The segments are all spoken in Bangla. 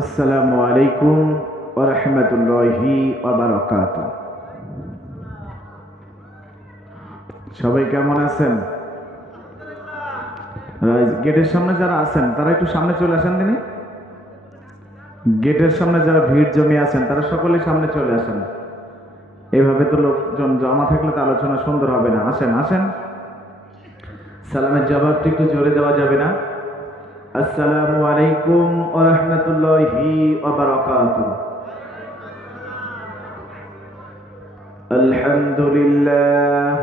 আসসালামু আলাইকুম ওয়া রাহমাতুল্লাহি ওয়া বারাকাতুহু। সবাই কেমন আছেন? গেটের সামনে যারা আছেন তারা একটু সামনে চলে আসেন। দিনে গেটের সামনে যারা ভিড় জমে আছেন তারা সকলেই সামনে চলে আসেন। এইভাবে তো লোকজন জমা থাকলে তো আলোচনা সুন্দর হবে না। আসেন আসেন। সালামের জবাবটি একটু জোরে দেওয়া যাবে না? আসসালামু আলাইকুম ওয়া রাহমাতুল্লাহি ওয়া বারাকাতুহু। আলহামদুলিল্লাহ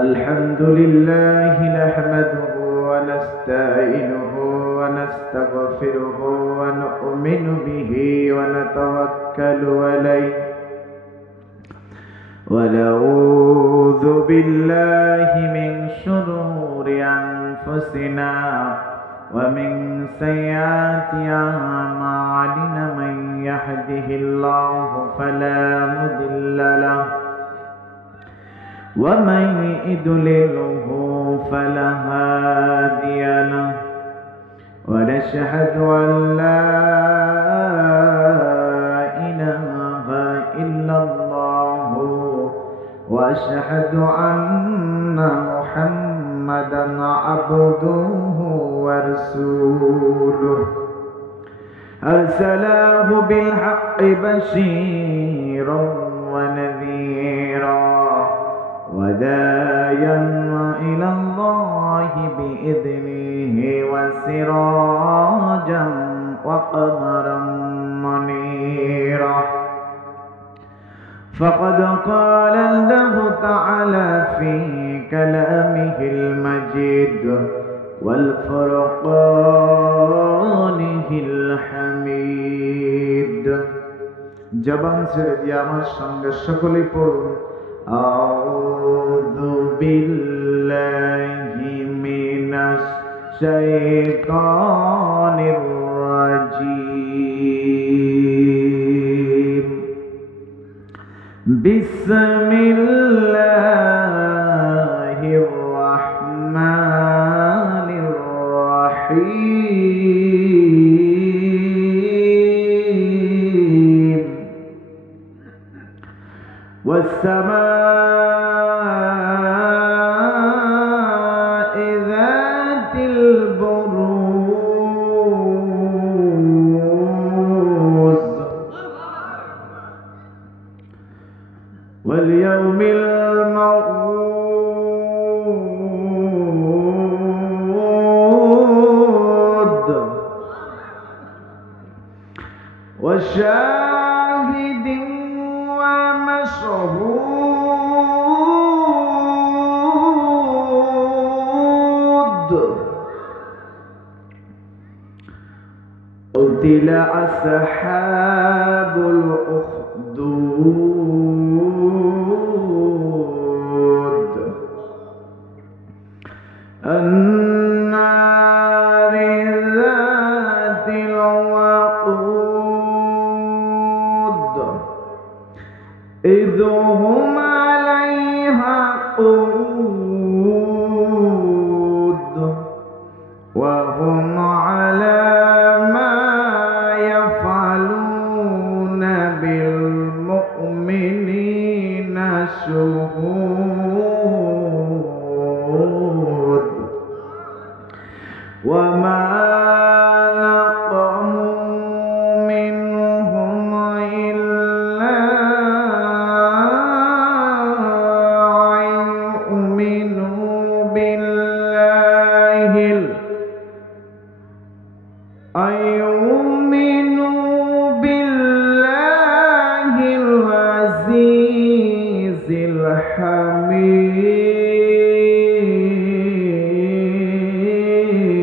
আলহামদুলিল্লাহি নাহমাদুহু ওয়া নাস্তাঈনুহু ওয়া নাস্তাগফিরুহু ওয়া নু'মিনু বিহি ওয়া নাতাওয়াক্কালু আলাইহি ওয়া নাউযু বিল্লাহি মিন শুরুরি আনফুসিনা ওয়া মিন সাইয়্যাতি আ'মালিনা মান ইয়াহদিহিল্লাহু ফালা মুদিল্লা লাহু ومن يضلله فلا هادي له ونشهد أن لا إله إلا الله وأشهد أن محمدا عبده ورسوله أرسله بالحق بشيرا ونذيرا وداعيا إلى الله بإذنه وسراجا وقمرا منيرا فقد قال الله تعالى في كلامه المجيد والفرقانه الحميد জবান ছেড়ে দিয়ে আমার সঙ্গে সকলেই পড়ুন أعوذ بالله من الشيطان الرجيم بسم الله الرحمن الرحيم والسماء ذات البروج واليوم الموعود وشاهد ومشهود قتل أصحاب الأخدود النار ذات الوقود إذ هم عليها قعود وهم على ما يفعلون بالمؤمنين شهود وما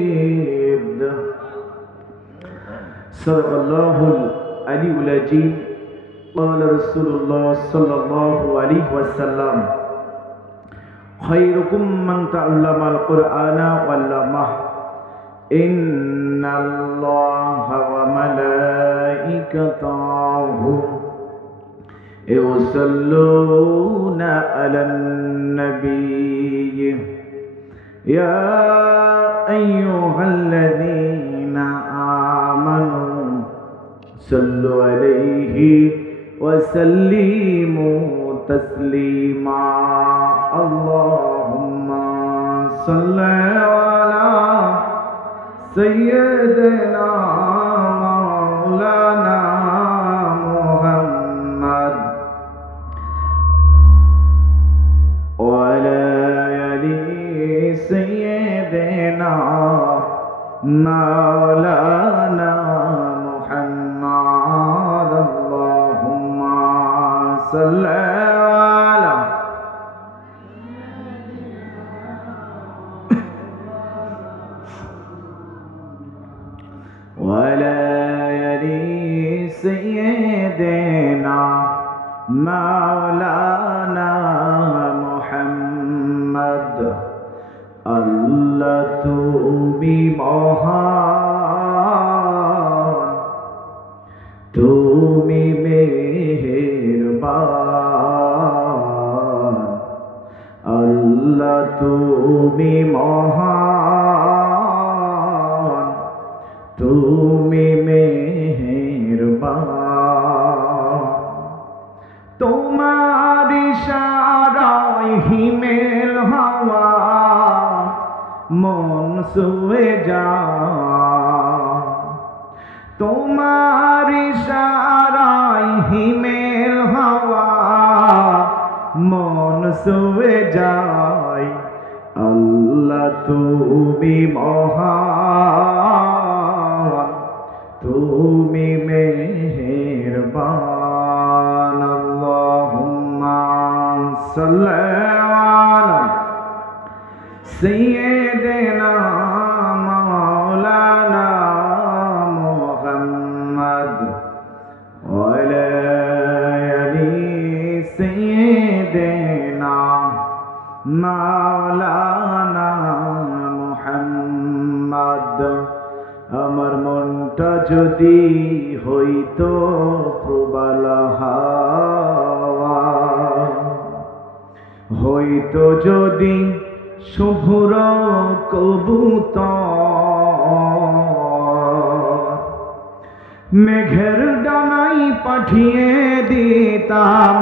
الحميد صدق الله العلي العظيم قال رسول الله صلى الله عليه وسلم خيركم من تعلم القرآن وعلمه إن الله وملائكته يصلون على النبي يا أيها الذين آمنوا صلوا عليه وسلموا تسليما اللهم صل على سيدنا مولانا محمد وعلى آل سيدنا مولانا محمد اللهم صل على وعلى آل سيدنا مولانا محمد আল্লাহ তুমি মহান তুমি মেহেরবান আল্লাহ তুমি মহান তুমি মেহেরবান তোমার ইশারায় হিমেল হাওয়া মন ছুঁয়ে যায় তোমার ইশারায় হিমেল হাওয়া মন ছুঁয়ে যায় আল্লাহ তুমি মহান তুমি মেহেরবান আল্লাহুম্মা সাল্লি আলা سيدنا مولانا محمد وعلى آل سيدنا مولانا محمد আমার মনটা যদি হইতো প্রবাল হাওয়া হইতো যদি শুভ্র কবুতর মেঘের ডানাই পাঠিয়ে দিতাম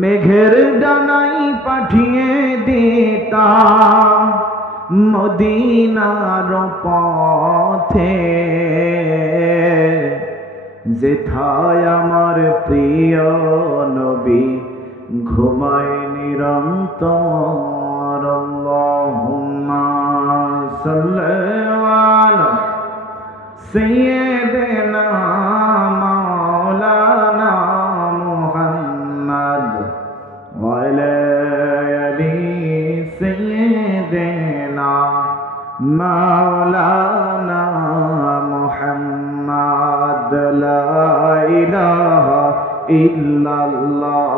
মেঘের ডানাই পাঠিয়ে দিতাম মদিনার পথে যেথায় আমার প্রিয় নবী ঘুমায় নিরন্তর আল্লাহুম্মা সাল্লি আলা সাইয়্যিদিনা মাওলানা মুহাম্মদ ওয়া আলা আলি সাইয়্যিদিনা মাওলানা মুহাম্মদ লা ইলাহা ইল্লাল্লাহ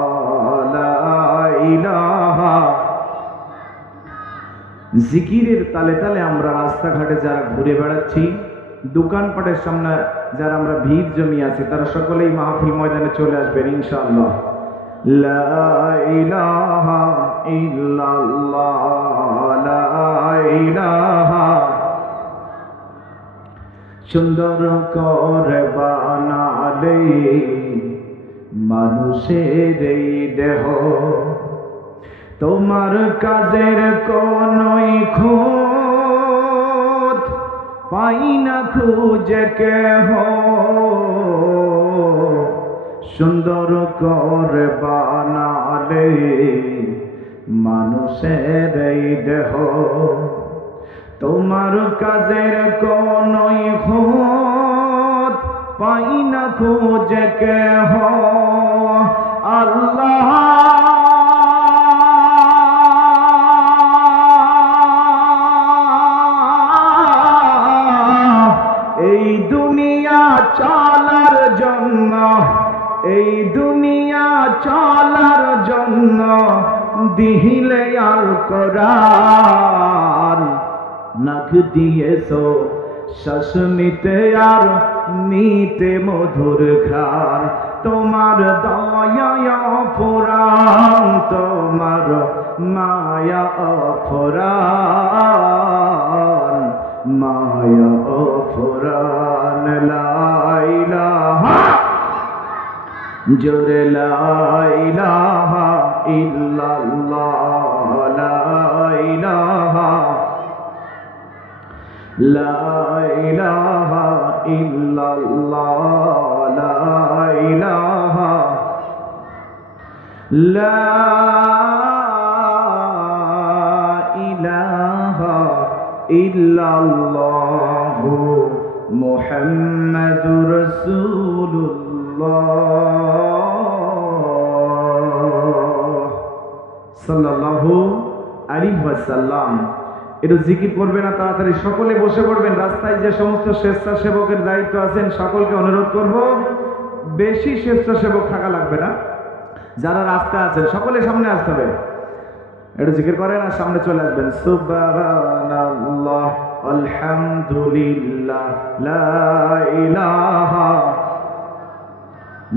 জিকিরের তালে তালে আমরা রাস্তাঘাটে যারা ঘুরে বেড়াচ্ছি দোকানপাটের সামনে যারা আমরা ভিড় জমি আছি তারা সকলেই মাহফিল ময়দানে চলে আসবেন ইনশাআল্লাহ লা ইলাহা ইল্লাল্লাহ লা ইলাহা সুন্দর করে বানালে মানুষের এই দেহ তোমার কাজের কোনই খুঁত পাই না খুঁজে কেহ সুন্দর করে বানালে মানুষের এই দেহ তোমার কাজের কোনই খুঁত পাই না খুঁজে কেহ আল্লাহ এই দুনিয়া চলার জন্য এই দুনিয়া চলার জন্য দিলে আল কোরআন নাক দিয়েছো শ্বাস নিতে আর নিতে মধুর খান তোমার দয়া অফুরান তোমার মায়া অফুরান ইয়া গফরান লা ইলাহা জোরে লা ইলাহা ইল্লাল্লাহ লা ইলাহা লা ইলাহা ইল্লাল্লাহ লা ইলাহা লা ইলাহা ইল্লাল্লাহ মুহাম্মাদুর রাসূলুল্লাহ সাল্লাল্লাহু আলাইহি ওয়াসাল্লাম। একটু জিকির করবেন না তাড়াতাড়ি, সকলে বসে পড়বেন। রাস্তায় যে সমস্ত স্বেচ্ছাসেবকের দায়িত্ব আছেন সকলকে অনুরোধ করব, বেশি স্বেচ্ছাসেবক থাকা লাগবে না, যারা রাস্তায় আছেন সকলে সামনে আসতে হবে। একটু জিকির করেন আর সামনে চলে আসবেন। সুবহানাল্লাহ আলহামদুলিল্লাহ লা ইলাহা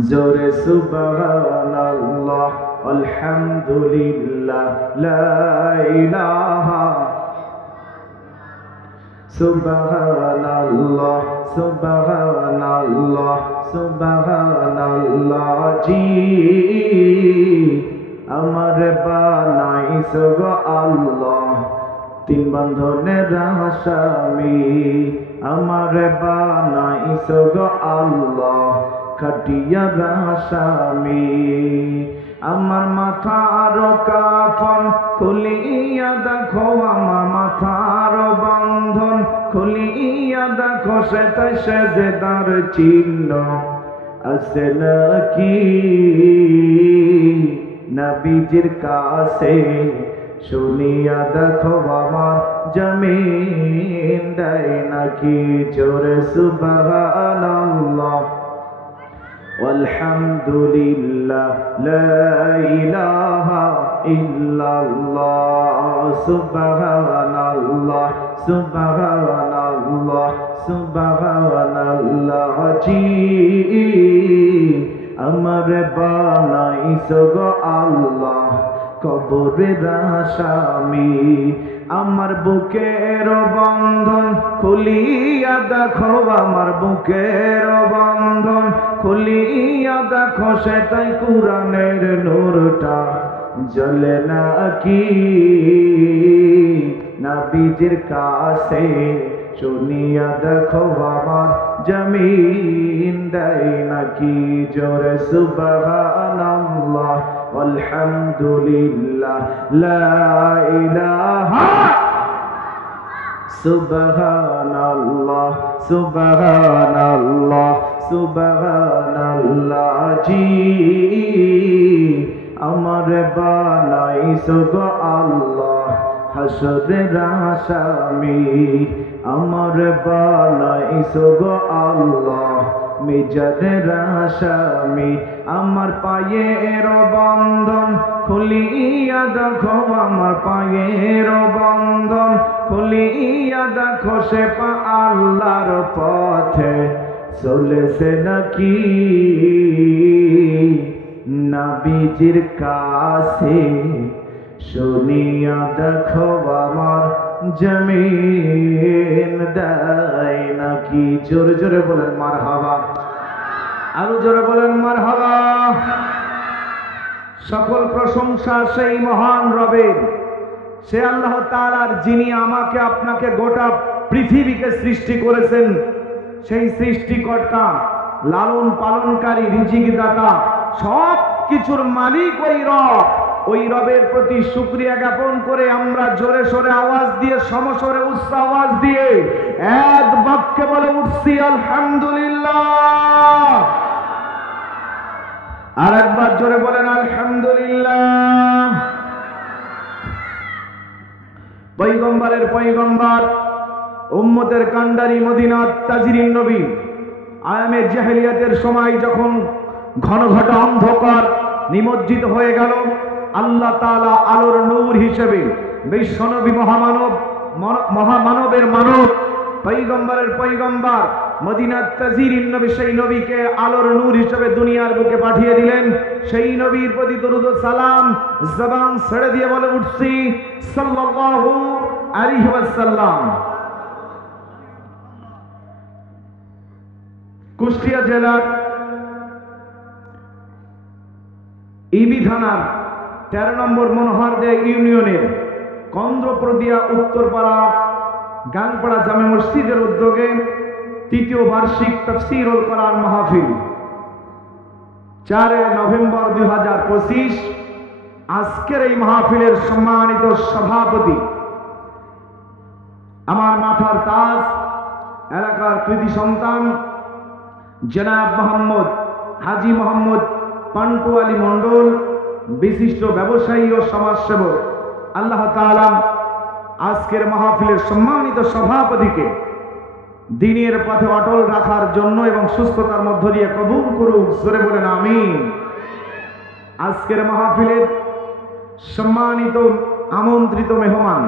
জোরে সুবহানাল্লাহ আলহামদুলিল্লাহ লা ইলাহা সুবহানাল্লাহ সুবহানাল্লাহ সুবহানাল্লাহ জি আমার বানাইছো গো আল্লাহ তিন বন্ধনের আসামি, আমার বানাইছো গো আল্লাহ খাটিয়া আসামি। আমার মাথার কাফন খুলিয়া দেখো, আমার মাথার বন্ধন খুলিয়া দেখো, সেটাই সেজদার চিহ্ন আছে নাকি নবীজির কাছে, শুনিয়া দেখো আমার জমিন দেয় নাকি। জোরে সুবহানাল্লাহ ওয়ালহামদুলিল্লাহ লা ইলাহা ইল্লাল্লাহ সুবহানাল্লাহ সুবহানাল্লাহ সুবহানাল্লাহ জি আমার বানাইছো গো আল্লাহ কবরের আসামি, আমার বুকের বন্ধন খুলিয়া দেখো, আমার বুকের বন্ধন খুলিয়া দেখো, সেটাই কুরআনের নূরটা জ্বলে নাকি নবীজির কাছে, শুনিয়া দেখো আমার জমিন দেয় নাকি। জোরে সুবহানাল্লাহ আলহামদুলিল্লাহ লা ইলাহা সুবহানাল্লাহ সুবহানাল্লাহ সুবহানাল্লাহ জি আমার বানাইছো গো আল্লাহ হাসরের আসামি, আমার বানাইছো গো আল্লাহ মিজানের আসামি। আমার পায়ের বন্ধন খুলিয়া দেখো, আমার পায়ের বন্ধন খুলিয়া দেখো, সে পা আল্লাহর পথে চলেছে নাকি নবীজির কাছে, শুনিয়া দেখো আমার জমিন দেয় নাকি। জোরে জোরে বলেন মারহাবা, আরো জোরে বলেন মারহাবা। সকল প্রশংসা সেই মহান রবের, সে আল্লাহ তাআলার যিনি আমাকে আপনাকে গোটা পৃথিবীকে সৃষ্টি করেছেন। সেই সৃষ্টিকর্তা, লালন পালনকারী, রিজিক দাতা, সব কিছুর মালিক ওই রব। ওই রবের প্রতি শুকরিয়া জ্ঞাপন করে আমরা জোরে সোরে আওয়াজ দিয়ে, সমস্বরে উচ্চ আওয়াজ দিয়ে এক বাক্যে বলে উঠছি আলহামদুলিল্লাহ। আর একবার জোরে বলেন আলহামদুলিল্লাহ। পয়গম্বরের পয়গম্বর, উম্মতের কান্ডারি, মদিনার তাজরিন নবী, আয়ামে জাহেলিয়াতের সময় যখন ঘন ঘটা অন্ধকার নিমজ্জিত হয়ে গেল, আল্লাহ তাআলা আলোর নূর হিসেবে বিশ্বনবী মহামানব, মহামানবের মানব, পয়গম্বরের পয়গম্বর, মদিনার তাজরিন নবী, সেই নবীকে আলোর নূর হিসেবে দুনিয়ার বুকে পাঠিয়ে দিলেন। সেই নবীর প্রতি দরুদ ও সালাম জবান ছেড়ে দিয়ে বলে উঠছি সাল্লাল্লাহু আলাইহি ওয়াসাল্লাম। কুষ্টিয়া জেলার ইবি থানার 13 নম্বর মনোহরদিয়া ইউনিয়নের কন্দ্রপ্রদিয়া উত্তরপাড়া গাংপাড়া জামে মসজিদের উদ্যোগে তৃতীয় বার্ষিক তাফসীরুল কোরআন মাহফিল 4 নভেম্বর 2025। আজকের এই মাহফিলের সম্মানিত সভাপতি, আমার মাথার তাজ, এলাকার কৃতি সন্তান জনাব মোহাম্মদ হাজী মোহাম্মদ পান্টু আলী মণ্ডল, বিশিষ্ট ব্যবসায়ী ও সমাজসেবক। আল্লাহ তাআলা আজকের মাহফিলের সম্মানিত সভাপতিকে দ্বীনের পথে অটল রাখার জন্য এবং সুস্থতার মধ্য দিয়ে কবুল করুক, জোরে বলেন আমিন। আজকের মাহফিলের সম্মানিত আমন্ত্রিত মেহমান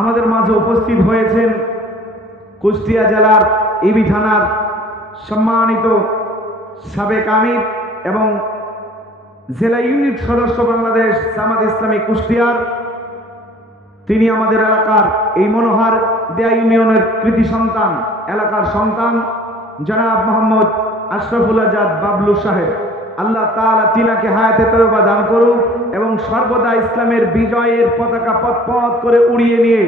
আমাদের মাঝে উপস্থিত হয়েছেন কুষ্টিয়া জেলার ইবি থানার সম্মানিত সাবেক আমির এবং জেলা ইউনিট সদস্য বাংলাদেশ জামাত ইসলামী কুষ্টিয়ার। তিনি আমাদের এলাকার এই মনোহরদিয়া ইউনিয়নের কৃতি সন্তান, এলাকার সন্তান জনাব মোহাম্মদ আশরাফুল আজাদ বাবলু সাহেব। আল্লাহ তাআলা তিনাকে হায়াতে তয়্যবা দান করুক এবং সর্বদা ইসলামের বিজয়ের পতাকা পথ করে উড়িয়ে নিয়ে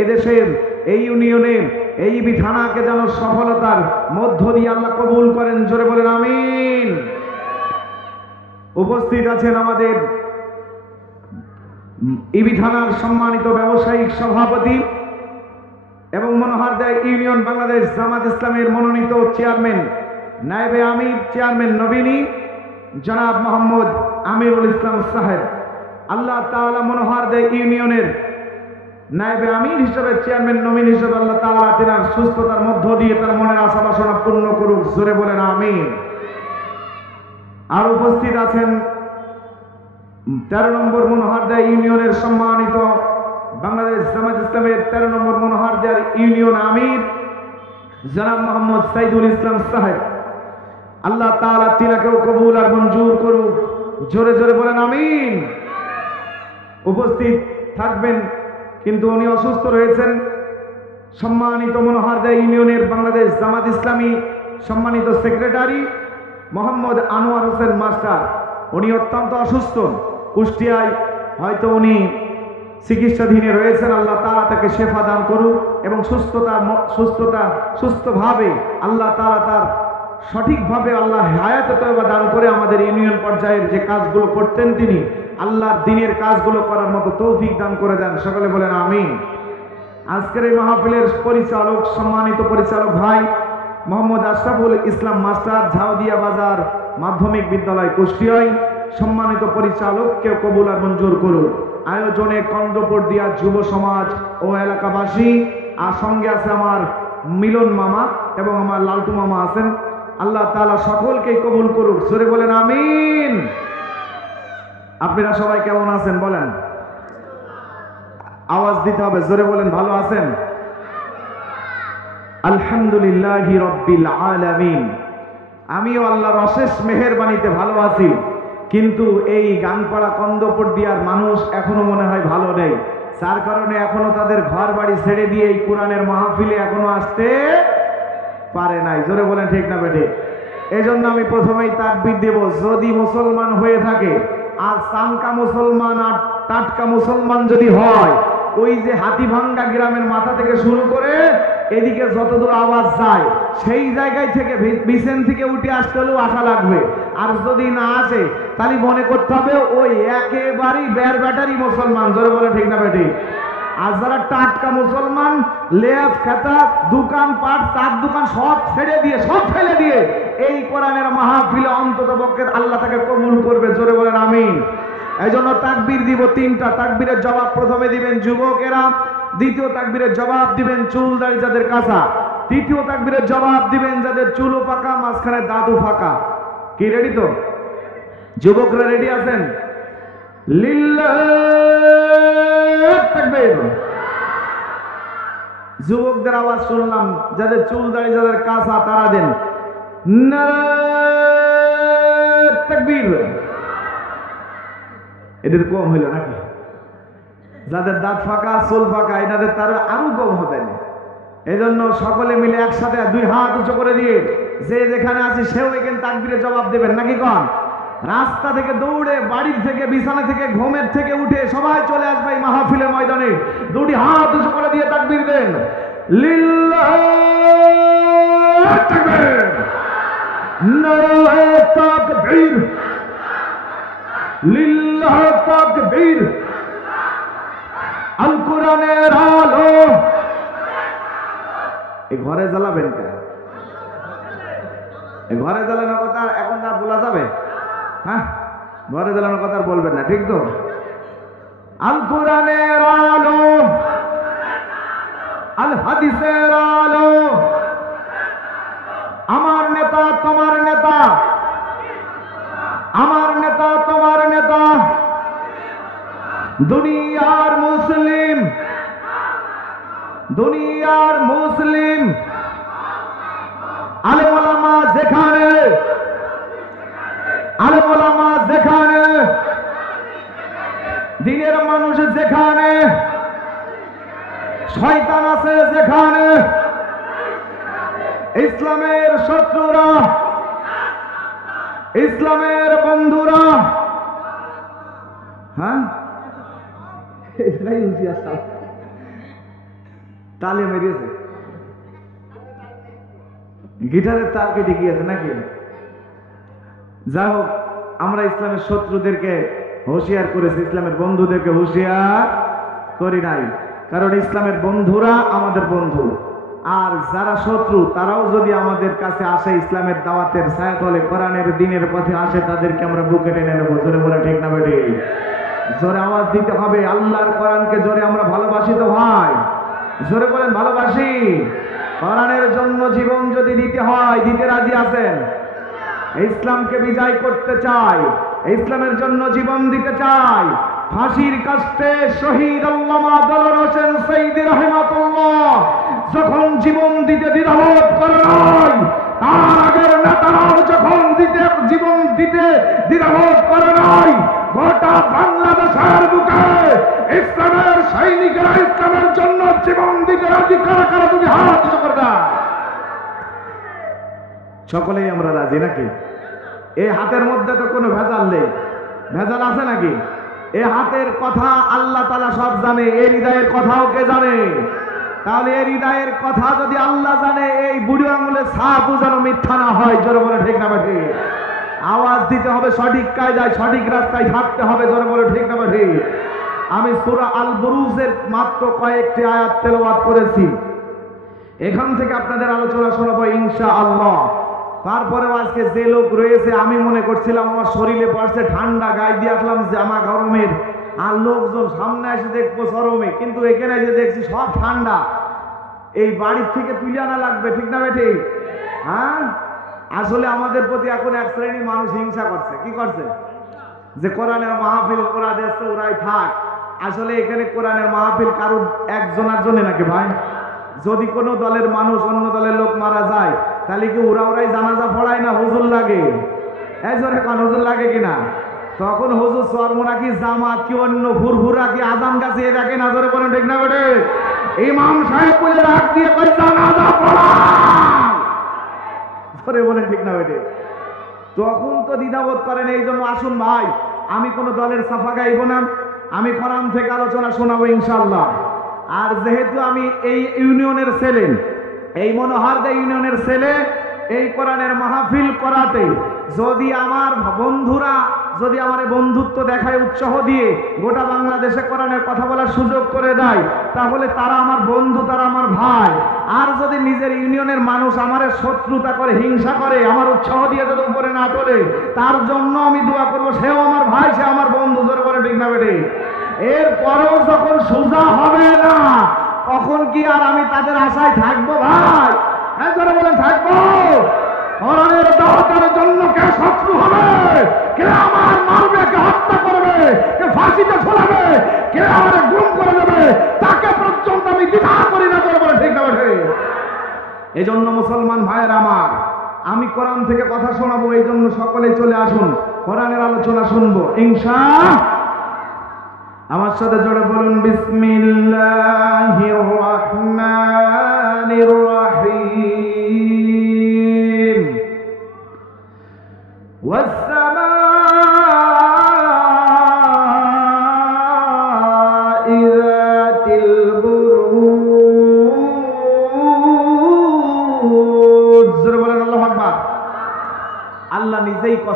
এদেশের এই ইউনিয়নের এই ইবি থানাকে যেন সফলতার মধ্য দিয়ে আল্লাহ কবুল করেন, জোরে বলেন আমিন। উপস্থিত আছেন আমাদের ইবি থানার সম্মানিত ব্যবসায়িক সভাপতি এবং মনোহরদিয়া ইউনিয়ন বাংলাদেশ জামাত ইসলামের মনোনীত চেয়ারম্যান, নায়েবে আমির, চেয়ারম্যান নবীনী জনাব মোহাম্মদ আমিরুল ইসলাম সাহেব। আল্লাহ তাআলা মনোহরদিয়া ইউনিয়নের নায়েবে আমির হিসেবে, চেয়ারম্যান নবীনী হিসেবে আল্লাহ তাআলা তিনার সুস্থতার মধ্য দিয়ে তার মনের আশা বাসনা পূর্ণ করুক, জোরে বলেন আমিন। আর উপস্থিত আছেন 13 নম্বর মনোহরদিয়া ইউনিয়নের সম্মানিত বাংলাদেশ জামাত ইসলামের 13 নম্বর মনোহরদিয়া ইউনিয়ন আমির জনাব মোহাম্মদ সাইদুল ইসলাম সাহেব। আল্লাহ তাআলা তিনাকেও কবুল আর মঞ্জুর করুক, জোরে জোরে বলেন আমিন। উপস্থিত থাকবেন, কিন্তু উনি অসুস্থ রয়েছেন, সম্মানিত মনোহরদিয়া ইউনিয়নের বাংলাদেশ জামাত ইসলামী সম্মানিত সেক্রেটারি মোহাম্মদ আনোয়ার হোসেন মাস্টার। উনি অত্যন্ত অসুস্থ, কুষ্টিয়ায় হয়তো উনি চিকিৎসাধীনে রয়েছেন। আল্লাহ তাআলা তাকে শেফা দান করুক এবং সুস্থভাবে আল্লাহ তাআলা তার সঠিকভাবে আল্লাহ হায়াতে তয়্যবা দান করে আমাদের ইউনিয়ন পর্যায়ের যে কাজগুলো করতেন তিনি আল্লাহর দ্বীনের কাজগুলো করার মতো তৌফিক দান করে দেন, সকলে বলেন আমিন। আজকের এই মাহফিলের পরিচালক, সম্মানিত পরিচালক ভাই মোহাম্মদ আশরাফুল ইসলাম মাস্টার, ঝাউদিয়া বাজার মাধ্যমিক বিদ্যালয় কুষ্টিয়ায়। সম্মানিত পরিচালককে কবুল আর মঞ্জুর করুন। আয়োজনে কন্দ্রপ্রদিয়া যুব সমাজ ও এলাকাবাসী, আর সঙ্গে আছে আমার মিলন মামা এবং আমার লালটু মামা আছেন। আল্লাহ তাআলা সকলকেই কবুল করুক, জোরে বলেন আমিন। আপনারা সবাই কেমন আছেন বলেন? আওয়াজ দিতে হবে, জোরে বলেন ভালো আছেন? আলহামদুলিল্লাহি রাব্বিল আলামিন। আমিও আল্লাহর অশেষ মেহেরবানিতে ভালো আছি, কিন্তু এই গাংপাড়া কন্দ্রপ্রদিয়ার মানুষ এখনো মনে হয় ভালো নেই। যার কারণে এখনো তাদের ঘর বাড়ি ছেড়ে দিয়ে এই কোরআনের মাহফিলে এখনো আসতে পারে নাই, জোরে বলেন ঠিক না বেঠে? এই জন্য আমি প্রথমেই তাকবীর দেব, যদি মুসলমান হয়ে থাকে আর সাংকা মুসলমান আর টাটকা মুসলমান যদি হয়, ওই যে হাতিভাঙ্গা গ্রামের মাথা থেকে শুরু করে এদিকে যতদূর আওয়াজ যায় সেই জায়গায় থেকে বিছেন থেকে উঠে আসতে হলেও আশা লাগবে। আর যদি না আসে তাহলে মনে করতে হবে ওই একেবারেই বের ব্যাটারি মুসলমান, জোরে বলে ঠিক না বেটি? আর যারা টাটকা মুসলমান, লেপ খেতা দোকান পাট চার দোকান সব ছেড়ে দিয়ে, সব ফেলে দিয়ে এই কোরআনের মাহফিলে অন্তত পক্ষে আল্লাহ তাকে কবুল করবে, জোরে বলেন আমিন। এই জন্য তাকবীর দিব তিনটা। তাকবীরের জবাব প্রথমে দিবেন যুবকেরা, দ্বিতীয় তাকবীরের জবাব দিবেন চুল দাড়ি যাদের কাঁচা, তৃতীয় তাকবীরের জবাব দিবেন যাদের চুলও পাকা, মাঝখানে দাঁতও ফাঁকা। কি রেডি তো? যুবকরা রেডি আছেন? লিল্লাহ তাকবীর। যুবকদের আওয়াজ শুনলাম, যাদের চুল দাড়ি যাদের কাঁচা তারা দেন নারায়ে তাকবীর। এদের কম হইল নাকি? যাদের দাঁত ফাঁকা চুল ফাঁকা এনাদের তারা আরো কম হবে না। এই জন্য সকলে মিলে একসাথে দুই হাত উঁচু করে দিয়ে যে যেখানে আছে সেও এখানে তাকবীরে জবাব দেবেন নাকি কন? রাস্তা থেকে দৌড়ে, বাড়ির থেকে, বিছানা থেকে, ঘুমের থেকে উঠে সবাই চলে আসবে এই মাহফিলের ময়দানে। দুটি হাত উঁচু করে দিয়ে তাকবীর দেন, লিল্লাহু তাকবীর, নারায়ে তাকবীর, লিল্লাহু তাকবীর। আল কোরআনের আলো। এই ঘরে জ্বালাবেন কেন? এই ঘরে জ্বালানোর কথা এখন আর বলা যাবে? হ্যাঁ, ঘরে জ্বালানোর কথা আর বলবেন না, ঠিক তো? আল কোরআনের আলো, আল হাদিসের আলো, আমার নেতা তোমার নেতা, আমার নেতা তোমার নেতা, দুনিয়ার মুসলিম, দুনিয়ার মুসলিম, আলেম ওলামা যেখানে, আলেম ওলামা যেখানে, দিনের মানুষ যেখানে, শয়তান আছে যেখানে, ইসলামের শত্রুরা, ইসলামের বন্ধুরা, হ্যাঁ তালে মেরেছে, গিটারের তার কেটে গিয়েছে নাকি? যাই হোক, আমরা ইসলামের শত্রুদেরকে হুঁশিয়ার করেছি, ইসলামের বন্ধুদেরকে হুঁশিয়ার করি নাই। কারণ ইসলামের বন্ধুরা আমাদের বন্ধু, আর যারা শত্রু তারাও যদি আমাদের কাছে আসে, ইসলামের দাওয়াতের ছায়াতলে, কোরআনের দিনের পথে আসে, তাদেরকে আমরা বুকে টেনে নেবো। জোরে বলে ঠিক না বেটি? জোরে আওয়াজ দিতে হবে। আল্লাহর কোরআনকে জোরে আমরা ভালোবাসি তো ভাই? জোরে বলেন ভালোবাসি। কোরআনের জন্য জীবন যদি দিতে হয়, দিতে রাজি আছেন? ইসলামকে বিজয় করতে চাই, ইসলামের জন্য জীবন দিতে চাই। ফাঁসির কাস্টে শহীদ আল্লামা দেলোয়ার হোসেন সৈয়দী রাহিমাহুল্লাহ যখন জীবন দিতে দ্বিধাবোধ করে নাই, তার আগের নেতারাও যখন জীবন দিতে দ্বিধাবোধ করে নাই, গোটা বাংলাদেশের বুকে ইসলামের সৈনিকেরা ইসলামের জন্য জীবন দিতে রাজি। কারা কারা তুমি হাত উঁচু করে দাও? সকলেই আমরা রাজি নাকি? এই হাতের মধ্যে তো কোনো ভেজাল নেই। ভেজাল আছে নাকি? এই হাতের কথা আল্লাহ তাআলা সব জানে, এই হৃদয়ের কথাও কে জানে? তাহলে এই হৃদয়ের কথা যদি আল্লাহ জানে, এই বুড়ি আঙুলের ছাপও যেন মিথ্যা না হয়। জোরে বলে ঠিক না বেঠি? আওয়াজ দিতে হবে সঠিক কায়দায়, সঠিক রাস্তায় থাকতে হবে। জোরে বলে ঠিক না বেঠি? আমি সূরা আল বুরুজের মাত্র কয়েকটি আয়াত তেলাওয়াত করেছি, এখান থেকে আপনাদের আলোচনা শোনাবো ইনশাআল্লাহ। তারপরেও আজকে যে লোক রয়েছে, আমি মনে করছিলাম আমার শরীরে পড়ছে ঠান্ডা, গায়ে দিয়ে আসলাম জামা গরমের, আর লোকজন সামনে এসে দেখবো গরমে, কিন্তু এখানে এসে দেখছি সব ঠান্ডা। এই বাড়ির থেকে তুলে আনা লাগবে, ঠিক না বেঠি? হ্যাঁ, আসলে আমাদের প্রতি এখন এক শ্রেণীর মানুষ হিংসা করছে। কি করছে? যে কোরআনের মাহফিল ওরা দেখছে, ওরাই থাক। আসলে এখানে কোরআনের মাহফিল কারো একজনের জন্য নাকি ভাই? যদি কোনো দলের মানুষ অন্য দলের লোক মারা যায়, তাহলে কি ওরাই জানাজা পড়ায় না হুজুর লাগে? এই জোরে কোন হুজুর লাগে কিনা? তখন হুজুর চরমোনা কি জামাত কি অন্য ফুরফুরা কি আজান গাছে রাখে না? জোরে বলেন ঠিক না বেটে? ইমাম সাহেব বলে রাখ দিয়ে কই জানাজা পড়া। জোরে বলেন ঠিক না বেটে? তখন তো দ্বিধাবোধ করেন। এই জন্য আসুন ভাই, আমি কোনো দলের সাফা গাইব না, আমি কোরআন থেকে আলোচনা শোনাবো ইনশাআল্লাহ। আর যেহেতু আমি এই ইউনিয়নের ছেলে, এই মনোহারদা ইউনিয়নের ছেলে, এই কোরআনের মাহফিল করাতে যদি আমার বন্ধুরা যদি আমার বন্ধুত্ব দেখায়, উৎসাহ দিয়ে গোটা বাংলাদেশে কোরআনের কথা বলার সুযোগ করে দেয়, তাহলে তারা আমার বন্ধু, তারা আমার ভাই। আর যদি নিজের ইউনিয়নের মানুষ আমার শত্রুতা করে, হিংসা করে, আমার উৎসাহ দিয়ে যদি উপরে না তোলে, তার জন্য আমি দোয়া করবো, সেও আমার ভাই, সে আমার বন্ধু। জোরে করে ঠিক না বেটে? এরপরেও যখন সোজা হবে না, তখন কি আর আমি তাদের আশায় থাকবো ভাই? হ্যাঁ, জোরে বলেন থাকবো? কোরআনের দাওয়াতের জন্য কে শত্রু হবে, কে আমার মারবে, কে হত্যা করবে, কে ফাঁসিতে ঝোলাবে, কে আমার গুম করে দেবে, তাকে পর্যন্ত আমি দ্বিধা করি না। জোরে বলে ঠিক না বেঠে? এই জন্য মুসলমান ভাইয়ের আমার, আমি কোরআন থেকে কথা শোনাবো, এই জন্য সকলে চলে আসুন, কোরআনের আলোচনা শুনবো ইনশাআল্লাহ। আমার সাথে জোরে বলুন বিসমিল্লাহির রহমানির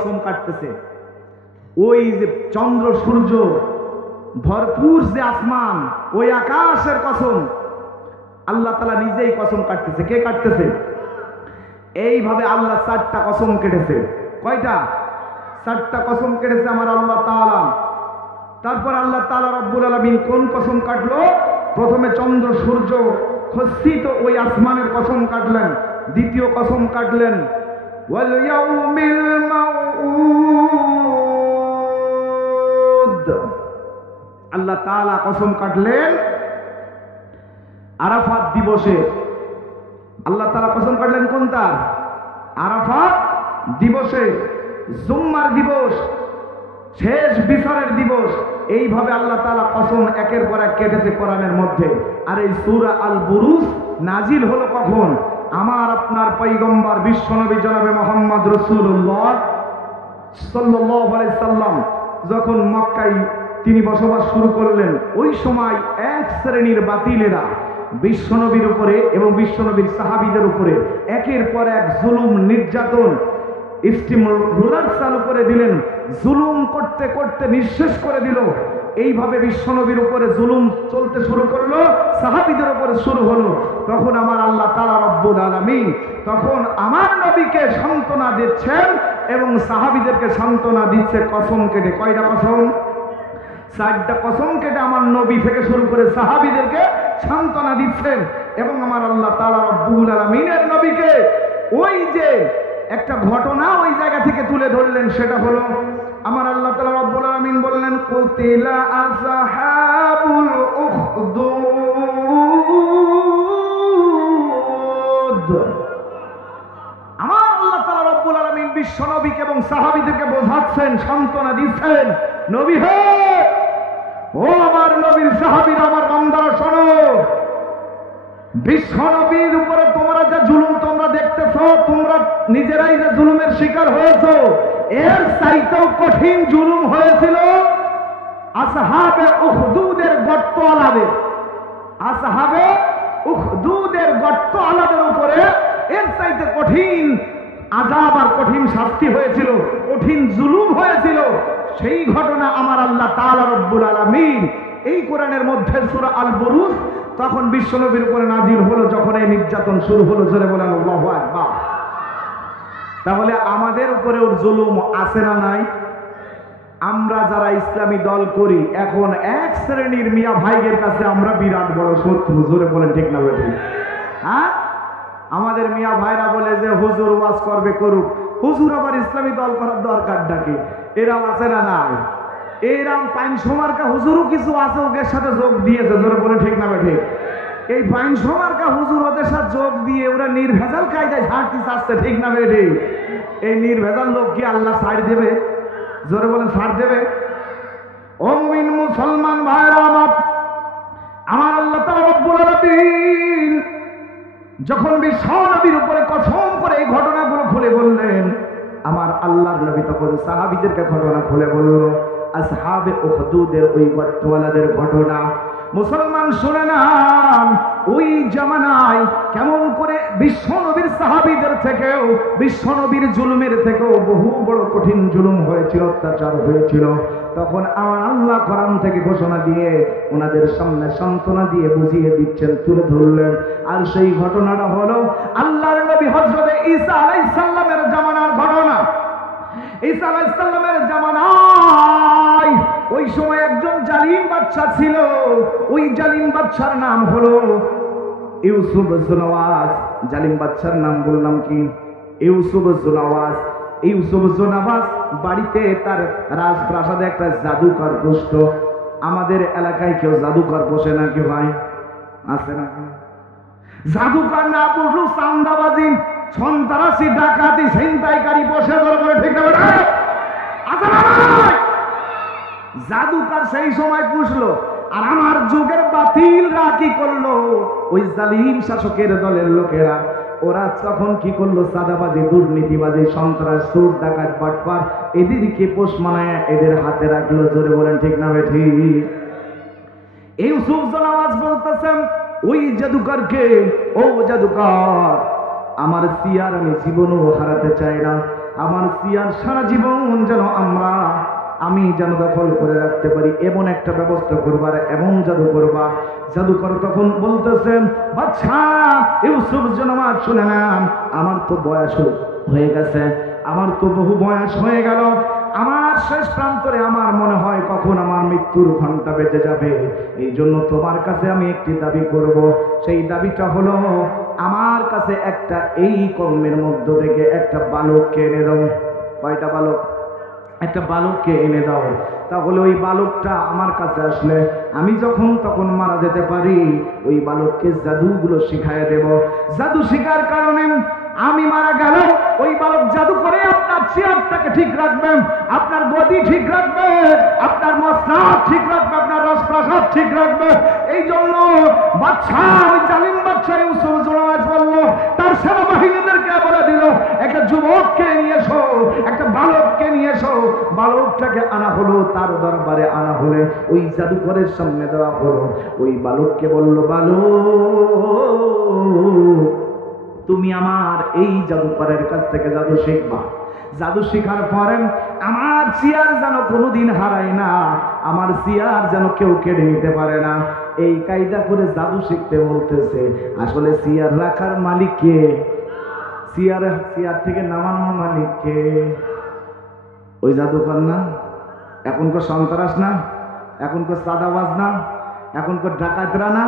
কসম কাটতেছে, ওই যে চন্দ্র সূর্য ভরপুর যে আসমান, ওই আকাশের কসম আল্লাহ তাআলা নিজেই কসম কাটতেছে। কে কাটতেছে? এইভাবে আল্লাহ 4টা কসম কেটেছে। কয়টা? 4টা কসম কেটেছে আমার আল্লাহ তাআলা। তারপর আল্লাহ তাআলা রব্বুল আলামিন কোন কসম কাটলো? প্রথমে চন্দ্র সূর্য খচিত ওই আসমানের কসম কাটলেন, দ্বিতীয় কসম কাটলেন ওয়াল ইয়াউমিল মাউউদ। আল্লাহ তাআলা কসম কাটলেন আরাফাত দিবসে। আল্লাহ তাআলা কসম কাটলেন কোনটা? আরাফাত দিবসে, জুম্মার দিবস, শেষ বিচারের দিবস। এইভাবে আল্লাহ তাআলা কসম একের পর এক কেটেছে কোরআনের মধ্যে। আর এই সূরা আল বুরুজ নাজিল হলো কখন? আমার আপনার পয়গম্বর বিশ্বনবী জনাবে মুহাম্মদ রাসূলুল্লাহ সাল্লাল্লাহু আলাইহি সাল্লাম যখন মক্কায় তিনি বসবাস শুরু করলেন, ওই সময় এক শ্রেণীর বাতিলেরা বিশ্বনবীর উপরে এবং বিশ্বনবীর সাহাবীদের উপরে একের পর এক জুলুম, নির্যাতন, স্টিম রুলার চালু করে দিলেন। জুলুম করতে করতে নিঃশেষ করে দিল। এইভাবে বিশ্বনবীর উপরে জুলুম চলতে শুরু করলো, সাহাবীদের উপরে শুরু হলো। তখন আমার আল্লাহ তাআলা রব্বুল আলামিন তখন আমার নবীকে সান্ত্বনা দিচ্ছেন এবং সাহাবীদেরকে সান্ত্বনা দিচ্ছে কসম কেটে। কয়টা কসম? 4টা কসম কেটে আমার নবী থেকে শুরু করে সাহাবীদেরকে সান্ত্বনা দিচ্ছেন। এবং আমার আল্লাহ তাআলা রব্বুল আলামিনের নবীকে ওই যে একটা ঘটনা ওই জায়গা থেকে তুলে ধরলেন, সেটা হলো আমার আল্লাহ তাআলা রব্বুল আলামিন বললেন কুতিলা আসহাবুল উখদুদ। আমার আল্লাহ তাআলা রব্বুল আলামিন বিশ্ব নবীকে এবং সাহাবীদেরকে বোঝাচ্ছেন, সান্ত্বনা দিচ্ছেন, নবী হে, ও আমার নবীর সাহাবীরা, আমার বান্দারা শোনো, বিশ্ব নবীর উপরে তোমরা যে জুলুম তোমরা দেখতেছ, তোমরা নিজেরাই যে জুলুমের শিকার হয়েছ, এর চাইতেও কঠিন জুলুম হয়েছিল আসহাবে উখদুদের গর্ত আলাদের। আসহাবে উখদুদের গর্ত আলাদের উপরে এর চাইতে কঠিন আযাব আর কঠিন শাস্তি হয়েছিল, কঠিন জুলুম হয়েছিল। সেই ঘটনা আমার আল্লাহ তাআলা রব্বুল আলামিন এই কোরআনের মধ্যে সূরা আল বুরুজ তখন বিশ্বনবীর উপরে নাজিল হলো, যখন এই নির্যাতন শুরু হলো। জোরে বলেন আল্লাহু আকবার। তাহলে আমাদের উপরে ওর জুলুম আছে না নাই? আমরা যারা ইসলামী দল করি, এখন এক শ্রেণীর মিয়া ভাইদের কাছে আমরা বিরাট বড় শত্রু। জোরে বলেন ঠিক না বেঠিক? হ্যাঁ, আমাদের মিয়া ভাইরা বলে যে হুজুর ওয়াজ করবে করুক, হুজুর আবার ইসলামী দল করার দরকার ডাকে। এরাও আছে না নাই? এরাম পাইন সমার্কা হুজুরও কিছু আছে, ওদের সাথে যোগ দিয়েছে। জোরে বলে ঠিক না বেঠিক? এই পাইন সমার্কা হুজুর ওদের সাথে যোগ দিয়ে ওরা নির্ভেজাল কায়দায় ছাড়তে চাচ্ছে। ঠিক না বেঠিক? এই নির্ভেজাল লোক কি আল্লাহ ছাড় দেবে? জোরে বলেন ছাড় দেবে? ও মুমিন মুসলমান ভাইরা আমার আল্লাহ তাআলা রব্বুল আলামিন যখন বিশ্ব নবীর উপরে কসম করে এই ঘটনাগুলো খুলে বললেন, আমার আল্লাহর নবী তখন সাহাবীদেরকে ঘটনা খুলে বলল, আসহাবে উখদুদের ওই গর্তওয়ালাদের ঘটনা। মুসলমান শুনে নাম, ওই জামানায় কেমন করে বিশ্ব নবীর সাহাবীদের থেকেও, বিশ্ব নবীর জুলুমের থেকেও বহু বড় কঠিন জুলুম হয়েছিল, অত্যাচার হয়েছিল। তখন আমার আল্লাহ কোরআন থেকে ঘোষণা দিয়ে ওনাদের সামনে সান্ত্বনা দিয়ে বুঝিয়ে দিচ্ছেন, তুলে ধরলেন। আর সেই ঘটনাটা হলো আল্লাহর নবী হযরত ঈসা আলাইহিস সালামের জামানার ঘটনা। ঈসা আলাইহিস সালামের জামানায় ওই সময় একজন জালিম বাদশা ছিল। ওই জালিম বাদশার নাম হলো ইউসুফ জুনাওয়াজ। জালিম বাদশার নাম বললাম কি? ইউসুফ জুনাওয়াজ। ইউসুফ জুনাওয়াজ বাড়িতে তার রাজপ্রাসাদে একটা জাদুকর বসতো। আমাদের এলাকায় কেউ জাদুকর বসে নাকি ভাই? আছে নাকি? জাদুকর না বসলো চান্দাবাজি, সন্ত্রাসী, ডাকাতি, ছিনতাইকারী বসে করে। ঠিক না? আছে না ভাই? জাদুকর সেই সময় পুষলো। আর আমার যুগের বাতিলরা কি করলো? ওই জালিম শাসকের দলের লোকেরা ওরা তখন কি করলো? সাদাবাজি, দুর্নীতিবাজি, সন্ত্রাস, চোর, ডাকাত, বাটপার এদেরকে পোষ মানায় এদের হাতে রাখলো। জোরে বলেন ঠিক না বেঠিক? ইউসুফ জুনাওয়াজ বলতেছেন ওই জাদুকরকে, ও জাদুকর, আমার সিয়ার আমি জীবনও হারাতে চাই না। আমার সিয়ার সারা জীবন যেন আমি যেন দখল করে রাখতে পারি এমন একটা ব্যবস্থা করবা, আর এমন জাদু করবা। জাদুকর তখন বলতেছেন, বাদশা ইউসুফ জনাব শুনে নেন, আমার তো বয়স হয়ে গেছে, আমার তো বহু বয়স হয়ে গেল, আমার শেষ প্রান্তরে আমার মনে হয় কখন আমার মৃত্যুর ঘন্টা বেজে যাবে। এই জন্য তোমার কাছে আমি একটি দাবি করব। সেই দাবিটা হলো, আমার কাছে একটা এই কর্মের মধ্য থেকে একটা বালককে এনে দাও। কয়টা বালক? একটা বালককে এনে দাও। তাহলে ওই বালকটা আমার কাছে আসলে আমি যখন তখন মারা যেতে পারি, ওই বালককে জাদুগুলো শিখায় দেব। জাদু শিখার কারণে আমি মারা গেল, ওই বালক জাদু করে আপনার চেয়ারটাকে ঠিক রাখবেন, আপনার গদি ঠিক রাখবে, আপনার মসনাদ ঠিক রাখবে, আপনার রাজপ্রাসাদ ঠিক রাখবে। এই জন্য বাদশা, ওই জালিম বাদশা ইউসুফ জুলাইজ বলল, তার সেনাবাহিনীদেরকে বলে দিল, একটা যুবককে নিয়ে এসো, একটা বালককে নিয়ে এসো। বালকটাকে আনা হলো, তার দরবারে আনা হলে ওই জাদুকরের সামনে দেওয়া হলো। ওই বালককে বলল, বালক তুমি আমার এই জাদুকরের কাছ থেকে জাদু শিখবা। জাদু শিখার পরে আমার চেয়ার যেন কোনোদিন হারায় না, আমার চেয়ার যেন কেউ কেড়ে নিতে পারে না। এই কায়দা করে জাদু শিখতে বলতেছে। আসলে চেয়ার রাখার মালিক কে? চেয়ার থেকে নামানোর মালিক কে? ওই জাদুকর না, এখনকার সন্ত্রাস না, এখনকার চাঁদাবাজ না, এখনকার ডাকাতরা না,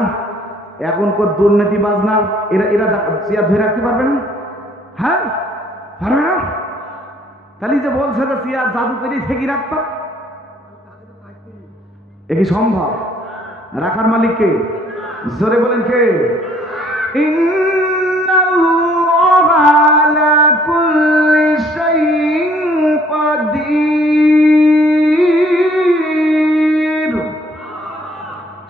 এখনকার দুর্নীতিবাজ না। এরা চেয়ার ধরে রাখতে পারবে না? হ্যাঁ, পারবে না। তাহলে যে বলছে যে চেয়ার জাদু করে ঠেকি রাখতো, এ কি সম্ভব? রাখার মালিক কে? জোরে বলেন কে? ইন্নাল্লাহা আলা কুল্লি শাইইন কাদির।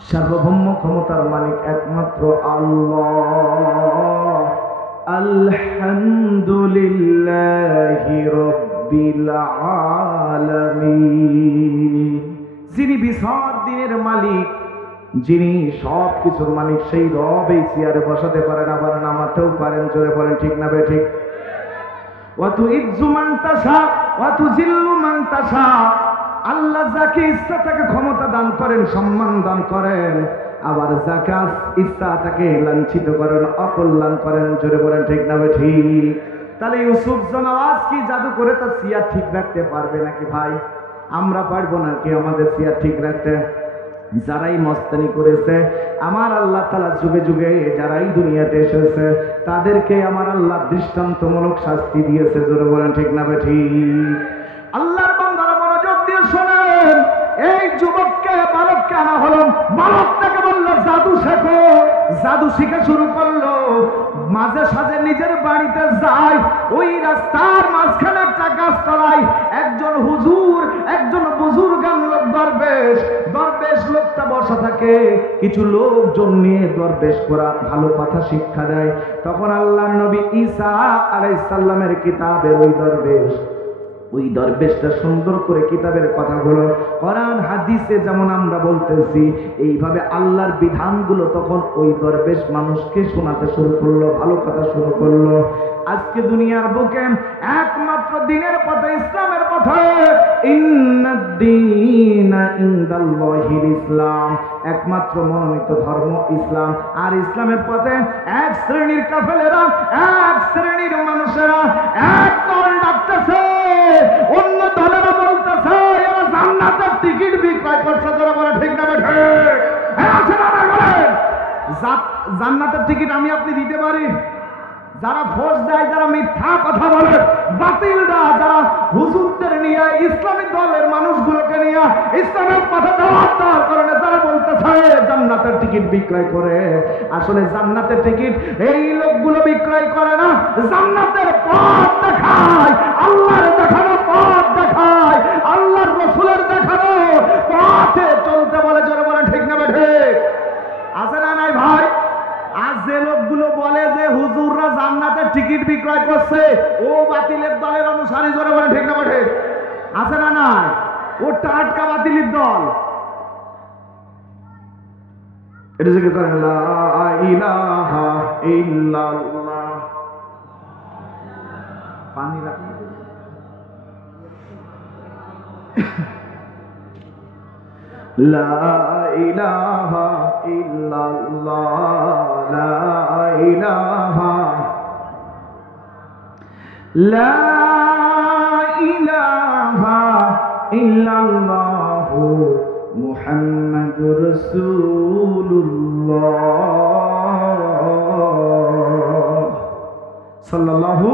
সার্বভৌম ক্ষমতার মালিক একমাত্র আল্লাহ। আলহামদুলিল্লাহি রাব্বিল আলামিন। যিনি বিচার দিনের মালিক, যিনি সব কিছুর মালিক, সেই রব এই চেয়ারে বসাতে পারেন, আবার নামাতেও পারেন। জোরে বলেন ঠিক না বেঠিক? ওয়া তুইজ্জু মান তাশা ওয়া তুজিল্লু মান তাশা। আল্লাহ যাকে ইচ্ছা তাকে ক্ষমতা দান করেন, সম্মান দান করেন, আবার যাকে ইচ্ছা তাকে লাঞ্ছিত করেন, অকল্যাণ করেন। জোরে বলেন ঠিক না বেঠিক? তাহলে ইউসুফ জনাওয়াজ কি জাদু করে তার চেয়ার ঠিক রাখতে পারবে নাকি ভাই? আমরা পারবো নাকি আমাদের চেয়ার ঠিক রাখতে? যারাই মস্তানি করেছে আমার আল্লাহ তাআলা যুগে যুগে যারাই দুনিয়াতে এসেছে তাদেরকে আমার আল্লাহ দৃষ্টান্তমূলক শাস্তি দিয়েছে। জোরে বলেন ঠিক না বেঠিক? আল্লাহর বান্দারা মনোযোগ দিয়ে শোনেন। এই যুবককে, বালককে আনা হলো, বালকটাকে বলল জাদু শেখো। জাদু শিখে শুরু করলো। মাঝে সাঝে নিজের বাড়িতে যায়, ওই রাস্তার মাঝখানে একটা গাছতলায় একজন হুজুর, একজন বুজুর্গান লোক, দরবেশ লোকটা বসা থাকে। কিছু লোকজন নিয়ে দরবেশ করা ভালো কথা শিক্ষা দেয়। তখন আল্লাহর নবী ঈসা আলাইহিস সালামের কিতাবের ওই দরবেশটা সুন্দর করে কিতাবের কথাগুলো কোরআন হাদিসে যেমন আমরা বলতেছি, এইভাবে আল্লাহর বিধানগুলো তখন ওই দরবেশ মানুষকে শোনাতে শুরু করলো, ভালো কথা শুরু করলো। আজকে দুনিয়ার বুকে একমাত্র দিনের পথে, ইসলামের পথে, ইন্নাদ-দীনা ইনদাল্লাহিল ইসলাম, একমাত্র মনোনীত ধর্ম ইসলাম। আর ইসলামের পথে এক শ্রেণীর কাফেলেরা, এক শ্রেণীর মানুষেরা এক দল ডাকতেছে, অন্য দলেরা বলতেছে এরা জান্নাতের টিকিট বিক্রয় করছে। যারা বলে ঠিক না বেঠিক? আছে না বলেন? জান্নাতের টিকিট আমি আপনি দিতে পারি? যারা ফোর্স দেয়, যারা মিথ্যা কথা বলে, বাতিলরা, যারা হুজুরদের নিয়ে, ইসলামী দলের মানুষগুলোকে নিয়ে ইসলামের পথে দাওয়াত দেওয়ার কারণে যারা বলতেছে জান্নাতের টিকিট বিক্রয় করে, আসলে জান্নাতের টিকিট এই লোকগুলো বিক্রয় করে না, জান্নাতের পথ দেখায়, আল্লাহর দেখানো পথ দেখায়, আল্লাহর রাসূলের দেখানো পথে চলতে বলে। জোরে বলেন ঠিক না বেঠিক? আছে না নাই ভাই? আজ যে লোকগুলো বলে যে হুজুররা জান্নাতের টিকিট বিক্রয় করছে, ও বাতিলের দলের অনুসারী। জোরে বলেন ঠিক না বেঠিক? আছে না নাই? ও টাটকা বাতিলের দল। এটা জিকির করেন, লা ইলাহা ইল্লাল্লাহ। পানি রাখুন। লা ইলাহা ইল্লাল্লাহ, লা ইলাহা, লা ইলাহা ইল্লাল্লাহু মুহাম্মাদুর রাসূলুল্লাহ সাল্লাল্লাহু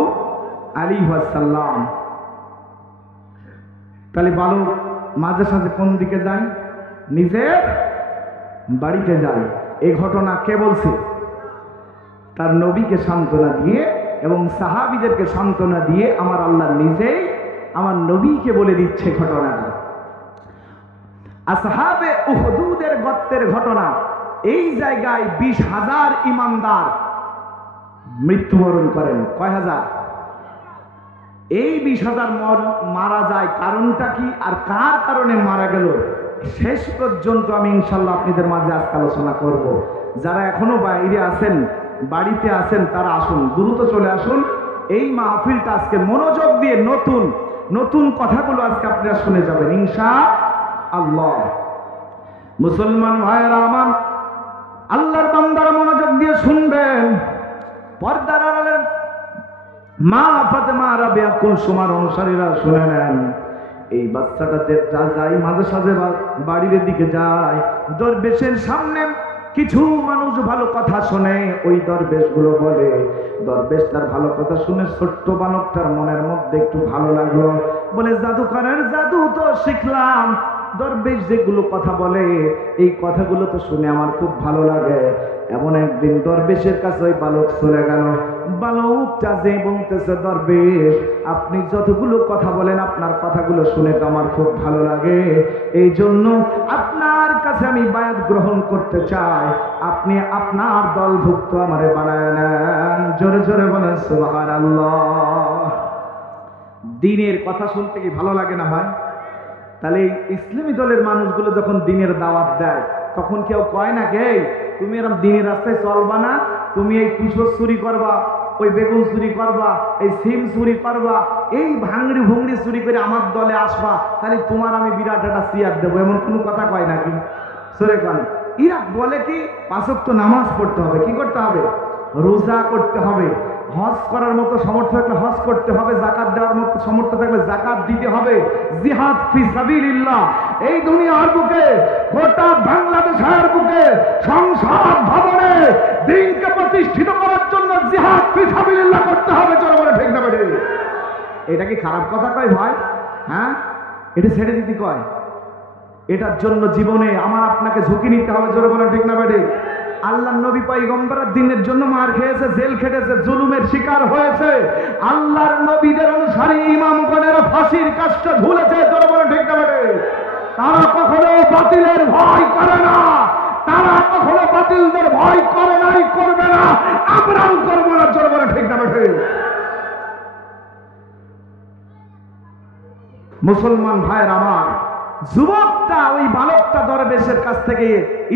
আলাইহি ওয়াসাল্লাম। তাহলে বালক মাঝে সাঝে কোন দিকে যায়? নিজের বাড়িতে যায়। এই ঘটনা কে বলছে? তার নবীকে সান্ত্বনা দিয়ে এবং সাহাবীদেরকে সান্ত্বনা দিয়ে আমার আল্লাহ নিজেই আমার নবীকে বলে দিচ্ছে ঘটনাটা। আসহাবে উহুদের গর্তের ঘটনা। এই জায়গায় 20,000 ঈমানদার মৃত্যুবরণ করেন। কয় হাজার? এই 20,000 মারা যায়। কারণটা কি আর কার কারণে মারা গেল শেষ পর্যন্ত আমি ইনশাল্লাহ আপনাদের মাঝে আজকে আলোচনা করব। যারা এখনো বাইরে আছেন, বাড়িতে আছেন, তারা আসুন, দ্রুত চলে আসুন। এই মাহফিলটা আজকে মনোযোগ দিয়ে নতুন নতুন কথাগুলো আজকে আপনারা শুনে যাবেন ইনশাআল্লাহ। মুসলমান ভাইয়েরা আমার, আল্লাহর বান্দারা মনোযোগ দিয়ে শুনবেন। পর্দার আড়ালের মা ফাতেমা রাবিয়া কুলসুমার অনুসারীরা শুনে নেন। এই বাচ্চাটাতে যায় মাঝে সাঝে বাড়ির দিকে যায়, দরবেশের সামনে কিছু মানুষ ভালো কথা শোনে। ওই দরবেশগুলো বলে, দরবেশ তার ভালো কথা শুনে ছোট্ট বালকটার মনের মধ্যে একটু ভালো লাগলো, বলে জাদুকরের জাদু তো শিখলাম। দরবেশ যেগুলো কথা বলে এই কথাগুলো তো শুনে আমার খুব ভালো লাগে। এমন একদিন দরবেশের কাছে ওই বালক চলে গেল। বালকটা যে বলতেছে, দরবেশ আপনি যতগুলো কথা বলেন আপনার কথাগুলো শুনে তো আমার খুব ভালো লাগে, এই জন্য আপনার কাছে আমি বায়াত গ্রহণ করতে চাই, আপনি আপনার দলভুক্ত আমারে বানায় নেন। জোরে জোরে বলেন সুবহানাল্লাহ। দ্বীনের কথা শুনতে কি ভালো লাগে না ভাই? তাহলে এই ইসলামী দলের মানুষগুলো যখন দ্বীনের দাওয়াত দেয় তখন কেউ কয় না কে তুমি এরকম দ্বীনের রাস্তায় চলবা না, তুমি এই কুসর চুরি করবা, ওই বেগুন চুরি করবা, এই সিম চুরি করবা, এই ভাঙড়ি ভুংড়ি চুরি করে আমার দলে আসবা, তাহলে তোমার আমি বিরাট একটা চেয়ার দেবো, এমন কোনো কথা কয় নাকি? সরে কান ইরা বলে কি 5 ওয়াক্ত নামাজ পড়তে হবে, কি করতে হবে? রোজা করতে হবে, হজ করার মতো সামর্থ্য থাকলে হজ করতে হবে, যাকাত দেওয়ার মতো সামর্থ্য থাকলে যাকাত দিতে হবে, জিহাদ ফি সাবিলিল্লাহ। এই দুনিয়ার বুকে, গোটা বাংলাদেশের বুকে, সংসদ ভবনে দ্বীনকে প্রতিষ্ঠিত করার জন্য জিহাদ ফি সাবিলিল্লাহ করতে হবে। চলো বলে ঠিক না বেঠিক? এটা কি খারাপ কথা কয় ভাই? হ্যাঁ, এটা ছেড়ে দিতে কয়? এটার জন্য জীবনে আমার আপনাকে ঝুঁকি নিতে হবে। জোরে বলে ঠিক না বেঠিক? আল্লাহর নবী পয়গম্বরের দিনের জন্য মার খেয়েছে, জেল খেটেছে, জুলুমের শিকার হয়েছে। আল্লাহর নবীদের অনুসারী ইমামগণের ফাঁসির কাজটা ঝুলেছে। জোরে বলে ঠিক না বেঠিক? তারা কখনো বাতিলের ভয় করে না, তারা কখনো বাতিলদের ভয় করে নাই, করবে না, আমরাও করবো না। জোরে বলে ঠিক না বেঠিক? মুসলমান ভাইয়ের আমার, যুবকটা ওই বালকটা দরবেশের কাছ থেকে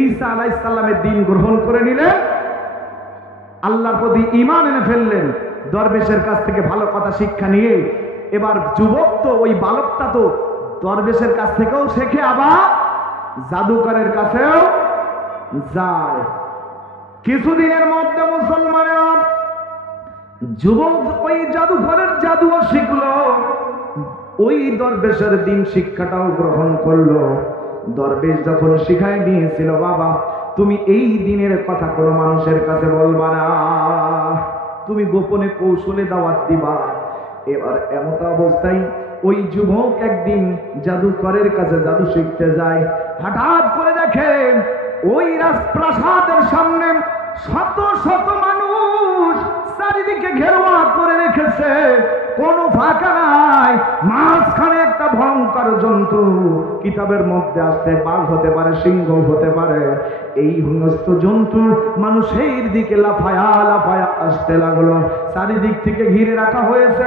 ঈসা আলাইহিস সালামের দ্বীন গ্রহণ করে নিলেন, আল্লাহর প্রতি ঈমান এনে ফেললেন। দরবেশের কাছ থেকে ভালো কথা শিক্ষা নিয়ে এবার যুবক তো ওই বালকটা তো দরবেশের কাছ থেকেও শেখে, আবার জাদুকরের কাছেও যায়। কিছুদিনের মধ্যে মুসলমানেরা যুবক ওই জাদুকরের জাদুও শিখলো, ওই দরবেশের দিন শিক্ষাটাও গ্রহণ করলো। দরবেশ যখন শিখাই দিয়েছিল, বাবা তুমি এই দিনের কথা কোনো মানুষের কাছে বলবা না, তুমি গোপনে কৌশলে দাওয়াত দিবা। এবার এমত অবস্থায় ওই যুবক একদিন জাদুকরের কাছে জাদু শিখতে যায়। হঠাৎ করে দেখে ওই রাজপ্রাসাদের সামনে শত শত মানুষ চারিদিকে ঘেরোয়া করে রেখেছে, কোনো ফাঁকা নাই, মাঝখানে একটা ভয়ঙ্কর জন্তু, কিতাবের মধ্যে আসতে বাঘ হতে পারে, সিংহ হতে পারে, এই সমস্ত জন্তু মানুষের দিকে লাফায়া লাফায়া আসতে লাগলো। চারিদিক থেকে ঘিরে রাখা হয়েছে।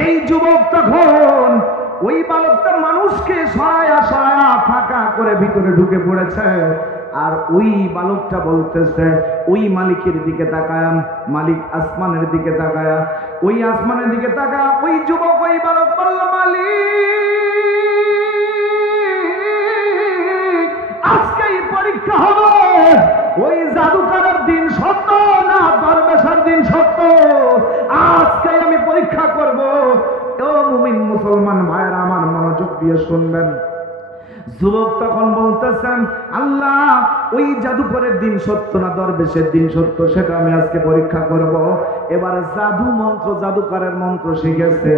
এই যুবক তখন ওই বালকটা মানুষকে সরায়া সরায়া ফাঁকা করে ভিতরে ঢুকে পড়েছে। আর ওই বালকটা বলতেছে, ওই মালিকের দিকে তাকায়, মালিক আসমানের দিকে তাকায়, ওই আসমানের দিকে তাকায় ওই যুবক ওই বালক বলল, মালিক পরীক্ষা হবে ওই জাদুকরের দিন সত্য না দরবেশের দিন সত্য। আজকে আমি পরীক্ষা করব। ও মুমিন মুসলমান ভাইরা আমার মনোযোগ দিয়ে শুনবেন। যুবক তখন বলতেছেন, আল্লাহ ওই জাদুকরের দিন সত্য না দরবেশের দিন সত্য সেটা আমি আজকে পরীক্ষা করব। এবারে জাদু মন্ত্র, জাদুকরের মন্ত্র শিখেছে।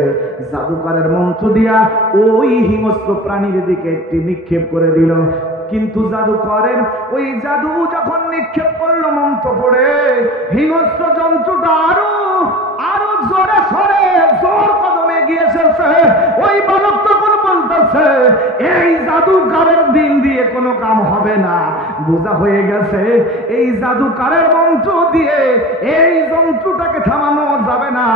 জাদুকরের মন্ত্র দিয়া ওই হিংস্র প্রাণীর দিকে একটি নিক্ষেপ করে দিল। কিন্তু জাদুকরের ওই জাদু যখন নিক্ষেপ করলো মন্ত্র পড়ে, হিংস্র জন্তুটা আরো আরো জোরে সরে জোর কদমে গিয়ে এসেছে। ওই বালক তখন বলতেছে, এই জাদুকরের দিন দিয়ে কোনো কাম হবে না। বোঝা হয়ে গেছে এই জাদুকরের মন্ত্র দিয়ে এই জন্তুটাকে থামানো যাবে না।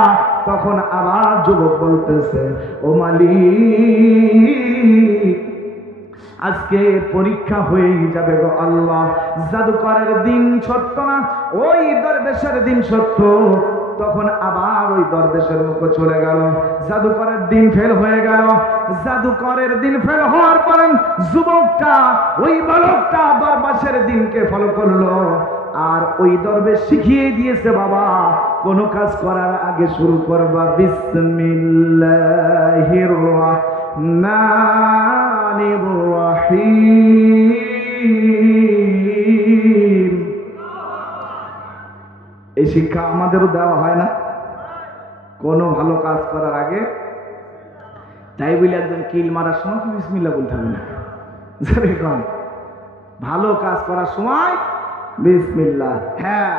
তখন আবার যুবক বলতেছে, ও মালিক আজকে পরীক্ষা হয়েই যাবে গো আল্লাহ। জাদুকরের দিন সত্য না ওই দরবেশের দিন সত্য। তখন আবার ওই দরবেশের মুখ চলে গেল, জাদুকরের দিন ফেল হয়ে গেল। জাদুকরের দিন ফেল হওয়ার পরে যুবকটা ওই বালকটা দরবেশের দিনকে ফলো করলো। আর ওই দরবেশ শিখিয়ে দিয়েছে, বাবা কোনো কাজ করার আগে শুরু করবা বিসমিল্লাহির রাহমানির রাহিম। এই শিক্ষা আমাদেরও দেওয়া হয় না কোনো ভালো কাজ করার আগে? তাই বলে একদম কিল মারার সময় কি বিসমিল্লাহ বলতে হবে না? ভালো কাজ করার সময় বিসমিল্লাহ। হ্যাঁ,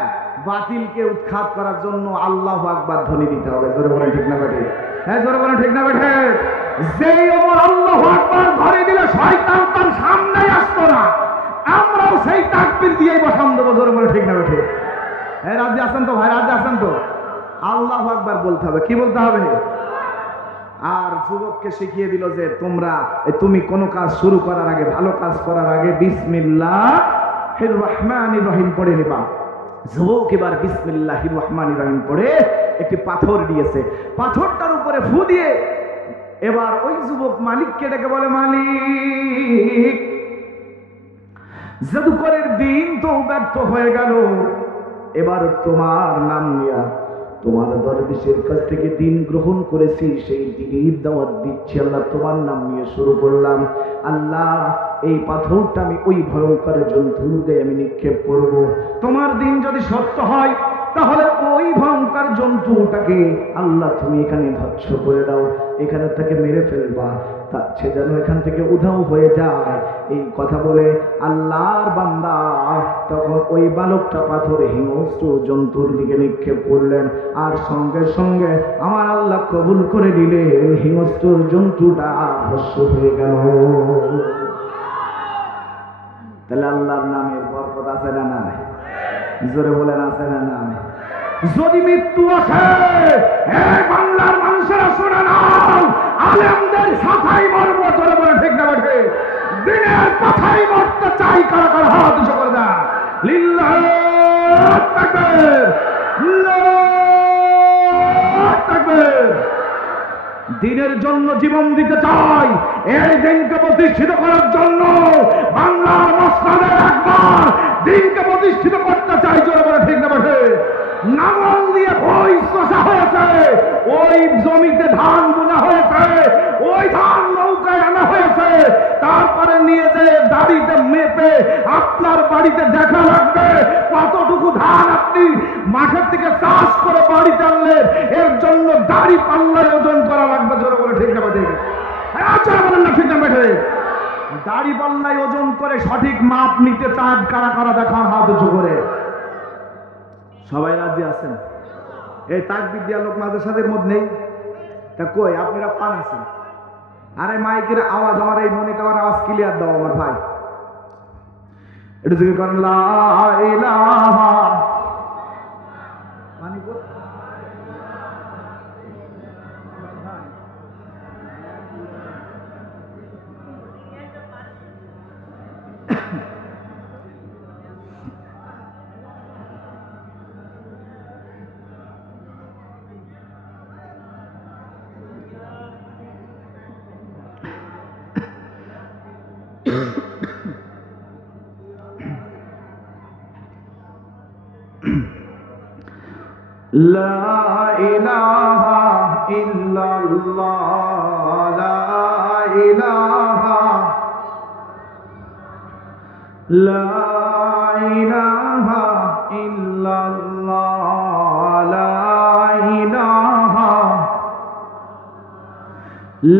বাতিলকে উৎখাত করার জন্য আল্লাহু আকবার ধ্বনি দিতে হবে। জোরে বলেন ঠিক না বেঠে? হ্যাঁ জোরে বলেন ঠিক না বেঠে? যেই ওমর আল্লাহু আকবার ধ্বনি দিলে শয়তান তার সামনেই আসতো না। আমরাও সেই তাকবীর দিয়েই বসান দেবো। জোরে বলেন ঠিক না বেঠে? হ্যাঁ রাজি আছেন তো ভাই? রাজি আছেন তো? আল্লাহু আকবার বলতে হবে। কি বলতে হবে? আর যুবককে শিখিয়ে দিল যে তুমি কোনো কাজ শুরু করার আগে, ভালো কাজ করার আগে বিসমিল্লাহির রহমানির রহিম পড়ে নিবা। যুবক এবার বিসমিল্লাহির রহমানির রহিম পড়ে একটি পাথর দিয়েছে। পাথরটার উপরে ফু দিয়ে এবার ওই যুবক মালিককে ডেকে বলে, মালিক জাদুকরের দিন তো ব্যর্থ হয়ে গেল। এবার তোমার নাম নিয়া তোমার দরবেশের কাছ থেকে দিন গ্রহণ করেছি, সেই দিনের দাওয়াত দিচ্ছি আল্লাহ, তোমার নাম নিয়ে শুরু করলাম। আল্লাহ এই পাথরটা আমি ওই ভয়ঙ্কর জন্তুর গায়ে আমি নিক্ষেপ করব। তোমার দিন যদি সত্য হয় তাহলে ওই ভয়ঙ্কর জন্তুটাকে আল্লাহ তুমি এখানে ধ্বংস করে দাও, এখানে তাকে মেরে ফেলবা, সে যেন এখান থেকে উধাও হয়ে যায়। এই কথা বলে আল্লাহর বান্দা তখন ওই বালকটা পাথরে হিংস্র জন্তুর দিকে নিক্ষেপ করলেন। আর সঙ্গে সঙ্গে আমার আল্লাহ কবুল করে দিলেন, হিংস্র জন্তুটা ভস্ম হয়ে গেল। তাহলে আল্লাহর নামের বরকত আছে না নাই? জোরে বলেন আছে না নাই? যদি মৃত্যু আসে, বাংলার মানুষেরা শুনে নাও, আলেমদের সাথাই মরবো। জোরে বলে ঠিক না বেঠে? দিনের কথাই মরতে চাই। কারা কারা হাত উঁচু করে দেন? লিল্লাহি তাকবীর, আল্লাহু তাকবীর। দিনের জন্য জীবন দিতে চাই। এই দিনকে প্রতিষ্ঠিত করার জন্য বাংলার মসনদে একবার দিনকে প্রতিষ্ঠিত করতে চাই। জোরে বলে ঠিক না বেঠে? নাঙল দিয়ে ওই চষা হয়েছে, ওই জমিতে ধান বোনা হয়েছে, ওই ধান নৌকায় আনা হয়েছে, তারপরে নিয়ে যে দাড়িতে মেপে আপনার বাড়িতে দেখা লাগবে কতটুকু ধান আপনি মাঠের থেকে চাষ করে বাড়িতে আনলেন। এর জন্য দাড়ি পাল্লায় ওজন করা লাগবে। জোরে বলে ঠিক না বেঠে? আচ্ছা বলেন না ঠিক না বেঠে? দাড়ি পাল্লায় ওজন করে সঠিক মাপ নিতে চান কারা কারা দেখান হাত উঁচু করে? সবাই রাজি আছেন? এই তাকবীর দেওয়া লোক মাঝে সাথে মধ্যে নেই? তা কই আপনারা পান আছেন? আরে মাইকের আওয়াজ, আমার এই মনিটর আওয়াজ ক্লিয়ার দাও আমার ভাই। এটা জিকির করেন লা ইলাহা মানে লা ইলাহা ইল্লাল্লাহ, লা ইলাহা, লা ইলাহা ইল্লাল্লাহ, লা ইলাহা,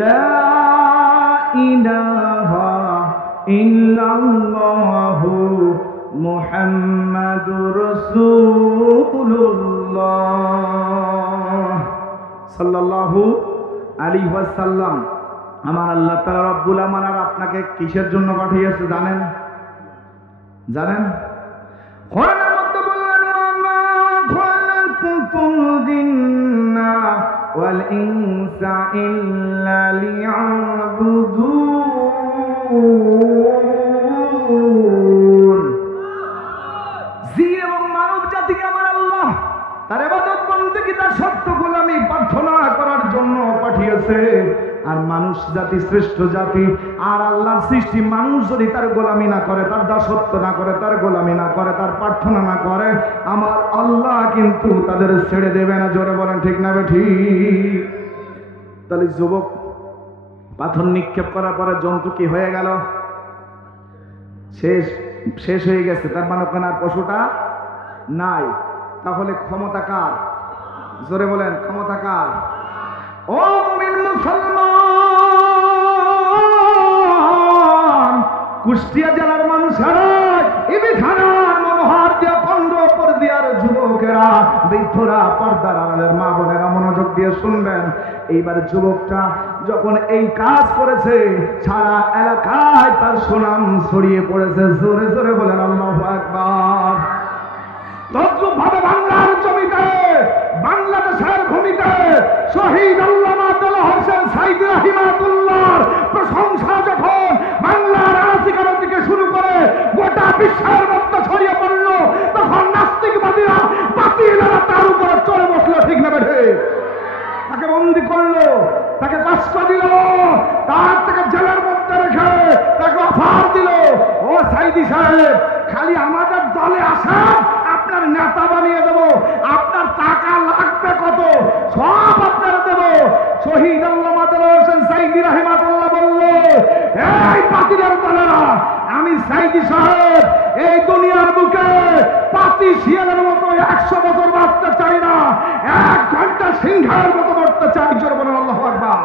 লা ইলাহা ইল্লাল্লাহু মুহাম্মাদুর রাসূলুল্লাহ সাল্লাল্লাহু আলাইহি ওয়াসাল্লাম। আমার আল্লাহ তাআলা রব্বুল আমানার আপনাকে কিসের জন্য পাঠিয়েছে জানেন? জানেন? কোরআনের মধ্যে বললেন, ওয়া মা খালাকুতুল জিন্না ওয়াল ইনসা ইল্লা লিয়াবুদুন। জিন এবং মানব জাতিকে আমার আল্লাহ তার ইবাদত বন্দেগী, তার সত্য গোলামি প্রার্থনা করার জন্য পাঠিয়েছে। আর মানুষ জাতি শ্রেষ্ঠ জাতি, আর আল্লাহর সৃষ্টি মানুষ যদি তার গোলামি না করে, তার দাসত্ব না করে, তার গোলামি না করে, তার প্রার্থনা না করে, আমার আল্লাহ কিন্তু তাদের ছেড়ে দেবে না। জোরে বলেন ঠিক না ঠিক? তাহলে যুবক পাথর নিক্ষেপ করার পরে জন্তু কি হয়ে গেল? শেষ হয়ে গেছে। তার মানে ওখানে আর পশুটা নাই। তাহলে ক্ষমতা কার? জোরে বলেন ক্ষমতা কার? ও মুমিন মুসলমান, কুষ্টিয়া জেলার মানুষেরা, ইবি থানার মনোহর দিয়া কন্দ পর্দিয়ার যুবকেরা, বৃদ্ধরা, পর্দার আড়ালের মা বোনেরা মনোযোগ দিয়ে শুনবেন। এইবার যুবকটা যখন এই কাজ করেছে, সারা এলাকায় তার সুনাম ছড়িয়ে পড়েছে। জোরে জোরে বলেন আল্লাহু আকবার। তদ্রুপ ভাবে বাংলার জমিতে, বাংলাদেশের ভূমিতে শহীদ আল্লামা দেলোয়ার হোসেন সাইদি রাহিমাতুল্লাহর প্রশংসা যখন বাংলার আনাচিকানা থেকে শুরু করে গোটা বিশ্বের মধ্যে ছড়িয়ে পড়ল, তখন নাস্তিকবাদীরা, বাতিলেরা তার উপরে চড়ে বসলো। ঠিক না বেঠে? তাকে বন্দি করলো, তাকে কষ্ট দিল, তার থেকে জেলের মধ্যে রেখে তাকে অফার দিল, ও সাইদি সাহেব, খালি আমাদের দলে আসেন, আপনার নেতা বানিয়ে দেব, আপনার টাকা লাগবে কত সব আপনারা দেব। শহীদ আল্লামা দেলোয়ার হোসেন সাইদি রাহিমাতুল্লাহ বলল, এই বাতিলের দলেরা, আমি সাইদি সাহেব এই দুনিয়ার বুকে পাতি শিয়ালের মতো 100 বছর বাঁচতে চাই না, 1 ঘন্টা সিংহের মতো মরতে চাই। জোরে বলেন আল্লাহু আকবার।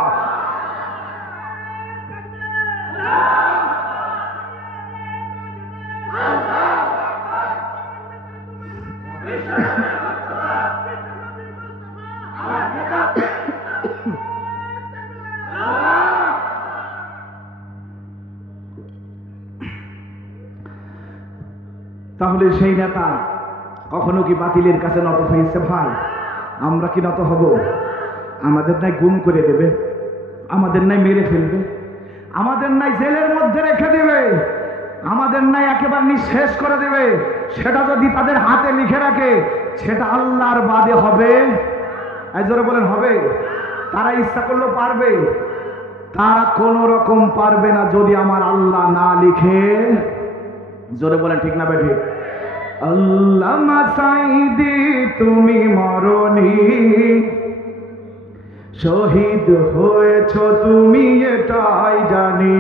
তাহলে সেই নেতা কখনো কি বাতিলের কাছে নত হয়েছে? ভাই, আমরা কি নত হব? আমাদের নাই গুম করে দেবে, আমাদের নাই মেরে ফেলবে, আমাদের নাই জেলের মধ্যে রেখে দেবে, আমাদের নাই একেবারে নিঃশেষ করে দেবে। সেটা যদি তাদের হাতে লিখে রাখে, সেটা আল্লাহর বাদে হবে? জোরে বলেন হবে? তারা ইচ্ছা করলেও পারবে? তারা কোন রকম পারবে না যদি আমার আল্লাহ না লিখে। জোরে বলেন ঠিক না বেঠি? আল্লামা সাইদি তুমি মরনি, শহীদ হয়েছ তুমি এটাই জানি,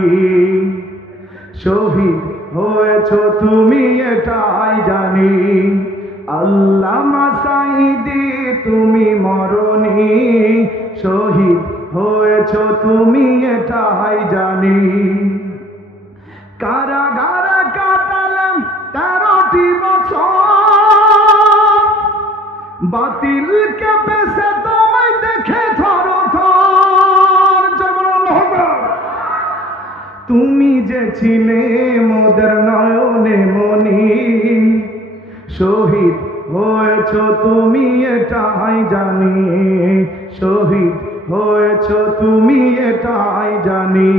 শহীদ হয়েছ তুমি এটাই জানি। আল্লামা সাইদি তুমি মরনি, শহীদ হয়েছ তুমি এটাই জানি। কারাগারে কাটালাম 13টি বছর, বাতিলকে পেছে তোমায় দেখে থর থর। তুমি যে ছিলে মোদের নয়নে মনি, শহীদ হয়েছ তুমি এটাই জানি, শহীদ হয়েছ তুমি এটাই জানি।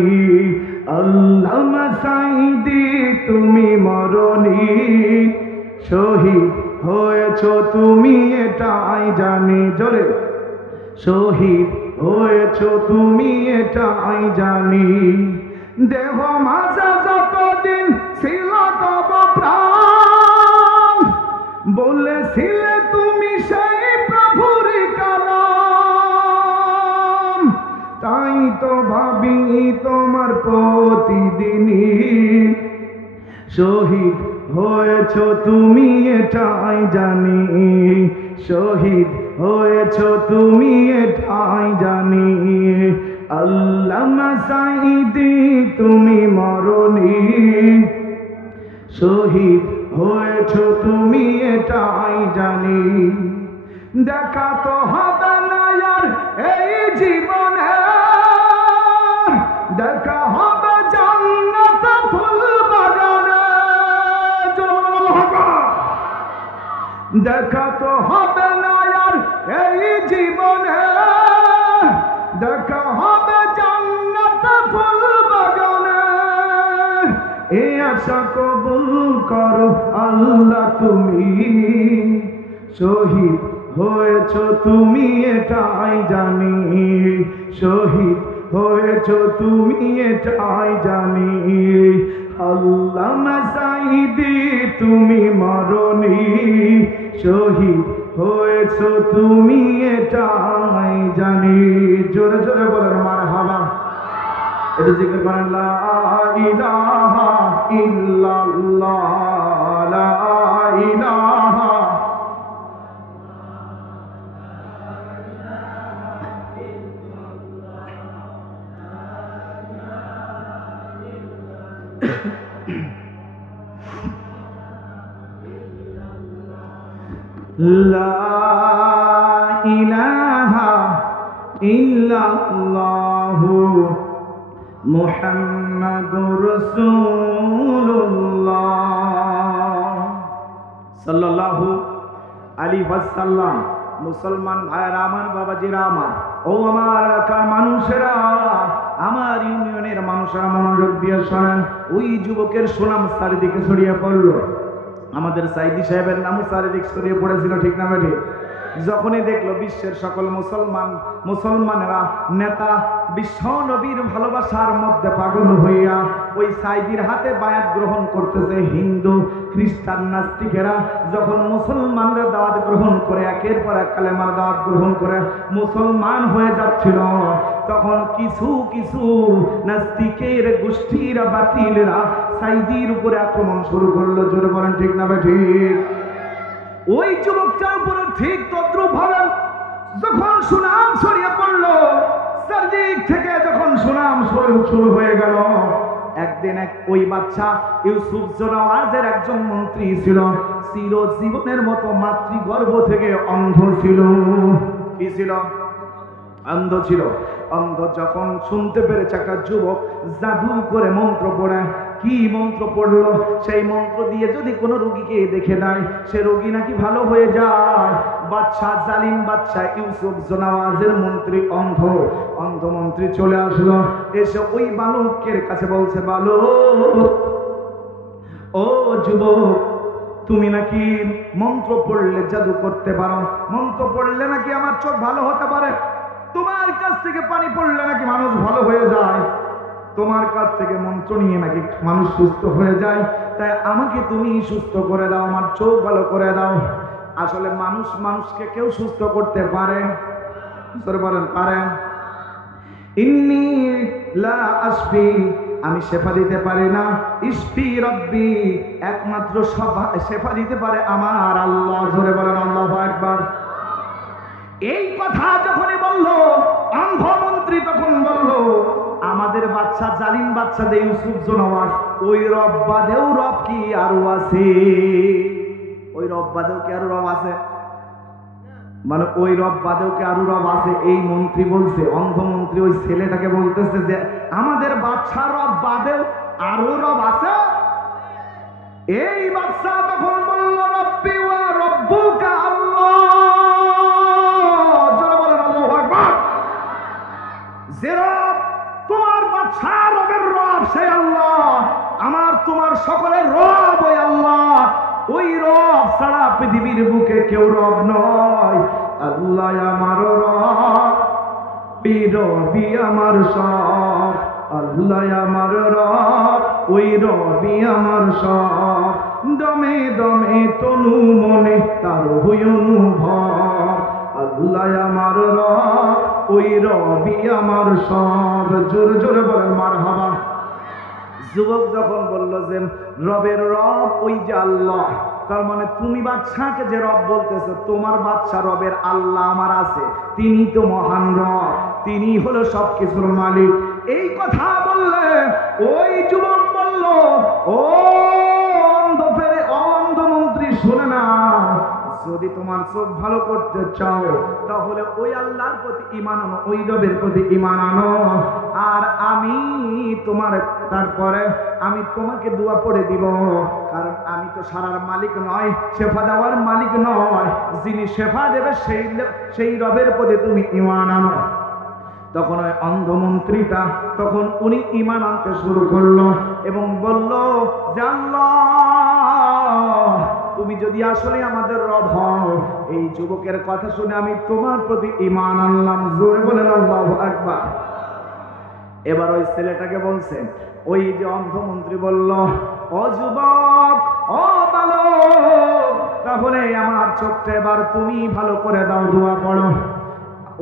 আল্লামা সাইদি তুমি মরনি, শহীদ হয়েছ তুমি এটাই জানি। জোরে, শহীদ হয়েছ তুমি এটাই জানি। দেহ মাঝে যতদিন ছিল তব প্রাণ, বলেছিলে তুমি সেই প্রভুর কালাম, তাই তো ভাবি তোমার প্রতিদিনই। শহীদ হয়েছ তুমি এটাই জানি, শহীদ হয়েছ তুমি এটাই জানি। আল্লামা সাঈদী তুমি মরনি, শহীদ হয়েছ তুমি এটাই জানি। দেখা তো হবে না আর এই জীবনে, দেখা হবে জান্নাত ফুল বাগানে। দেখা তো হবে না আর এই জীবনে, দেখা হবে জান্নাত ফুল বাগানে। এই আশা কবুল করো আল্লাহ তুমি, শহীদ হয়েছ তুমি এটাই জানি, শহীদ হয়েছ তুমি এটাই জানি। আল্লামা সাঈদী তুমি মরনি, শহীদ হয়েছ তুমি এটাই জানি। জোরে জোরে বলেন মারহাবা। এটা জিকির করেন লা ইলাহা ইল্লাল্লাহ, লা ইলাহা। লা ইলাহা ইল্লাল্লাহু মুহাম্মাদুর রাসূলুল্লাহ সাল্লাল্লাহু আলাইহি ওয়াসাল্লাম। মুসলমান ভাইরা আমার, বাবাজিরা আমার, ও আমার এলাকার মানুষেরা, আমার ইউনিয়নের মানুষেরা মনোযোগ দিয়ে শোনেন। ওই যুবকের সুনাম চারিদিকে ছড়িয়ে পড়ল, আমাদের সাইদি সাহেবের নামও চারিদিক ছড়িয়ে পড়েছিল, ঠিক না বেঠিক? যখনই দেখলো বিশ্বের সকল মুসলমানেরা নেতা বিশ্ব নবীর ভালোবাসার মধ্যে পাগল হইয়া ওই সাইদির হাতে বায়াত গ্রহণ করতেছে হিন্দু খ্রিস্টান নাস্তিকেরা, যখন মুসলমানরা দাওয়াত গ্রহণ করে একের পর এক কালেমার দাওয়াত গ্রহণ করে মুসলমান হয়ে যাচ্ছিল, তখন কিছু কিছু নাস্তিকের গোষ্ঠীর বাতিলরা সাইদির উপরে আক্রমণ শুরু করলো। জোরে বলেন ঠিক না বেঠিক? ওই যুবকটার উপরে ঠিক তদ্রুপ ভাবে যখন সুনাম ছড়িয়ে পড়লো, চারদিক থেকে যখন সুনাম শুরু হয়ে গেল, একদিন ওই বাচ্চা ইউসুফ জোনাওয়াজের একজন মন্ত্রী ছিল, চিরজীবনের মতো মাতৃগর্ভ থেকে অন্ধ ছিল। কি ছিল? অন্ধ ছিল। অন্ধ যখন শুনতে পেরেছে একটা যুবক জাদু করে মন্ত্র পড়ে, কি মন্ত্র পড়লো, সেই মন্ত্র দিয়ে যদি কোনো রোগীকে দেখে দেয় সে রোগী নাকি ভালো হয়ে যায়। বাদশা, জালিম বাদশা ইউসুফ জোনাওয়াজের মন্ত্রী অন্ধ মন্ত্রী চলে আসলো, এসে ওই বালকের কাছে বলছে, বালক, ও যুবক, তুমি নাকি মন্ত্র পড়লে জাদু করতে পারো, মন্ত্র পড়লে নাকি আমার চোখ ভালো হতে পারে, তোমার কাছ থেকে পানি পড়লে নাকি মানুষ ভালো হয়ে যায়, তোমার কাছ থেকে মন্ত্র নিয়ে নাকি মানুষ সুস্থ হয়ে যায়, তাই আমাকে তুমি সুস্থ করে দাও, আমার চোখ ভালো করে দাও। আসলে মানুষকে কেউ সুস্থ করতে পারে? বলেন পারেন? ইন্নী লা আশফি, আমি শেফা দিতে পারি না, ইশফি রব্বি, একমাত্র শেফা দিতে পারে আমার আল্লাহ। জোরে বলেন আল্লাহু আকবার। এই কথা যখনই বললো অন্ধমন্ত্রী, তখন বলল, আমাদের বাচ্চা জালিম বাচ্চা যে ইউসুফ জোনাওয়াজ, ওই রব বাদেও রব কি আরো আছে? ওই রব বাদেও কি আরো রব আছে? মানে ওই রব বাদেও কি আরো রব আছে? এই মন্ত্রী বলছে, অন্ধমন্ত্রী ওই ছেলেটাকে বলতেছে যে আমাদের বাচ্চা রব বাদেও আরো রব আছে। এই বাচ্চা তখন বলল, রব্বি ওয়া রব্বুকা আল্লাহ। যে রব তোমার বাচ্চা রবের রব সে আল্লাহ, আমার তোমার সকলের রব ওই আল্লাহ, ওই রব ছাড়া পৃথিবীর বুকে কেউ রব নয়। আল্লাহ আমার রব, রবি আমার সব, আল্লাহ আমার রব, ওই রবি আমার সব। দমে দমে তনু মনে তার হই অনুভব। আল্লাহ আমার রব, ওই রবি আমার সব। জোরে জোরে বলেন মারহাবা। যুবক যখন বলল যে রবের রব ওই যে আল্লাহ, তার মানে তুমি বাদশাকে যে রব বলতেছো, তোমার বাদশা রবের আল্লাহ আমার আছে, তিনি তো মহান রব, তিনি হলো সবকিছুর মালিক। এই কথা বললে ওই যুবক বলল, ও অন্ধমন্ত্রী শুনে না, যদি তোমার চোখ ভালো করতে চাও তাহলে ওই আল্লাহর প্রতি ঈমান আনো, ওই রবের প্রতি ঈমান আনো। আর আমি তোমার তারপরে আমি তোমাকে দোয়া পড়ে দিব, কারণ আমি তো সারার মালিক নয়, শেফা দেওয়ার মালিক নয়, যিনি শেফা দেবে সেই রবের প্রতি তুমি ঈমান আনো। তখন ওই অন্ধমন্ত্রীটা তখন উনি ঈমান আনতে শুরু করলো এবং বলল যে আল্লাহ, তুমি যদি আসলে আমাদের রব হও, এই যুবকের কথা শুনে আমি তোমার প্রতি ঈমান আনলাম। জোরে বলেন আল্লাহু আকবার। এবার ওই ছেলেটাকে বলছে, ওই যে অন্ধমন্ত্রী বলল, ও যুবক, ও বালক, তাহলে আমার চোখটা এবার তুমি ভালো করে দাও, দোয়া পড়ো।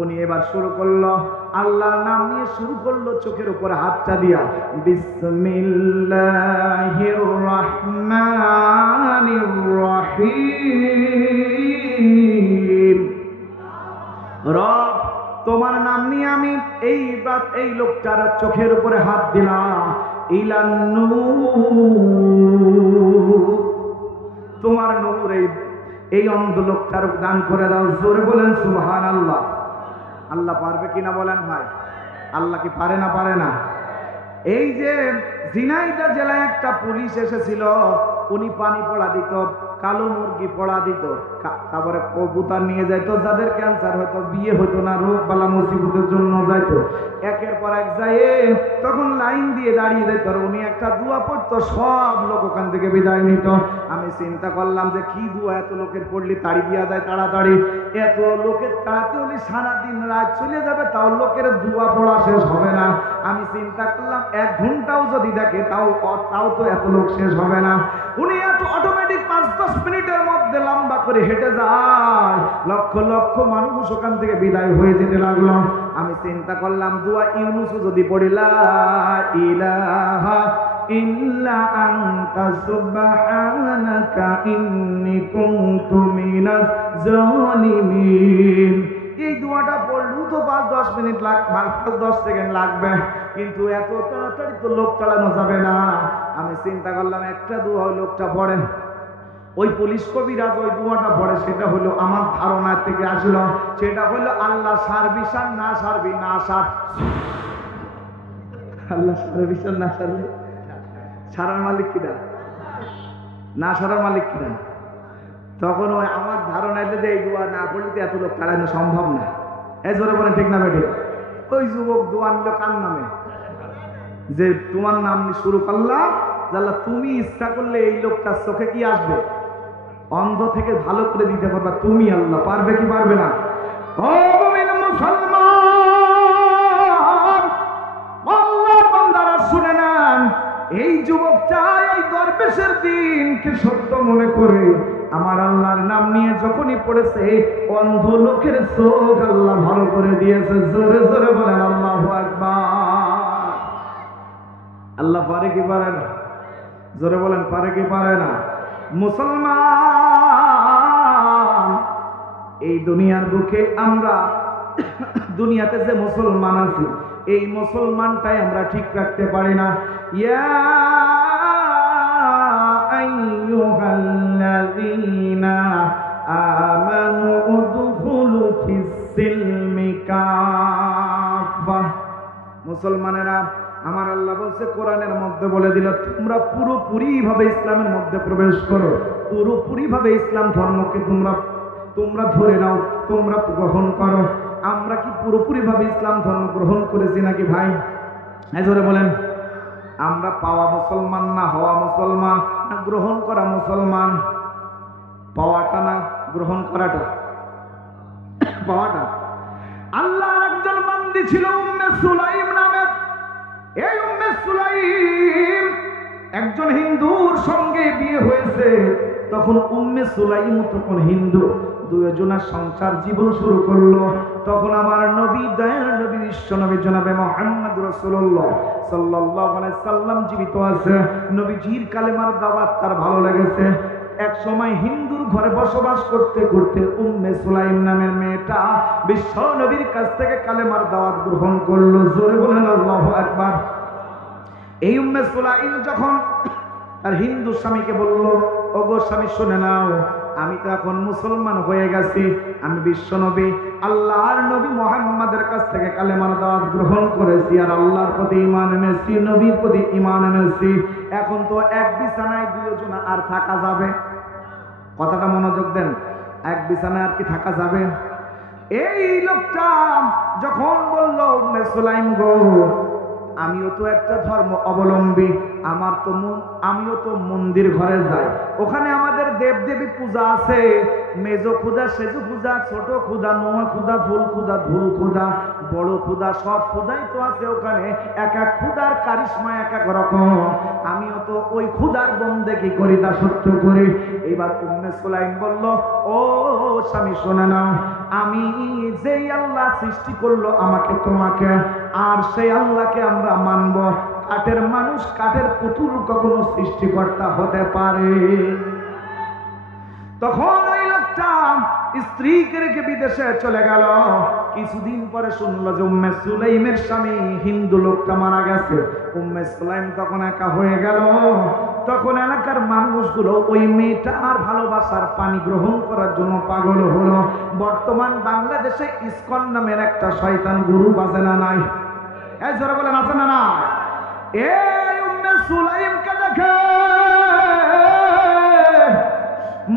উনি এবার শুরু করলো, আল্লাহর নাম নিয়ে শুরু করলো, চোখের উপরে হাতটা দিয়া, বিসমিল্লাহির রাহমানির রহিম। রব, তোমার নাম নিয়ে আমি এই লোকটার চোখের উপরে হাত দিলাম। ইলান নূর, তোমার নূর এই অন্ধ লোকটার দান করে দাও। জোরে বলেন সুবহানাল্লাহ। আল্লাহ পারবে কিনা বলেন ভাই? আল্লাহ কি পারে না? পারে না? এই যে ঝিনাইদহ জেলায় একটা পুলিশ এসেছিল, উনি পানি পড়া দিত, কালো মুরগি পড়া দিত, তারপরে কবুতর নিয়ে যাইতো, যাদের ক্যান্সার হয়তো, বিয়ে হইতো না, রোগ বালা মুসিবতের জন্য যাইতো, একের পর এক যায়, তখন লাইন দিয়ে দাঁড়িয়ে যেত, উনি একটা দোয়া পড়তো, সব লোক ওখান থেকে বিদায় নিত। আমি চিন্তা করলাম যে কি দোয়া, এত লোকের পড়লি তাড়ি দিয়া যায় তাড়াতাড়ি, এত লোকের তাড়াতে হলে সারাদিন রাত চলে যাবে, তাও লোকের দোয়া পড়া শেষ হবে না। আমি চিন্তা করলাম 1 ঘন্টাও যদি দেখে তাও তো এত লোক শেষ হবে না। উনি এত অটোমেটিক 5-10 মিনিটের মধ্যে লম্বা করে হেঁটে যায়, লক্ষ লক্ষ মানুষ ওখান থেকে বিদায় হয়ে যেতে লাগলো। আমি চিন্তা করলাম দোয়া ইউনুসও যদি পড়ি, লা ইলাহা ইল্লা আনতা সুবহানাকা ইন্নী কুনতু মিনাজ জালিমিন, এই দোয়াটা পড়লেও তো 5-10 মিনিট লাগবে, 5-10 সেকেন্ড লাগবে, কিন্তু এত তাড়াতাড়ি তো লোক চালানো যাবে না। আমি চিন্তা করলাম একটা দোয়া ওই লোকটা পড়ে, ওই পুলিশ কবিরাজ ওই দোয়াটা পড়ে, সেটা হলো আমার ধারণা থেকে আসলো, সেটা হলো আল্লাহ সার্ভিসার না সার্বি না সার, আল্লাহ সার্ভিসার না সার্বি, সারার মালিক কিনা, না সারার মালিক কিনা। তখন ওই আমার ধারণা এলে যে এই দোয়া না পড়লে তো এত লোক তাড়ানো সম্ভব না। এই জোরে বলেন ঠিক না বেঠিক? ওই যুবক দোয়া নিল কার নামে? যে তোমার নাম শুরু করলাম, জাল্লা তুমি ইচ্ছা করলে এই লোকটার চোখে কি আসবে, অন্ধ থেকে ভালো করে দিতে পারবা তুমি, আল্লাহ পারবে কি পারবে না? ও মুমিন মুসলমান, আল্লাহর বান্দারা শুনে নেন, এই যুবকটা এই দরবেশের দিনকে সত্য মনে করে আমার আল্লাহর নাম নিয়ে যখনই পড়েছে, অন্ধ লোকের চোখ আল্লাহ ভালো করে দিয়েছে। জোরে জোরে বলেন আল্লাহু আকবার। আল্লাহ পারে কি পারে না? জোরে বলেন পারে কি পারে না? মুসলমান, এই দুনিয়ার বুকে আমরা দুনিয়াতে যে মুসলমান আছি, এই মুসলমানটাই আমরা ঠিক রাখতে পারি না। ইয়া আইয়ুহাল্লাযীনা আমানু উদখুলু ফিস-সিলমি কাফা। মুসলমানেরা, আমার আল্লাহ বলছে কোরআনের মধ্যে বলে দিল, তোমরা পুরোপুরি ভাবে ইসলামের মধ্যে প্রবেশ করো, পুরোপুরি ভাবে ইসলাম ধর্মকে তোমরা ধরে নাও, তোমরা গ্রহণ করো। আমরা কি পুরোপুরি ভাবে ইসলাম ধর্ম গ্রহণ করেছি নাকি ভাই? হ্যাঁ জোরে বলেন। আমরা পাওয়া মুসলমান না হওয়া মুসলমান, না গ্রহণ করা মুসলমান? পাওয়াটা না গ্রহণ করাটা? পাওয়াটা। আল্লাহর একজন বান্দি ছিল উম্মে সুলাইম নামের। এই উম্মে সুলাইম একজন হিন্দুর সঙ্গে বিয়ে হয়েছে, তখন উম্মে সুলাইম তখন হিন্দু, দুজনের সংসার জীবন শুরু করলো। তখন আমার নবী, দয়ার নবী, বিশ্ব নবী জনাবে মুহাম্মদ রাসূলুল্লাহ সাল্লাল্লাহু আলাইহি সাল্লাম জীবিত আছে। নবীজির কালেমার দাওয়াত তার ভালো লেগেছে। এক সময় হিন্দুর ঘরে বসবাস করতে করতে উম্মে সুলাইম নামের মেয়েটা বিশ্ব নবীর কাছ থেকে কালেমার দাওয়াত গ্রহণ করলো। জোরে বলেন আল্লাহু আকবার। এই উম্মে সুলাইম যখন তার হিন্দু স্বামীকে বলল, ওগো স্বামী শুনে নাও, আমি তো এখন মুসলমান হয়ে গেছি, আমি বিশ্ব নবী আল্লাহর নবী মুহাম্মাদের কাছ থেকে কালেমার দাওয়াত গ্রহণ করেছি, আর আল্লাহর প্রতি ঈমান এনেছি, নবীর প্রতি ঈমান এনেছি। এখন তো এক বিছানায় দুইজন আর থাকা যাবে? কথাটা মনোযোগ দেন, এক বিছানায় আর কি থাকা যাবে? এই লোকটা যখন বলল, উম্মে সুলাইম গো, আমিও তো একটা ধর্ম অবলম্বী, আমিও তো মন্দির ঘরে যাই, ওখানে আমাদের দেবদেবী পূজা আছে, মেজো খুদা, সেজো খুদা, ছোট খুদা, নোয়া খুদা, ফুল খুদা, ধুল খুদা, বড় খুদা, সব খুদাই তো আছে ওখানে, এক এক খুদার কারিশমা এক এক রকম, আমিও তো ওই খুদার বন্দেগী করি, দাসত্ব করি। এবার উম্মে সুলাইম বলল, ও স্বামী শোনে নাও, আমি যেই আল্লাহ সৃষ্টি করলো আমাকে তোমাকে, আর সেই আল্লাহকে আমরা মানব। কাঠের মানুষ, কাঠের পুতুল কখনো সৃষ্টিকর্তা হতে পারে? তখন ওই লোকটা স্ত্রীকে রেখে বিদেশে চলে গেল। কিছুদিন পরে শুনলো যে উম্মে সুলাইমের স্বামী হিন্দু লোকটা মারা গেছে। উম্মে সুলাইম তখন একা হয়ে গেল। তখন এলাকার মানুষগুলো ওই মেয়েটার ভালোবাসার পানি গ্রহণ করার জন্য পাগল হলো। বর্তমান বাংলাদেশে ইসকন নামের একটা শয়তান গুরু বাজে না নাই? এই জোরে বলেন আছে না না? এই উম্মে সুলাইমকে দেখে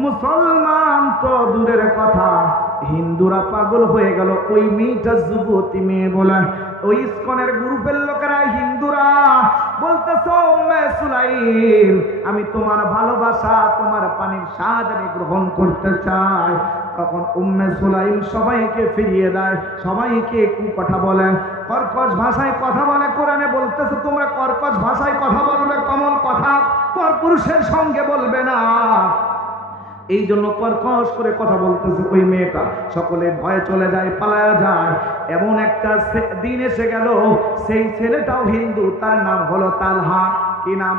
মুসলমান তো দূরের কথা, হিন্দুরা পাগল হয়ে গেল। ওই মেয়েটা যুবতী মেয়ে বলে ওই ইসকনের গ্রুপের লোকেরা, হিন্দুরা বলতেছে, উম্মে সুলাইম, আমি তোমার ভালোবাসা, তোমার পানির স্বাদ আমি গ্রহণ করতে চাই। তখন উম্মে সুলাইম সবাইকে ফিরিয়ে দেয়, সবাইকে কথা বলে, কর্কশ ভাষায় কথা বলে। কোরআনে বলতেছে, তোমরা কর্কশ ভাষায় কথা বলবে, কমল কথা পরপুরুষের সঙ্গে বলবে না। এই জন্য কর্কশ করে কথা বলতেছে ওই মেয়েটা। সকলে ভয়ে চলে যায়, পালায়া যায়। এমন একটা দিন এসে গেল, সেই ছেলেটাও হিন্দু, তার নাম হলো তালহা। কি নাম?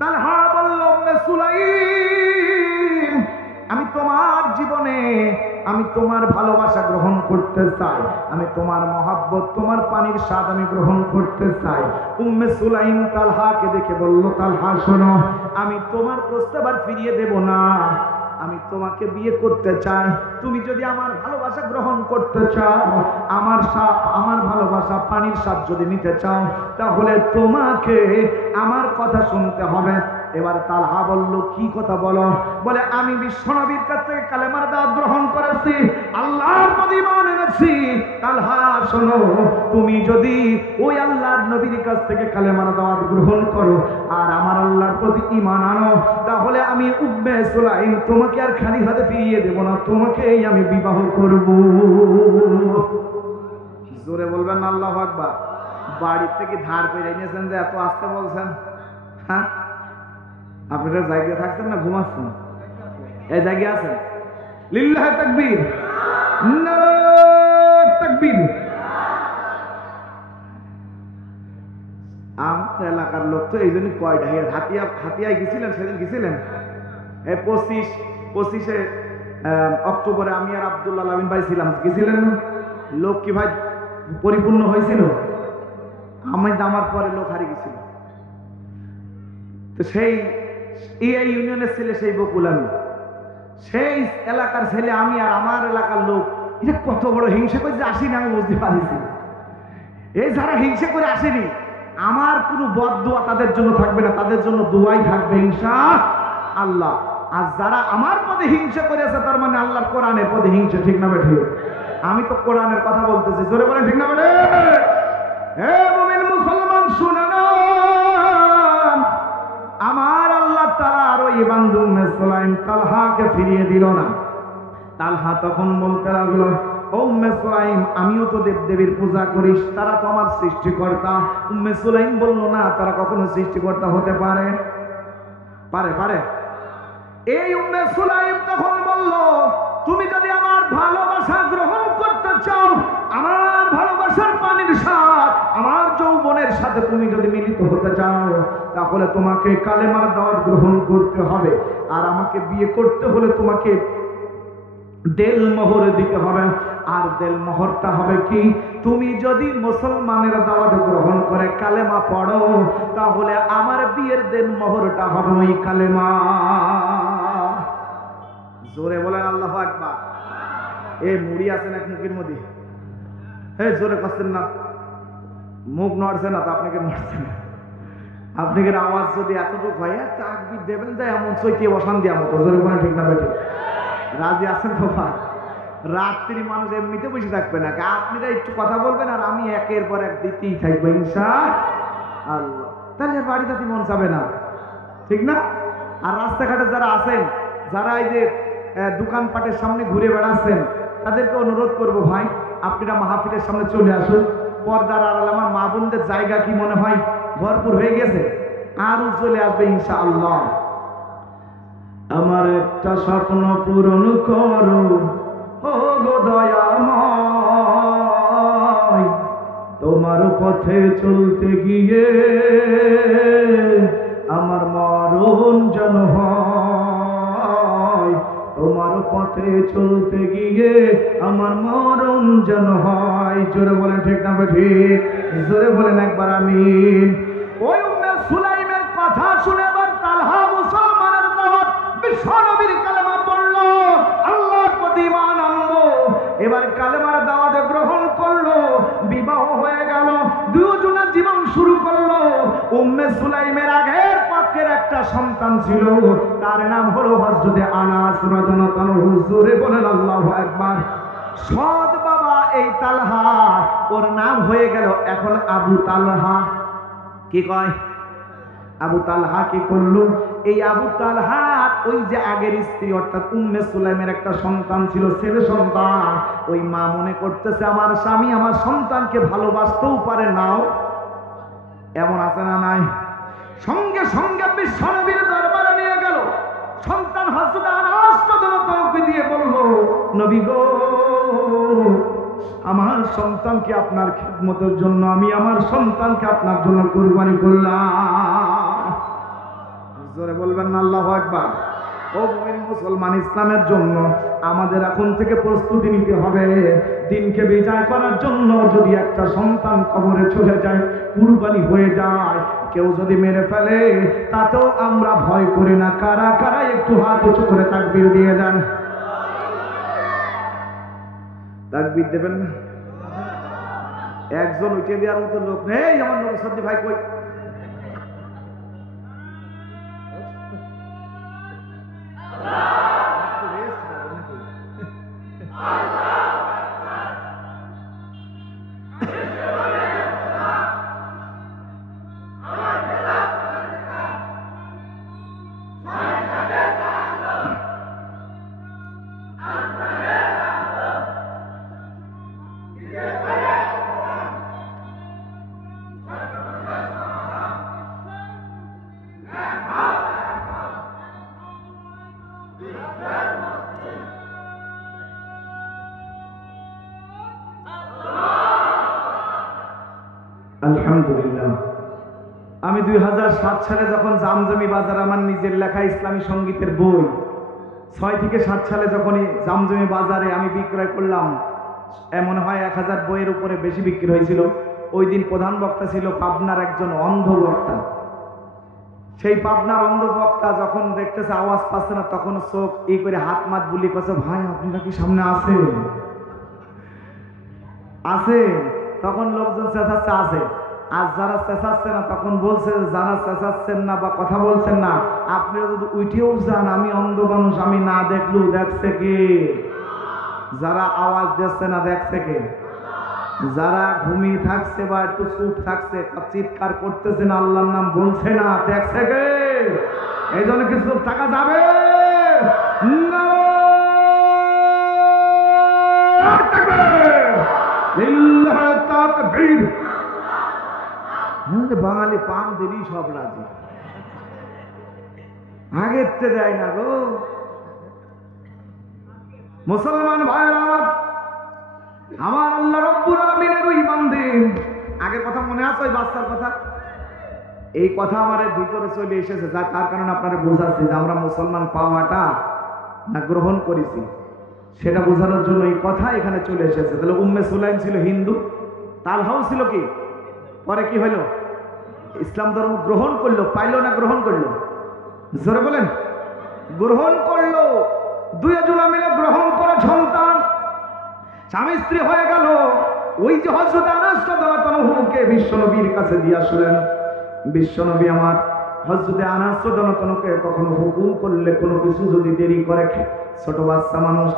তালহা বলল, উম্মে সুলাইম, আমি তোমার জীবনে, আমি তোমার ভালোবাসা গ্রহণ করতে চাই, আমি তোমার মহাব্বত, তোমার পানির স্বাদ আমি গ্রহণ করতে চাই। উম্মে সুলাইম তালহাকে দেখে বলল, তালহা শোনো, আমি তোমার প্রস্তাব আর ফিরিয়ে দেব না, আমি তোমাকে বিয়ে করতে চাই। তুমি যদি আমার ভালোবাসা গ্রহণ করতে চাও, আমার ভালোবাসা পানির স্বাদ যদি নিতে চাও, তাহলে তোমাকে আমার কথা শুনতে হবে। এবার তালহা বলল, কি কথা বলো? বলে, আমি বিশ্বনবীর কাছ থেকে কালেমার দাওয়াত গ্রহণ করেছি, আল্লাহর প্রতি ঈমান এনেছি। তালহা শোনো, তুমি যদি ওই আল্লাহর নবীর কাছ থেকে কালেমার দাওয়াত গ্রহণ করো আর আমার আল্লাহর প্রতি ঈমান আনো, তাহলে আমি উম্মে সুলাইম তোমাকে আর খালি হাতে ফিরিয়ে দেব না, তোমাকেই আমি বিবাহ করব। জোরে বলবেন আল্লাহু আকবার। বাড়ির থেকে ধার করে এনেছেন যে এত আসতে বলছেন? হ্যাঁ, আপনারা জায়গায় থাকছেন না ঘুমাচ্ছেন? এই জায়গায় আছেন? লিল্লাহি তাকবীর, নারায়ে তাকবীর। আমার এলাকার লোক তো এই জন্য কয়টা হাতিয়ায় গেছিলেন, সেদিন গেছিলেন? এই 25 অক্টোবরে আমি আর আব্দুল্লাহ আমিন ভাই ছিলাম, গেছিলেন? লোক কি ভাই পরিপূর্ণ হয়েছিল? আমার পরে লোক হারিয়ে গেছিল। তো সেই এই ইউনিয়নের ছেলে সেই বকুল, আমি সেই এলাকার ছেলে, আমি আর আমার এলাকার লোক, এটা কত বড় হিংসা করে যে আসিনি আমি বুঝতে পারিছি। এই যারা হিংসা করে আসেনি, আমার কোনো বদদুয়া তাদের জন্য থাকবে না, তাদের জন্য দোয়াই থাকবে ইনশাআল্লাহ। আর যারা আমার পদে হিংসা করে আছে, তার মানে আল্লাহর কোরআনের পদে হিংসা। ঠিক না বেঠিক? আমি তো কোরআনের কথা বলতেছি, জোরে বলেন ঠিক না বেঠিক? হে মুমিন মুসলমান শুনে নাও, আমার আল্লাহ তাআলা ওই বান্দা উম্মে সুলাইম তালহাকে ফিরিয়ে দিল না। তালহা তখন বলতে লাগলো, ও উম্মে সুলাইম, আমিও তো দেবদেবীর পূজা করিস, তারা তো আমার সৃষ্টিকর্তা। উম্মে সুলাইম বলল, না, তারা কখনো সৃষ্টিকর্তা হতে পারে? পারে পারে? এই উম্মে সুলাইম তখন বলল, তুমি যদি আমার ভালোবাসা গ্রহণ করতে চাও, আমার ভালোবাসার পানির স্বাদ আমার যৌবনের সাথে তুমি যদি মিলিত হতে চাও, তাহলে তোমাকে কালেমার দাওয়াত গ্রহণ করতে হবে। আর আমাকে বিয়ে করতে হলে তোমাকে দেল মোহর দিতে হবে। আর দেল মোহরটা হবে কি? তুমি যদি মুসলমানের দাওয়াত গ্রহণ করে কালেমা পড়ো, তাহলে আমার বিয়ের দেল মোহরটা হবে ওই কালেমা। জোরে বলেন আল্লাহু আকবার। এই মুড়ি আছে না মুখের মধ্যে? এই জোরে করছেন না, মুখ নড়ছে না তো আপনাকে নড়ছে না। আপনাকে আওয়াজ যদি এতটুকু হয়, তাকবীর দেবেন যায় এমন চৈতিয়ে বসান দিয়া মতো। জোরে বলেন ঠিক না বেঠিক? রাজি আছেন তো ভাই? রাত্রি মানুষ এমনিতে বসে থাকবে না, আপনারা একটু কথা বলবেন আর আমি একের পর এক দিতেই থাকবো ইনশাআল্লাহ। তাহলে বাড়ি যাতে মন চাবে না, ঠিক না? আর রাস্তাঘাটে যারা আছেন, যারা এই যে দোকানপাটের সামনে ঘুরে বেড়াচ্ছেন, তাদেরকে অনুরোধ করব, ভাই আপনারা মাহফিলের সামনে চলে আসুন। পর্দার আড়ালে আমার মা বোনদের জায়গা কি মনে হয় ভরপুর হয়ে গেছে, আরও চলে আসবে ইনশাআল্লাহ। আমার একটা স্বপ্ন পূরণ করো ও গো দয়াময়, তোমার পথে চলতে গিয়ে আমার মরণ যেন হয়। তোমার পথে চলতে গিয়ে আমার মরণ যেন হয়। জোরে বলেন ঠিক না ঠিক? জোরে বলেন একবার আমিন। ওই উম্মে সুলাইমের কথা শুনে এবার তালহা মুসলমানের দাওয়াত বিশ্বনবীর কালেমা পড়ল, আল্লাহর প্রতি ঈমান আনলো, এবার কালেমার দাওয়াত গ্রহণ করলো, বিবাহ হয়ে গেল, দুজনে জীবন শুরু করলো। উম্মে সুলাইমের আগের পক্ষের একটা সন্তান ছিল, তার নাম হলো হযরতে আনাস রাদিয়াল্লাহু আনহু। জোরে বলেন আল্লাহু আকবার। সৎ বাবা এই তালহা, ওর নাম হয়ে গেল এখন আবু তালহা। কি কয়? আবু তালহা কি করলো? এই আবু তালহা ওই যে আগের স্ত্রী অর্থাৎ উম্মে সুলাইমের একটা সন্তান ছিল, ছেলে সন্তান। ওই মা মনে করতেছে আমার স্বামী আমার সন্তানকে ভালোবাসতেও পারে, নাও এমন আছে না নাই? সঙ্গে সঙ্গে বিশ্বনবীর দরবারে নিয়ে গেল। সন্তান হযরত আনাস রাদিয়াল্লাহু দিয়ে বলল, নবী গো, আমার সন্তানকে আপনার খিদমতের জন্য আমি আমার সন্তানকে আপনার জন্য কুরবানি করলাম। জোরে বলবেন না আল্লাহু আকবার। ও মুমিন মুসলমান, ইসলামের জন্য আমাদের এখন থেকে প্রস্তুতি নিতে হবে। দিনকে বিজয় করার জন্য যদি একটা সন্তান কবরে চলে যায়, কুরবানি হয়ে যায়, কেউ যদি মেরে ফেলে, তাতেও আমরা ভয় করি না। কারা কারা একটু হাত উঁচু করে তাকবীর দিয়ে দেন? তাকবীর দেবেন না? একজন উঠে দেওয়ার মতো লোক নেই। আমার নবী সত্যি ভাই কই? আলহামদুলিল্লাহ। আমি 2007 সালে যখন জামজমি বাজার আমার নিজের লেখা ইসলামী সঙ্গীতের বই 6 থেকে 7 সালে যখনই জামজমি বাজারে আমি বিক্রয় করলাম, মনে হয় 1000 বইয়ের উপরে বেশি বিক্রি হয়েছিল। ওই দিন প্রধান বক্তা ছিল পাবনার একজন অন্ধ বক্তা। সেই পাবনার অন্ধ বক্তা যখন দেখতেছে আওয়াজ পাচ্ছে না, তখন চোখ এই করে হাত মাত বুলি কছে, ভাই আপনারা কি সামনে আছে? তখন লোকজন চেঁচাচ্ছে আছে। আর যারা চেঁচাচ্ছে না তখন বলছে, যারা চেঁচাচ্ছেন না বা কথা বলছেন না, আপনারা যদি উঠেও যান, আমি অন্ধ মানুষ, আমি না দেখলেও দেখছে কে? যারা আওয়াজ দিচ্ছে না দেখছে কে? যারা ঘুমিয়ে থাকছে বা একটু চুপ থাকছে, চিৎকার করতেছে না, আল্লাহর নাম বলছে না, দেখছে কে? এই জন্য কি চুপ থাকা যাবে না? তাকবীর। বাঙালি পান দিবি সব রাজি, আগের চেয়ে দেয় না গো। মুসলমান ভাইরা আমার, আল্লাহ রব্বুল আলামিনের ওই বান্দে, আগের কথা মনে আছে ওই বাচ্চার কথা? এই কথা আমার ভিতরে চলে এসেছে, যার তার কারণে আপনারা বোঝাচ্ছি যে আমরা মুসলমান পাওয়াটা না গ্রহণ করেছি সেটা বোঝানোর জন্য এই কথা এখানে চলে এসেছে। তাহলে উম্মে সুলাইম ছিল হিন্দু, তালহাও ছিল কি, পরে কি হইল? ইসলাম ধর্ম গ্রহণ করলো, পাইলো না গ্রহণ করলো? জোরে বলেন। গ্রহণ করলো, দুইজনা মিলে গ্রহণ করে সন্তান, স্বামী স্ত্রী হয়ে গেল। ওই যে হযরত আনাস রাদিয়াল্লাহু আনহুকে বিশ্বনবীর কাছে দিয়ে আসলেন। বিশ্বনবী আমার হযরত আনাস রাদিয়াল্লাহু আনহুকে কখনো হুকুম করলে কোনো কিছু যদি দেরি করে, ছোট বাচ্চা মানুষ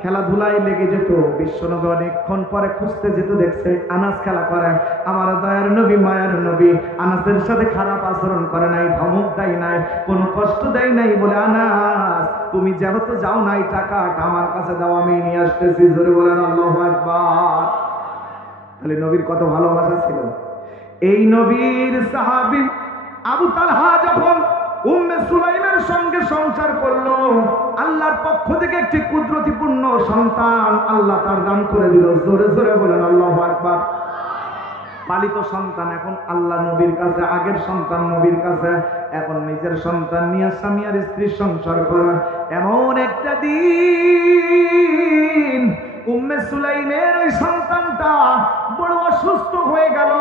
খেলাধুলায় লেগে যেত, বিশ্বনবী অনেকক্ষণ পরে খুঁজতে যেত, দেখছে আনাস খেলা করে। আমার দয়ার নবী, মায়ার নবী আনাসের সাথে খারাপ আচরণ করে নাই, ধমক দেয় নাই, কোনো কষ্ট দেয় নাই, বলে আনাস তুমি যেহেতু যাও নাই, টাকাটা আমার কাছে দাও, আমি নিয়ে আসতেছি। জোরে বলেন আল্লাহু আকবার। তাহলে নবীর কত ভালোবাসা ছিল। এই নবীর সাহাবী আবু তালহা যখন উম্মে সুলাইমের সঙ্গে সংসার করলো, আল্লাহর পক্ষ থেকে একটি কুদরতিপূর্ণ সন্তান আল্লাহ তার দান করে দিল। জোরে জোরে বলেন আল্লাহু আকবার। পালিত সন্তান এখন আল্লাহ নবীর কাছে, আগের সন্তান নবীর কাছে, এখন নিজের সন্তান নিয়ে স্বামী আর স্ত্রীর সংসার করা। এমন একটা দিন উম্মে সুলাইমের ওই সন্তানটা বড় অসুস্থ হয়ে গেল।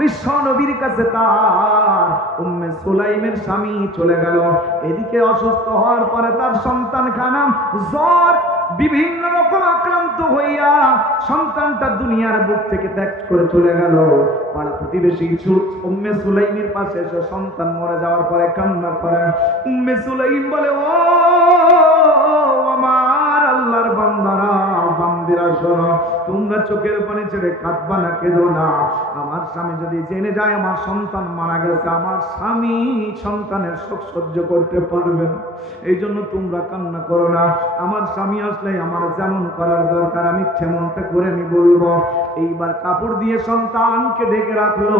বিশ্ব নবীর কাছে তার উম্মে সুলাইমের স্বামী চলে গেল। এদিকে অসুস্থ হওয়ার পরে তার সন্তান খানা জ্বর বিভিন্ন রকম আক্রান্ত হইয়া সন্তানটা দুনিয়ার বুক থেকে ত্যাগ করে চলে গেল। পাড়া প্রতিবেশী উম্মে সুলাইমের পাশে এসে সন্তান মরে যাওয়ার পরে কান্না করে। উম্মে সুলাইম বলে, ও আমার আল্লাহর বান্দারা, বান্দিরা শোনো, তোমরা চোখের পানি ছেড়ে কাঁদবা না, কেঁদো না। আমার স্বামী যদি জেনে যায় আমার সন্তান মারা গেছে, আমার স্বামী সন্তানের শোক সহ্য করতে পারবে না, এই জন্য তোমরা কান্না করো না। আমার স্বামী আসলে আমার যেমন করার দরকার আমি তেমনটা করে আমি বলবো। এইবার কাপড় দিয়ে সন্তানকে ঢেকে রাখলো।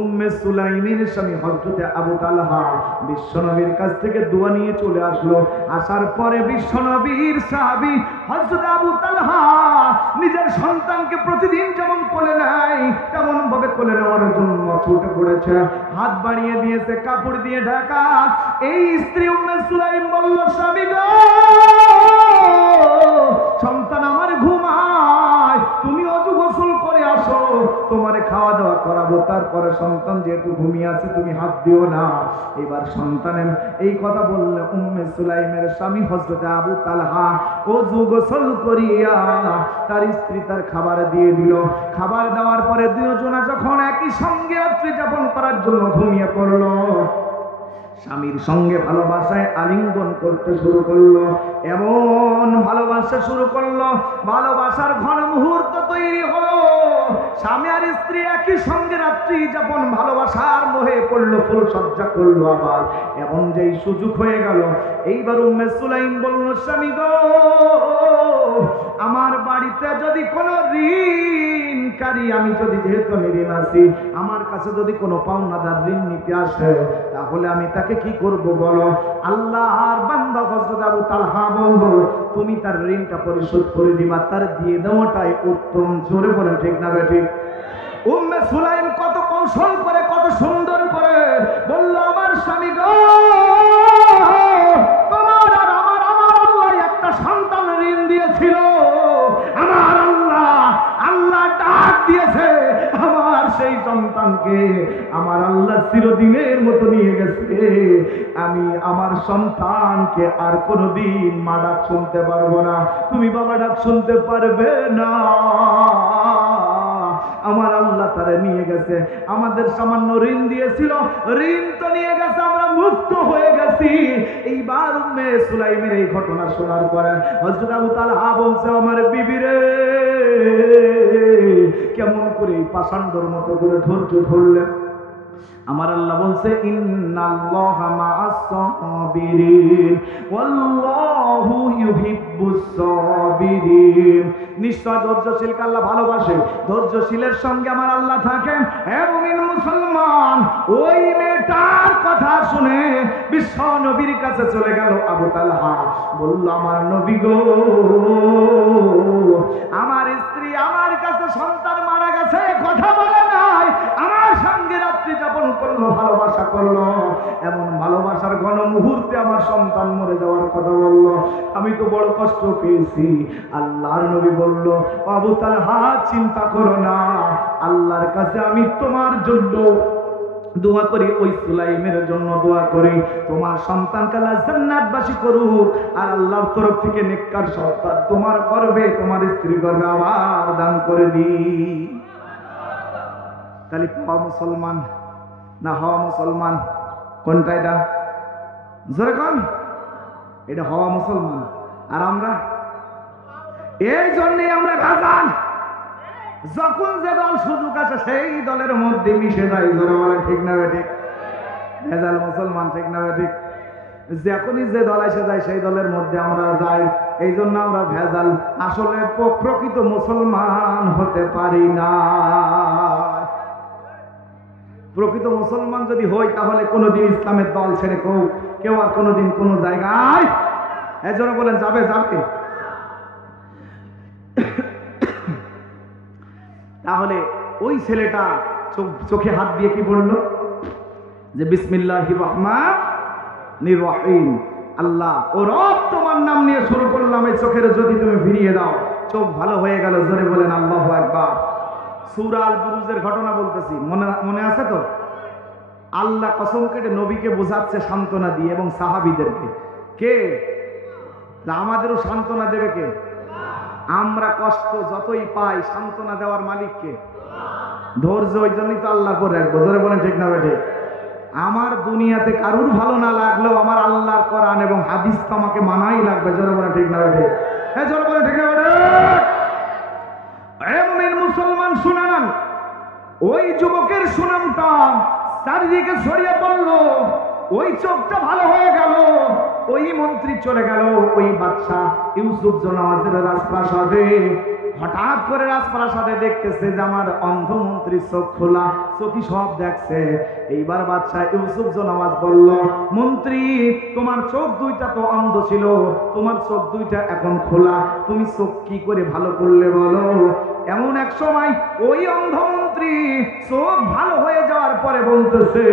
উম্মে সুলাইমের স্বামী হযরতে আবু তালহা বিশ্বনবীর কাছ থেকে দোয়া নিয়ে চলে আসলো। আসার পরে বিশ্বনবীর সাহাবী হযরত আবু তালহা নিজের সন্তানকে প্রতিদিন যেমন কোলে নেয় তেমন ভাবে কোলে নেওয়ার জন্য ছুটে পড়েছে, হাত বাড়িয়ে দিয়েছে, কাপড় দিয়ে ঢাকা। এই স্ত্রী উম্মে সুলাইম বলল, স্বামী গো, সন্তান আমার ঘুমায়, তুমি অজু গোসল করে আসো, তোমারে খাওয়া দাওয়া করাবো, তারপরে সন্তান যেহেতু ঘুমিয়ে আছে তুমি হাত দিও না। এবার সন্তানের এই কথা বললে উম্মে সুলাইমের স্বামী হযরতে আবু তালহা অজু গোসল করিয়া তার স্ত্রী তার খাবার দিয়ে দিল। খাবার দেওয়ার পরে দুজনা যখন একই সঙ্গে রাত্রি যাপন করার জন্য ঘুমিয়ে পড়ল, স্বামীর সঙ্গে ভালোবাসায় আলিঙ্গন করতে শুরু করলো। এমন ভালোবাসা শুরু করলো, ভালোবাসার ঘন মুহূর্ত তৈরি হলো। স্বামী আর স্ত্রী একই সঙ্গে রাত্রি যাপন ভালোবাসার মোহে পড়লো, ফুল সজ্জা করলো। আবার এমন যেই সুযোগ হয়ে গেল, এইবার উম্মে সুলাইম বলল, স্বামী গো, আমার বাড়িতে যদি কোনো ঋণকারী, আমি যদি যেহেতু ঋণ আছি, আমার কাছে যদি কোনো পাওনাদার ঋণ নিতে আসে, তাহলে আমি তাকে কি করব বলো? আল্লাহর বান্দা হযরত আবু তালহা বলল, তুমি তার ঋণটা পরিশোধ করে দিবা, তার দিয়ে দেওয়াটাই উত্তম। জোরে বলেন ঠিক না বেঠিক? উম্মে সুলাইম কত কৌশল করে, কত সুন্দর করে বলল, আমার স্বামী গো, তোমার আর আমার আল্লাহ একটা সন্তান ঋণ দিয়েছিল, আমার আল্লাহ ডাক দিয়েছে, আমার সেই সন্তানকে আমার আল্লাহ চিরদিনের মতো নিয়ে গেছে। আমি আমার সন্তানকে আর কোনোদিন মা ডাক শুনতে পারবো না, তুমি বাবা ডাক শুনতে পারবে না। আমার আল্লাহ তারে নিয়ে গেছে, আমাদের সামান্য ঋণ দিয়েছিল, ঋণ তো নিয়ে গেছে, আমরা মুক্ত হয়ে গেছি। এইবার উম্মে সুলাইমের এই ঘটনা শোনার পরে হযরত আবু তালহা বলছে, আমার বিবি রে, কেমন করে এই পাষাণ্ডর মতো করে ধৈর্য ধরলেন। আমার আল্লাহ বলছে, ইন্নাল্লাহা মা'আস সাবিরিন ওয়াল্লাহু ইউহিব্বুস সাবিরিন। নিশ্চয় ধৈর্যশীলকে আল্লাহ ভালোবাসে, ধৈর্যশীলের সঙ্গে আমার আল্লাহ থাকেন। হে মুমিন মুসলমান, ওই মেয়েটার কথা শুনে বিশ্ব নবীর কাছে চলে গেল আবু তালহা। বলল, আমার নবী গো, আমার স্ত্রী আমার কাছে সন্তান মারা গেছে কথা বলে নাই, আমার সঙ্গে রাত্রি যাপন করলো, ভালোবাসা করলো, এমন ভালোবাসার ঘন মুহূর্তে আমার সন্তান মরে যাওয়ার কথা বললো, আমি তো বড় কষ্ট পেয়েছি। আল্লাহর নবী বলল, আবু তালহা চিন্তা করো না, আল্লাহর কাছে আমি তোমার জন্য দোয়া করি, ওই সুলাইমের জন্য দোয়া করি, তোমার সন্তানকে আল্লাহ জান্নাতবাসী করুক, আর আল্লাহর তরফ থেকে নেককার সন্তান তোমার গর্ভে, তোমার স্ত্রী গর্ভে আবার দান করে দিই। তাহলে হওয়া মুসলমান না হওয়া মুসলমান কোনটা? এটা জোরে কোন? এটা হওয়া মুসলমান। আর আমরা এই জন্যই আমরা ভেজাল, যখন যে দল সুযোগ আছে সেই দলের মধ্যে মিশে যায়। জোরে বলে ঠিক না বেঠিক? ভেজাল মুসলমান, ঠিক না বেঠিক? যখনই যে দল এসে যায় সেই দলের মধ্যে আমরা যাই, এই জন্য আমরা ভেজাল, আসলে প্রকৃত মুসলমান হতে পারি না। প্রকৃত মুসলমান যদি হই তাহলে কোনোদিন ইসলামের দল ছেড়ে কেউ আর কোনোদিন কোনো জায়গায় এজন্য বলেন যাবে যাবে। তাহলে ওই ছেলেটা চোখে হাত দিয়ে কি বললো যে বিসমিল্লাহির রহমানির রহিম, আল্লাহ ও রব তোমার নাম নিয়ে শুরু করলাম, এই চোখের যদি তুমি ফিরিয়ে দাও চোখ ভালো হয়ে গেল। জোরে বলেন আল্লাহু আকবার। সূরা আল বুরুজের ঘটনা বলতেছি, মনে আছে তো? আল্লাহ কসম কেটে নবীকে বোঝাচ্ছে সান্ত্বনা দিয়ে এবং সাহাবীদেরকে। কে? আমাদেরও সান্ত্বনা দেবে কে? আমরা কষ্ট যতই পাই সান্ত্বনা দেওয়ার মালিক কে? ধৈর্য ওই জন্যই তো আল্লাহ করে রাখবো। জোরে বলেন ঠিক না বেঠিক? আমার দুনিয়াতে কারুর ভালো না লাগলেও আমার আল্লাহর কোরআন এবং হাদিস তো আমাকে মানাই লাগবে। জোরে বলেন ঠিক না বেঠিক? হ্যাঁ জোরে বলেন ঠিক না বেঠিক? মুমিন মুসলমান শুনান, ওই যুবকের সুনামটা চারিদিকে ছড়িয়ে পড়ল, ওই চোখটা ভালো হয়ে গেল, ওই মন্ত্রী চলে গেল ওই বাদশাহ ইউসুফ জনওয়াজের রাজপ্রাসাদে। হঠাৎ করে রাজপ্রাসাদে দেখতেছে যে আমার অন্ধ মন্ত্রীর চোখ খোলা, চোখই সব দেখছে। এইবার বাদশাহ ইউসুফ জনওয়াজ বলল, মন্ত্রী তোমার চোখ দুইটা তো অন্ধ ছিল, তোমার চোখ দুইটা এখন খোলা, তুমি চোখ কি করে ভালো করলে বলো? এমন এক সময় ওই অন্ধ মন্ত্রী চোখ ভালো হয়ে যাওয়ার পরে বলতেছে,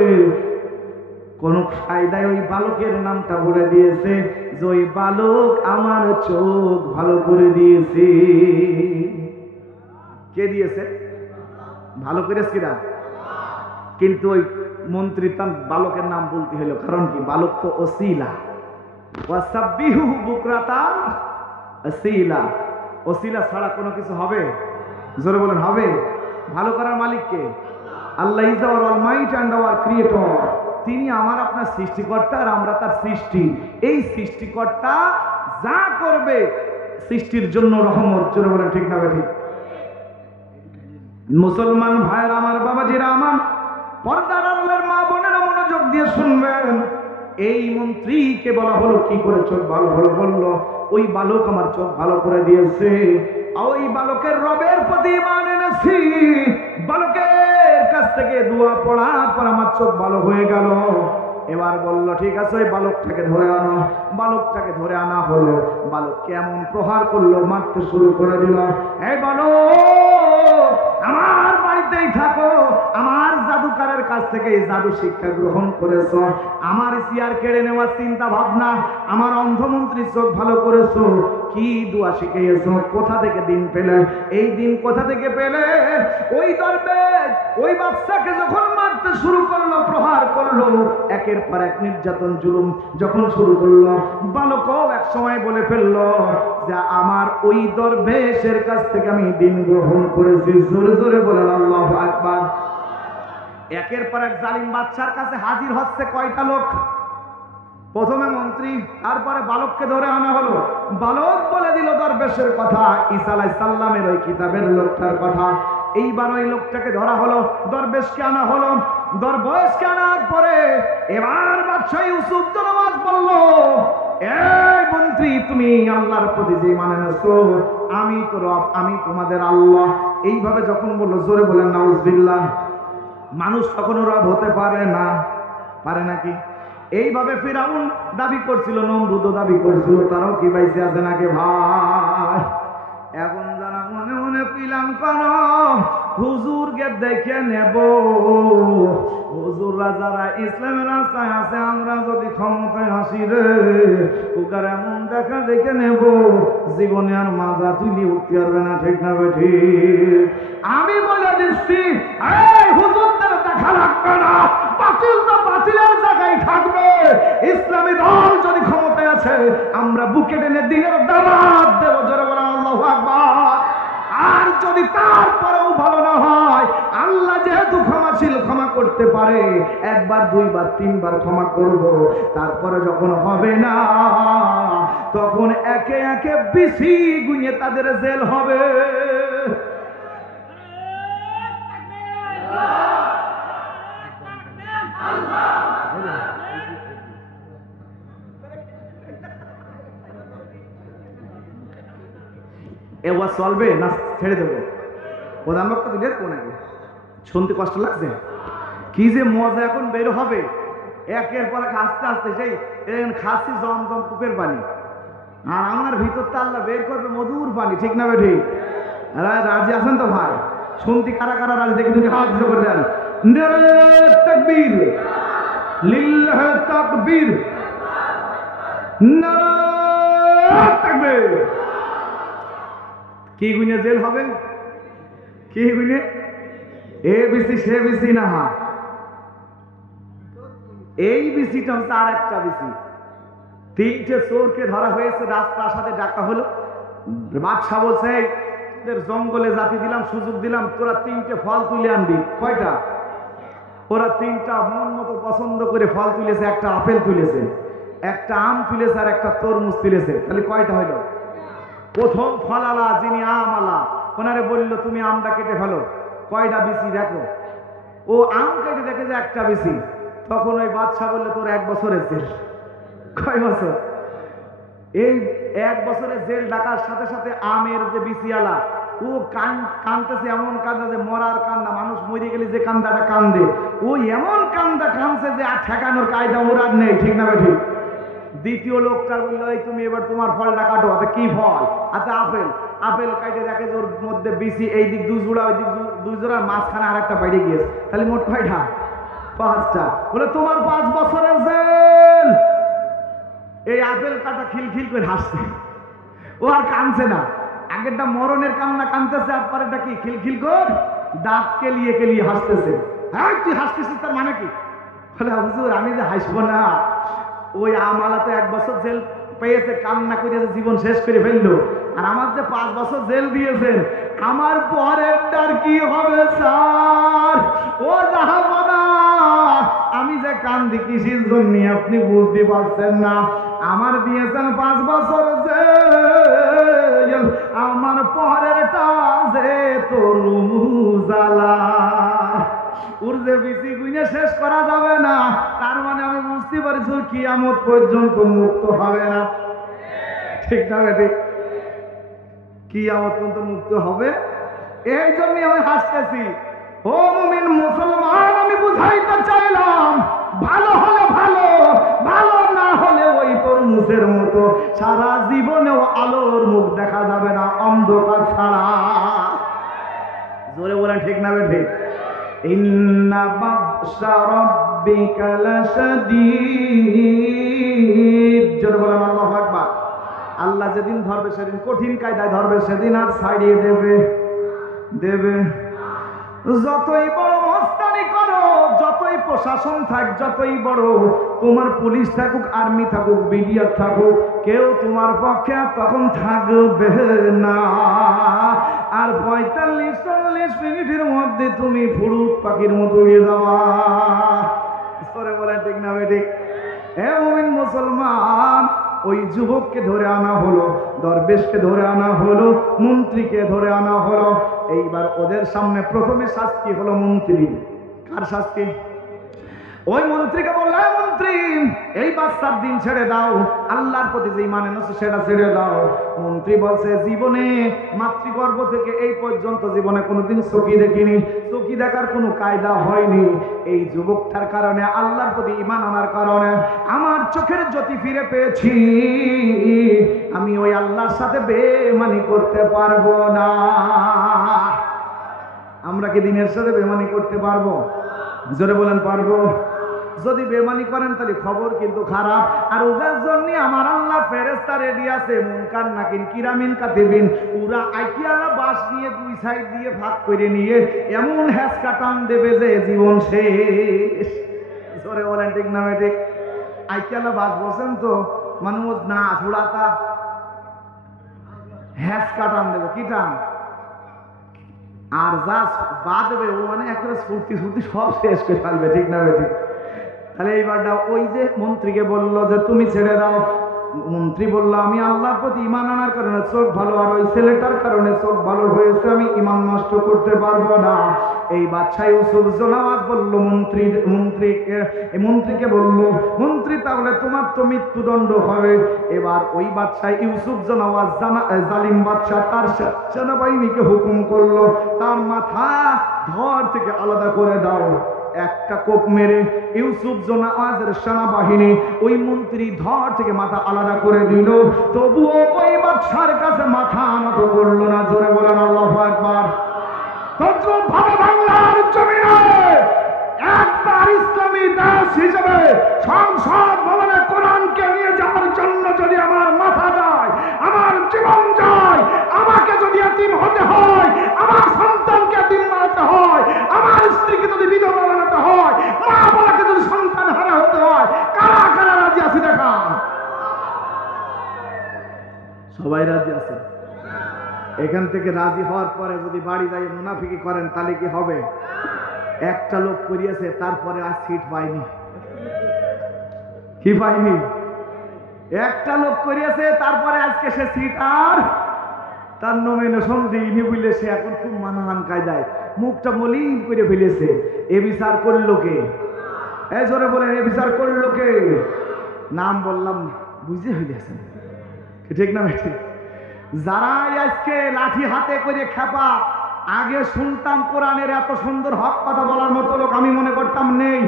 কোন ফায়দায় ওই বালকের নামটা বলে দিয়েছে যে ওই বালক আমার চোখ ভালো করে দিয়েছে। কে দিয়েছে? ভালো করেছে কিনা? কিন্তু ওই মন্ত্রী তার বালকের নাম বলতে হলো, কারণ কি? বালক তো ওসিলা, ওয়াসাব্বিহু বুকরাতান আসিলা, ওসিলা ছাড়া কোনো কিছু হবে? জোরে বলেন হবে? ভালো করার মালিক কে? আল্লাহ is our almighty and our creator. তিনি আমার আপনার সৃষ্টিকর্তা আর আমরা তার সৃষ্টি। এই সৃষ্টিকর্তা যা করবে সৃষ্টির জন্য রহমত। জোরে বলেন ঠিক না বেঠিক? মুসলমান ভাইয়ের আমার, বাবাজিরা আমার, পর্দার আড়ালের মা বোনেরা মনোযোগ দিয়ে শুনবেন। এই মন্ত্রীকে বলা হলো কি করে চোখ ভালো হলো? বলল, ওই বালক আমার চোখ ভালো করে দিয়েছে, ওই বালকের রবের প্রতি ঈমান এনেছি, বালকের কাছ থেকে দোয়া পড়ার পর আমার চোখ ভালো হয়ে গেল। এবার বলল, ঠিক আছে ওই বালকটাকে ধরে আনো। বালকটাকে ধরে আনা হলো। বালককে এমন প্রহার করলো, মারতে শুরু করে দিল। এই বালক, আমার বাড়িতেই থাকো, আমার জাদুকারের কাছ থেকে এই জাদু শিক্ষা গ্রহণ করেছ, আমার চেয়ার কেড়ে নেওয়ার চিন্তা ভাবনা, আমার অন্ধমন্ত্রীর চোখ ভালো করেছো, কি দোয়া শিখিয়েছো, কোথা থেকে দিন পেলে? এই দিন কোথা থেকে পেলে? ওই দরবেশ ওই বাচ্চাকে যখন মারতে শুরু করলো, প্রহার করলো, একের পর এক নির্যাতন জুলুম যখন শুরু করলো, বালকও এক সময় বলে ফেললো যে আমার ওই দরবেশের কাছ থেকে আমি দিন গ্রহণ করেছি। জোরে জোরে বলেন আল্লাহু আকবার। একের পর এক জালিম বাচ্চার কাছে হাজির হচ্ছে কয়টা লোক? প্রথমে মন্ত্রী, তারপরে বালককে ধরে আনা হলো। বালক বলে দিল দরবেশের কথা, ঈসা আলাইহিস সালামের ওই কিতাবের লোকটার কথা। এইবার ওই লোকটাকে ধরা হলো, দরবেশকে আনা হলো। দরবেশকে আনার পরে এবার বাদশা ইউসুফ জনওয়াজ বলল, এই মন্ত্রী, তুমি আল্লাহর প্রতি যে মানে এনেছো, আমি তো রব, আমি তোমাদের আল্লাহ। এইভাবে যখন বললো, জোরে বলেন নাউজুবিল্লাহ। মানুষ কখনো রব হতে পারে না, পারে নাকি? এইভাবে ফিরাউন দাবি করছিল, নমরুদও দাবি করছিল, তারাও কি বাইসে আছে নাকি ভাই? এখন যারা মনে মনে পিলাম কোন হুজুরকে দেখে নেব, হুজুররা যারা ইসলামের রাস্তায় আছে, আমরা যদি ক্ষমতায় আসি রে, ওকার এমন দেখা দেখে নেব, জীবনে আর মাজা তুলি উঠতে পারবে না, ঠিক না বেঠি? আমি বলে দিচ্ছি, এই হুজুরদের দেখা লাগবে না, বাতিল তো বাতিলের জায়গায় থাকবে। ইসলামী দল যদি ক্ষমতায় আছে, আমরা বুকে টেনে দিনের দাওয়াত দেব, জোরে বলেন আল্লাহু আকবার। আর যদি তারপরেও ভালো না হয়, আল্লাহ যেহেতু ক্ষমাশীল, ক্ষমা করতে পারে, একবার দুইবার তিনবার ক্ষমা করব, তারপরে যখন হবে না, তখন একে একে বিসি গুনিয়ে তাদের জেল হবে। এবার চলবে না ছেড়ে দেবো? প্রধান বক্তা দিলে তো নাকি শুনতে কষ্ট লাগছে? কি যে মজা এখন বের হবে, একের পর এক আস্তে আস্তে, সেই খাসি জমজম কূপের পানি, আর আমার ভিতরটা আল্লাহ বের করবে মধুর পানি, ঠিক না বেঠি? রাজি আছেন তো ভাই? শুনতে কারা কারা রাজি দেখে দুটি হাত দিতে করে দেন। তাকবীর, লিল্লাহ তাকবীর, নারায়ে তাকবীর। কি গুনে জেল হবে? কি গুনে? এ বিসি সে বিসি না, এই বিসিটা হচ্ছে আর একটা বিসি। তিনটে চোরকে ধরা হয়েছে, রাজপ্রাসাদে ডাকা হলো। বাদশাহ বলছে, তোদের জঙ্গলে জাতি দিলাম, সুযোগ দিলাম, তোরা তিনটে ফল তুলে আনবি। কয়টা? ওরা তিনটা মন মতো পছন্দ করে ফল তুলেছে। একটা আপেল তুলেছে, একটা আম তুলেছে, আর একটা তরমুজ তুলেছে। তাহলে কয়টা হইল? প্রথম ফলালা যিনি আম আলা, ওনারে বললো তুমি আমটা কেটে ফেলো। কয়টা বিসি দেখো? ও আম কেটে দেখে যে একটা বিসি। তখন ওই বাদশাহ বললো তোর 1 বছরের জেল। কয় বছর? এই 1 বছরের জেল ডাকার সাথে সাথে আমের যে বিসিয়ালা, ও কানতেছে, এমন কান্দা যে মরার কান্দা, মানুষ মরে গেলে যে কান্দাটা কান্দে, ও এমন কান্দা কানছে যে আর ঠেকানোর কায়দা ওর আর নেই, ঠিক না ঠিক? দ্বিতীয় লোকটা বললো, এই তুমি এবার তোমার ফলটা কাটো। আচ্ছা কি ফল? আচ্ছা আপেল। আপেল কাটে দেখে যে ওর মধ্যে বিসি, এই দিক 2 জোড়া, ওই দিক 2 জোড়ার মাঝখানে আর একটা বাইরে গিয়েছে। তাহলে মোট কয়টা? 5টা। বলে তোমার 5 বছরের জেল। এই আপেল কাটা খিলখিল করে হাসছে, ও আর কানছে না। আগেরটা মরণের কান্না কানতেছে, আর পরেরটা কি খিলখিল কর দাঁত কেলিয়ে কেলিয়ে হাসতেছে। হ্যাঁ তুই হাসতেছিস, তার মানে কি? বলে হুজুর আমি যে হাসবো না, ওই আমালা তো 1 বছর জেল পেয়েছে, কান্না করেছে, জীবন শেষ করে ফেললো। আর আমার যে 5 বছর জেল দিয়েছেন, আমার পরেরটার কি হবে স্যার? ও জাহাপনা, আমি যে কান্দি কিসের জন্য আপনি বুঝতে পারছেন না। আমার দিয়েছেন 5 বছর জেল, আমার পরেরটা যে তরমুজালা, ওর যে বিসি গুইনে শেষ করা যাবে না। তার মানে আমি বুঝতে পারছি কিয়ামত পর্যন্ত মুক্ত হবে না, ঠিক না বেটি? কিয়ামত পর্যন্ত মুক্ত হবে। এই জন্যই আমি হাসতেছি। ও মুমিন মুসলমান, আমি বুঝাইতে চাইলাম, ভালো হলে ভালো, ভালো না হলে ওই তরমুজের মতো সারা জীবনেও আলোর মুখ দেখা যাবে না, অন্ধকার ছাড়া। জোরে বলেন ঠিক না বেঠি? ইন্না বাতশা রাব্বিকা লাশাদীদ। জোরে বলেন আল্লাহু আকবার। আল্লাহ যেদিন ধরবে সেদিন কঠিন কায়দায় ধরবে, সেদিন আর ছাড়িয়ে দেবে দেবে। যতই বড় মস্তানি করো, যতই প্রশাসন থাক, যতই বড় তোমার পুলিশ থাকুক, আর্মি থাকুক, বিডিআর থাকুক, কেউ তোমার পক্ষে তখন থাকবে না। আর 45-40 মিনিটের মধ্যে তুমি ফুরুত পাখির মতো উড়ে যাওয়া। সরে বলে ঠিক না বেঠিক? হে মুমিন মুসলমান, ওই যুবককে ধরে আনা হলো, দরবেশকে ধরে আনা হলো, মন্ত্রীকে ধরে আনা হলো। এইবার ওদের সামনে প্রথমে শাস্তি হলো মন্ত্রী। কার শাস্তি? ওই মন্ত্রীকে বললাম, মন্ত্রী এই বাচ্চার দিন ছেড়ে দাও, আল্লাহর প্রতি যে ঈমান এনেছো সেটা ছেড়ে দাও। মন্ত্রী বলছে জীবনে মাতৃগর্ভ থেকে এই পর্যন্ত জীবনে কোনোদিন চকি দেখিনি, চকি দেখার কোনো কায়দা হয়নি। এই যুবকটার কারণে, আল্লাহর প্রতি ঈমান আনার কারণে আমার চোখের জ্যোতি ফিরে পেয়েছি, আমি ওই আল্লাহর সাথে বেঈমানি করতে পারবো না। আমরা কি দিনের সাথে বেঈমানি করতে পারবো? জোরে বলেন পারবো? যদি বেঈমানি করেন তাহলে খবর কিন্তু খারাপ। আর ওদের জন্য আমার আল্লাহ ফেরেশতা রেডি আছে, মুনকার নাকির কিরামিন কাতিবিন। ওরা আইকিয়ালা বাঁশ নিয়ে দুই সাইড দিয়ে ভাগ করে নিয়ে এমন হ্যাঁচকা টান দেবে যে জীবন শেষ। জোরে বলেন ঠিক না ঠিক? আইকিয়ালা বাঁশ বলছেন তো, মানুষ না ছোড়াতা হ্যাঁচকা টান দেবে, কি টান? আর যা বাঁধবে ও মানে একেবারে স্ফূর্তি স্ফূর্তি সব শেষ করে ফেলবে, ঠিক না ঠিক? তাহলে এইবারটা ওই যে মন্ত্রীকে বললো যে তুমি ছেড়ে দাও, মন্ত্রী বলল আমি আল্লাহর প্রতি ঈমান আনার কারণে চোখ ভালো, আর ওই ছেলেটার কারণে চোখ ভালো হয়েছে, আমি ঈমান নষ্ট করতে পারবো না। এই বাদশা ইউসুফ জোনাওয়াজ বলল মন্ত্রীকে বলল, মন্ত্রী তাহলে তোমার তো মৃত্যুদণ্ড হবে। এবার ওই বাদশা ইউসুফ জোনাওয়াজ জালিম বাদশা তার সেনাবাহিনীকে হুকুম করলো, তার মাথা ধর থেকে আলাদা করে দাও। একটা কোপ মেরে ইউসুফ জোনাওয়াজের সেনাবাহিনী ওই মন্ত্রী ধর থেকে মাথা আলাদা করে দিল, তবুও ওই বাদশার কাছে মাথা নত করলো না। জোরে বলেন আল্লাহু আকবার। তদ্রুপ ভাবে বাংলার জমিনে একবার ইসলামী দেশ হিসেবে সংসদ ভবনে কোরআনকে নিয়ে যাওয়ার জন্য যদি আমার মাথা যায়, আমার জীবন যায়, আমাকে যদি এতিম হতে হয়, আমার সন্তানকে এতিম বানাতে হয়, আমার স্ত্রীকে যদি বিধবা বানাতে হয়, মা বাবাকে যদি সন্তান হারা হতে হয়, কারা কারা রাজি আছে দেখান? সবাই রাজি আছে? এখান থেকে রাজি হওয়ার পরে যদি বাড়ি যাই মুনাফিকি করেন তাহলে কি হবে? একটা লোক করিয়েছে, তারপরে আর সিট পায়নি। কি পায়নি? একটা লোক করিয়েছে, তারপরে আজকে সে সিট আর তার নমিনেশন দিইনি বলে সে এখন খুব মানহান কায়দায় মুখটা মলিন করে ফেলেছে। এ বিচার করলো কে? এই জোরে বলেন, এ বিচার করলো কে? নাম বললাম না, বুঝে ফেলেছেন, ঠিক না ঠিক? যারা আজকে লাঠি হাতে করে খেপা, আগে শুনতাম কোরআনের এত সুন্দর হক কথা বলার মতো লোক আমি মনে করতাম নেই।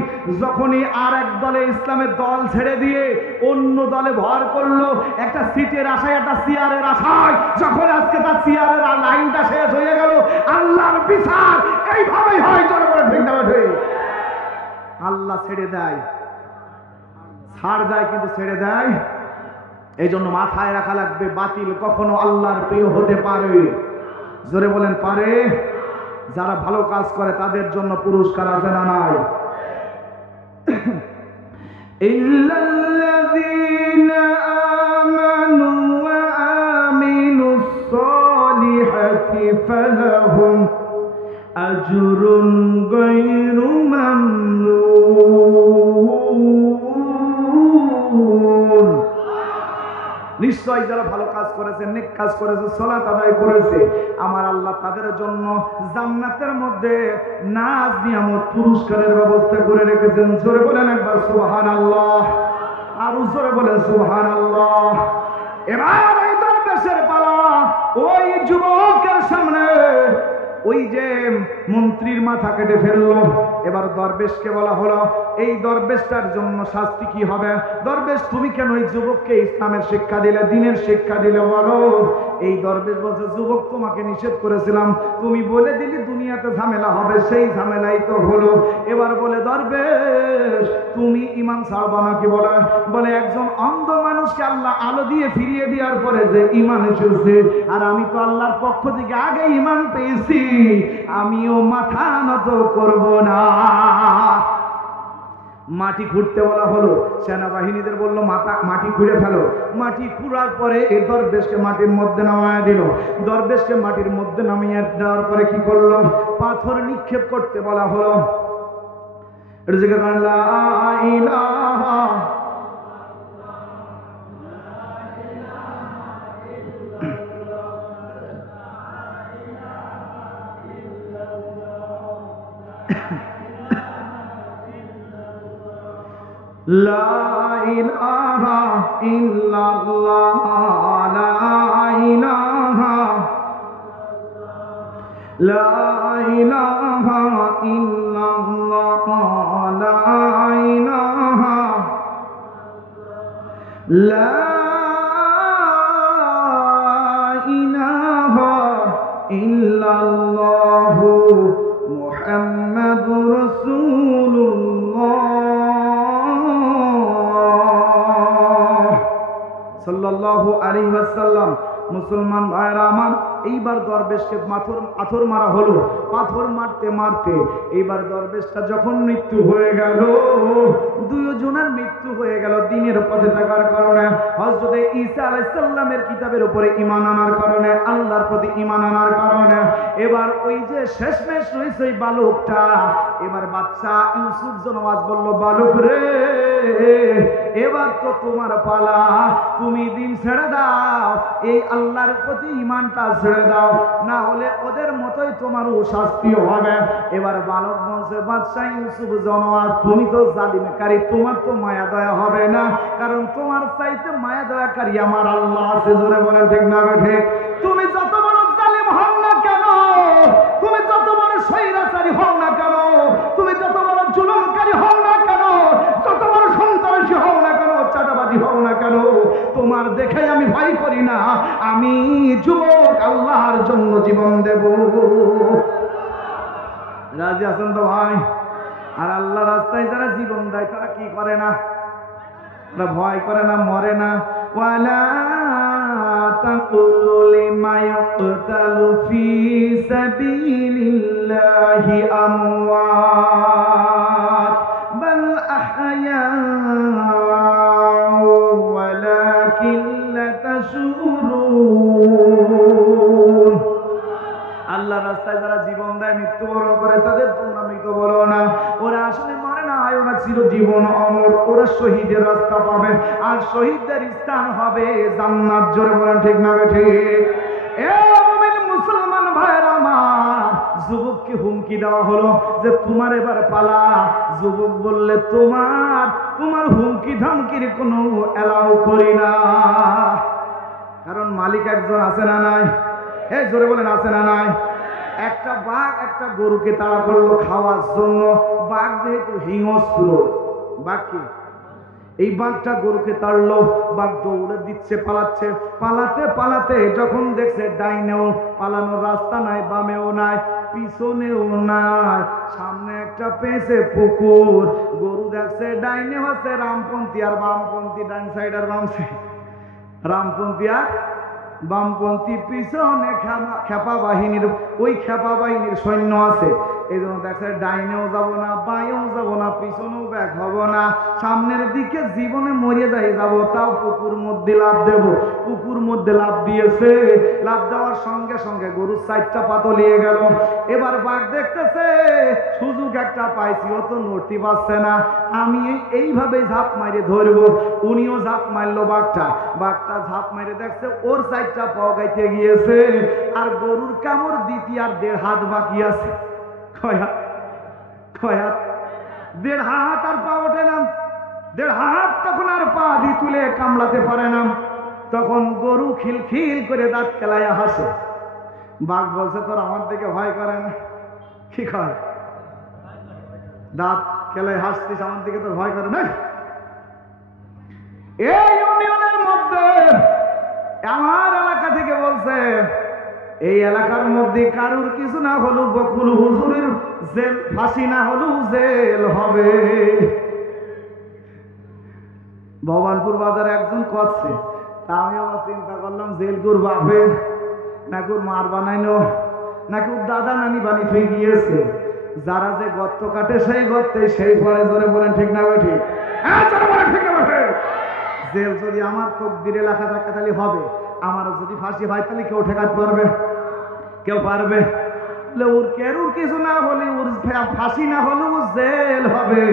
যখনই আর এক দলে ইসলামের দল ছেড়ে দিয়ে অন্য দলে ভর করলো, একটা সিটের আশায়, একটা চেয়ারের আশায়, যখন আজকে তার চেয়ারের লাইনটা শেষ হয়ে গেল, আল্লাহর বিচার এইভাবেই হয়। চলে বলে ঠিক না ঠিক? আল্লাহ ছেড়ে দেয়, ছাড় দেয়, কিন্তু ছেড়ে দেয়। এই জন্য মাথায় রাখা লাগবে, বাতিল কখনো আল্লাহর প্রিয় হতে পারে। জোরে বলেন পারে? যারা ভালো কাজ করে তাদের জন্য পুরস্কার আছে না নাই? ইল্লাল্লাযীনা আমানু ওয়া আমিনুস সালিহাতি ফালাহুম আজরুন গায়রু মামনুন। নিশ্চয় যারা ভালো কাজ করেছে, নেক কাজ করেছে, সালাত আদায় করেছে, আমার আল্লাহ তাদের জন্য জান্নাতের মধ্যে নাজ নিয়ামত পুরস্কারের ব্যবস্থা করে রেখেছেন। জোরে বলেন একবার সুবহানাল্লাহ, আর জোরে বলেন সুবহানাল্লাহ। এবার এই দরবেশের পালা, ওই যুবকের সামনে ওই যে মন্ত্রীর মাথা কেটে ফেললো, এবার দরবেশকে বলা হলো এই দরবেশটার জন্য শাস্তি কি হবে? দরবেশ তুমি কেন ওই যুবককে ইসলামের শিক্ষা দিলে, দ্বীনের শিক্ষা দিলে, বলো। এই দরবেশ বলছে যুবক তোমাকে নিষেধ করেছিলাম, তুমি বলে দিলি দুনিয়াতে ঝামেলা হবে, সেই ঝামেলাই তো হলো। এবার বলে দরবেশ তুমি ঈমান ছাড়বা নাকি? বলে একজন অন্ধ মানুষকে আল্লাহ আলো দিয়ে ফিরিয়ে দেওয়ার পরে যে ঈমান এসেছে, আর আমি তো আল্লাহর পক্ষ থেকে আগে ঈমান পেয়েছি, আমিও মাথা নত করব না। মাটি খুঁড়তে বলা হলো, সেনাবাহিনীদের বললো মাটি খুঁড়ে ফেলো। মাটি খুঁড়ার পরে এই দরবেশকে মাটির মধ্যে নামায় দিল। দরবেশকে মাটির মধ্যে নামিয়ে দেওয়ার পরে কি করলো? পাথর নিক্ষেপ করতে বলা হলো। লা ইলাহা লা ইলাহা ইল্লাল্লাহ, লা ইলাহা, লা ইলাহা ইল্লাল্লাহ, লা ইলাহা, লা ইলাহা ইল্লাল্লাহু মুহাম্মাদুর রাসূলুল্লাহ সাল্লাল্লাহু আলাইহি ওয়াসাল্লাম। মুসলমান ভাইরা আমার, এইবার দরবেশকে পাথর মারা হলো। পাথর মারতে মারতে এইবার দরবেশটা যখন মৃত্যু হয়ে গেল, দুইজনের মৃত্যু হয়ে গেল দিনের পথে থাকার কারণে, হযরত ঈসা আলাইহিস সালামের কিতাবের উপরে ঈমান আনার কারণে, আল্লাহর প্রতি ঈমান আনার কারণে। এবার ওই যে শেষমেশ রয়েছে ওই বালকটা, এবার বাচ্চা ইউসুফ জনওয়াজ বলল, বালক রে, এবার তো তোমার পালা, তুমি দিন ছেড়ে দাও, এই আল্লাহর প্রতি ঈমানটা ছেড়ে দাও, না হলে ওদের মতোই তোমারও শাস্তি হবে। এবার বালক বলছে, বাদশা ইউসুফ জনওয়াজ, তুমি তো জালিমকারী, তোমার তো মায়া দয়া হবে না, কারণ তোমার চাইতে মায়া দয়াকারী আমার আল্লাহ আছে। জোরে বলেন ঠিক না বেঠে? তুমি যত বড় জালিম হও না কেন, তুমি যত বড় স্বৈরাচারী হও না কেন, তুমি যত বড় জুলুমকারী হও না কেন, যত বড় সন্ত্রাসী হও না কেন, চাঁদাবাজি হও না কেন, তোমার দেখে আমি ভয় করি না। আমি যুবক, আল্লাহর জন্য জীবন দেব। রাজি আছেন তো ভাই? আর আল্লাহ রাস্তায় যারা জীবন দেয় তারা কি করে না? তারা ভয় করে না, মরে না। ওয়ালা তাকুলু লিমা ইয়াকতালু ফি সাবিলিল্লাহি আমওয়াত বাল আহয়াউ ওয়ালাকিন লা তাশউরুন। আল্লাহ রাস্তায় যারা জীবন দেয়, মৃত্যুবরণ করে, তাদের তোমরা মৃত বলো না। ওরা আসলে মরে না, ওরা চিরজীবন অমর, ওরা শহীদের রাস্তা পাবে, আর শহীদদের স্থান হবে জান্নাত। জোরে বলেন ঠিক না ঠিক? এ মুমিন মুসলমান ভাইরা আমার, যুবককে হুমকি দেওয়া হলো যে তোমার এবার পালা। যুবক বললে, তোমার হুমকি ধমকির কোনো এলাও করি না, কারণ মালিক একজন আছে না নাই? এই জোরে বলেন আছে না নাই? একটা বাঘ একটা গরুকে তাড়া করলো খাওয়ার জন্য। বাঘ যেহেতু হিংস্র, বাঘ কি, এই বাঘটা গরুকে তাড়লো, বাঘ দৌড়ে দিচ্ছে, পালাচ্ছে। পালাতে পালাতে যখন দেখছে ডাইনেও পালানোর রাস্তা নাই, বামেও নাই, পিছনেও নাই, সামনে একটা পেয়েছে পুকুর। গরু দেখছে ডাইনে হচ্ছে রামপন্থী আর বামপন্থী, ডাইন সাইড আর বাম সাইড, রামপন্থী আর বামপন্থী, পিছনে খেপা বাহিনীর, ওই খেপা বাহিনীর সৈন্য আছে। এই জন্য দেখছে ডাইনেও যাব না, বাঁয়েও যাব না, পিছনেও ব্যাক হব না, সামনের দিকে জীবনে মরে যাই যাব, তাও পুকুর মধ্যে লাফ দেব। পুকুর মধ্যে লাফ দিয়েছে, লাফ দেওয়ার সঙ্গে সঙ্গে গরুর সাইডটা পাতলিয়ে গেল। এবার বাঘ দেখতেছে সুযোগ একটা পাইছি, ও তো নড়তে পারছে না, আমি এইভাবে ঝাঁপ মারে ধরবো। উনিও ঝাঁপ মারলো, বাঘটা ঝাঁপ মারে দেখছে ওর সাইডটা পাও গাইতে গিয়েছে, আর গরুর কামড় দিতে আর 1.5 হাত বাকি আছে। কয় হাত? 1.5 হাত আর পা ওঠে না। 1.5 হাত তখন আর পা দিয়ে তুলে কামড়াতে পারে না। তখন গরু খিলখিল করে দাঁত খেলাইয়া হাসে। বাঘ বলছে, তোর আমার দিকে ভয় করে না? কি কয়? দাঁত খেলায় হাসতিস, আমার দিকে তোর ভয় করে না? এই ইউনিয়নের মধ্যে আমার এলাকা থেকে বলছে, এই এলাকার মধ্যে কারুর কিছু না হলেও বকুল হুজুরের জেল, ফাঁসি না হলেও জেল হবে। ভবানপুর বাজারে একজন করছে, তা আমি আবার চিন্তা করলাম, জেল গুর বাপের নাকি ওর মার বানাইলো, নাকি ওর দাদা নানি বানিয়ে থুই গিয়েছে। যারা যে গর্ত কাটে সেই গর্তে সেই পরে। জোরে বলেন ঠিক না ঠিক? জেল যদি আমার তকদিরে লেখা থাকে তাহলে হবে, আমার যদি ফাঁসি হয় তাহলে কেউ ঠেকাতে পারবে? কেউ পারবে? ওর কেরুর কিছু না হলে, ওর ফাঁসি না হলে ও জেল হবে।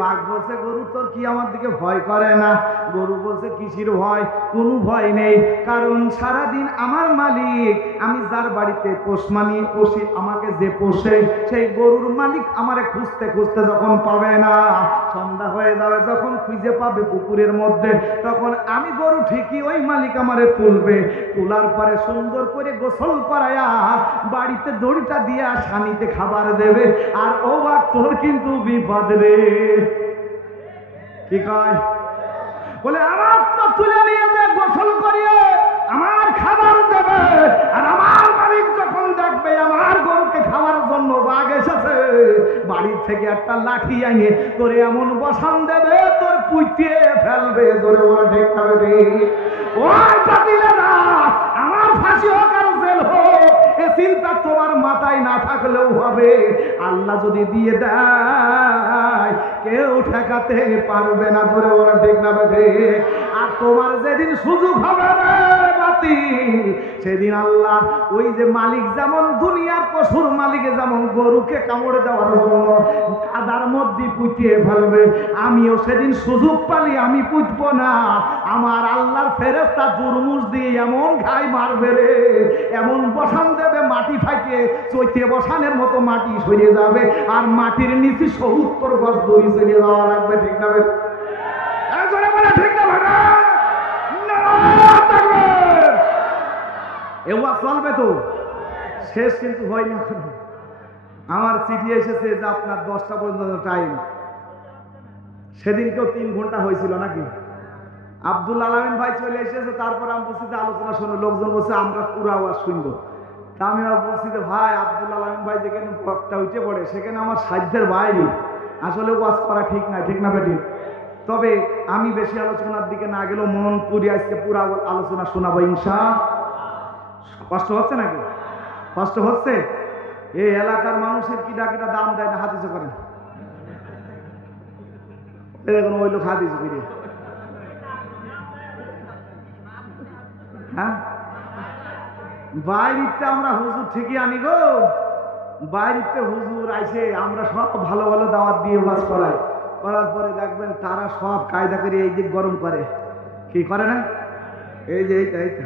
বাঘ বলছে গরু তোর কি আমার দিকে ভয় করে না? গরু বলছে কিসির ভয়? কোনো ভয় নেই, কারণ সারাদিন আমার মালিক, আমি যার বাড়িতে পোষ মানিয়ে পুষি, আমাকে যে পোষে সেই গরুর মালিক আমারে খুঁজতে খুঁজতে যখন পাবে না, সন্ধ্যা হয়ে যাবে, যখন খুঁজে পাবে পুকুরের মধ্যে, তখন আমি গরু ঠিকই ওই মালিক আমারে তুলবে, তোলার পরে সুন্দর করে গোসল করায়া বাড়িতে দড়িটা দিয়ে সানিতে খাবার দেবে। আর ও বাঘ তোর কিন্তু বিপদ রে। কি কয়? বলে আমার তো তুলে নিয়ে যে গোসল করিয়ে আমার খাবার দেবে, আর আমার মালিক যখন দেখবে আমার গরুকে খাওয়ার জন্য বাঘ এসেছে, বাড়ির থেকে একটা লাঠি আনিয়ে তোরে এমন বসান দেবে তোর পুঁতিয়ে ফেলবে। জোরে বলে ঠিক হবে? ওই পাতিলে না, আমার ফাঁসি হোক আর জেল হোক, এ চিন্তা তোমার মাথায় না থাকলেও হবে। আল্লাহ যদি দিয়ে দেয় কেউ ঠেকাতে পারবে না। জোরে বলে ঠিক না বেঠে? আর তোমার যেদিন সুযোগ হবে রে বাতিল, সেদিন আল্লাহ ওই যে মালিক যেমন দুনিয়ার পশুর মালিকে যেমন গরুকে কামড়ে দেওয়ার জন্য কাদার মধ্যে পুঁতিয়ে ফেলবে, আমিও সেদিন সুযোগ পালি আমি পুঁতবো না। আমার আল্লাহর ফেরেশতা দুরমুজ দিয়ে এমন ঘাই মারবে রে, এমন বসান দেবে মাটি ফাটিয়ে চৈতে বসানের মতো মাটি সরিয়ে যাবে, আর মাটির নিচে ৭০ গজ দড়ি চলিয়ে যাওয়া লাগবে। ঠিক না? ঠিক না? এবার চলবে তো, শেষ কিন্তু হয়নি। আমার চিঠি এসেছে যে আপনার 10টা পর্যন্ত টাইম। সেদিনকেও 3 ঘন্টা হয়েছিল নাকি? আব্দুল আলামিন ভাই চলে এসেছে, তারপর আমি বলছি যে আলোচনা শোনো, লোকজন বলছে আমরা পুরো আওয়াজ শুনবো। তা আমি বলছি যে ভাই আব্দুল আলামিন ভাই যেখানে বক্তা উঠে পড়ে সেখানে আমার সাধ্যের বাইরে, আসলে ওয়াজ করা ঠিক নাই। ঠিক না বেটি? তবে আমি বেশি আলোচনার দিকে না গেলেও মন পুরি আজকে পুরো আলোচনা শোনাবো ইনশাআল্লাহ। কষ্ট হচ্ছে নাকি? কষ্ট হচ্ছে? এই এলাকার মানুষের কিটা কিটা দাম দেয় না, হাদিস করেন দেখুন, ওই লোক হাদিস ফিরে। হ্যাঁ, বাইরিতে আমরা হুজুর ঠিকই আনি গো, বাইরিতে হুজুর আইসে আমরা সব ভালো ভালো দাওয়াত দিয়ে বাস করাই, করার পরে দেখবেন তারা সব কায়দা করে এই দিক গরম করে। কি করে না? এই যে এইটা এইটা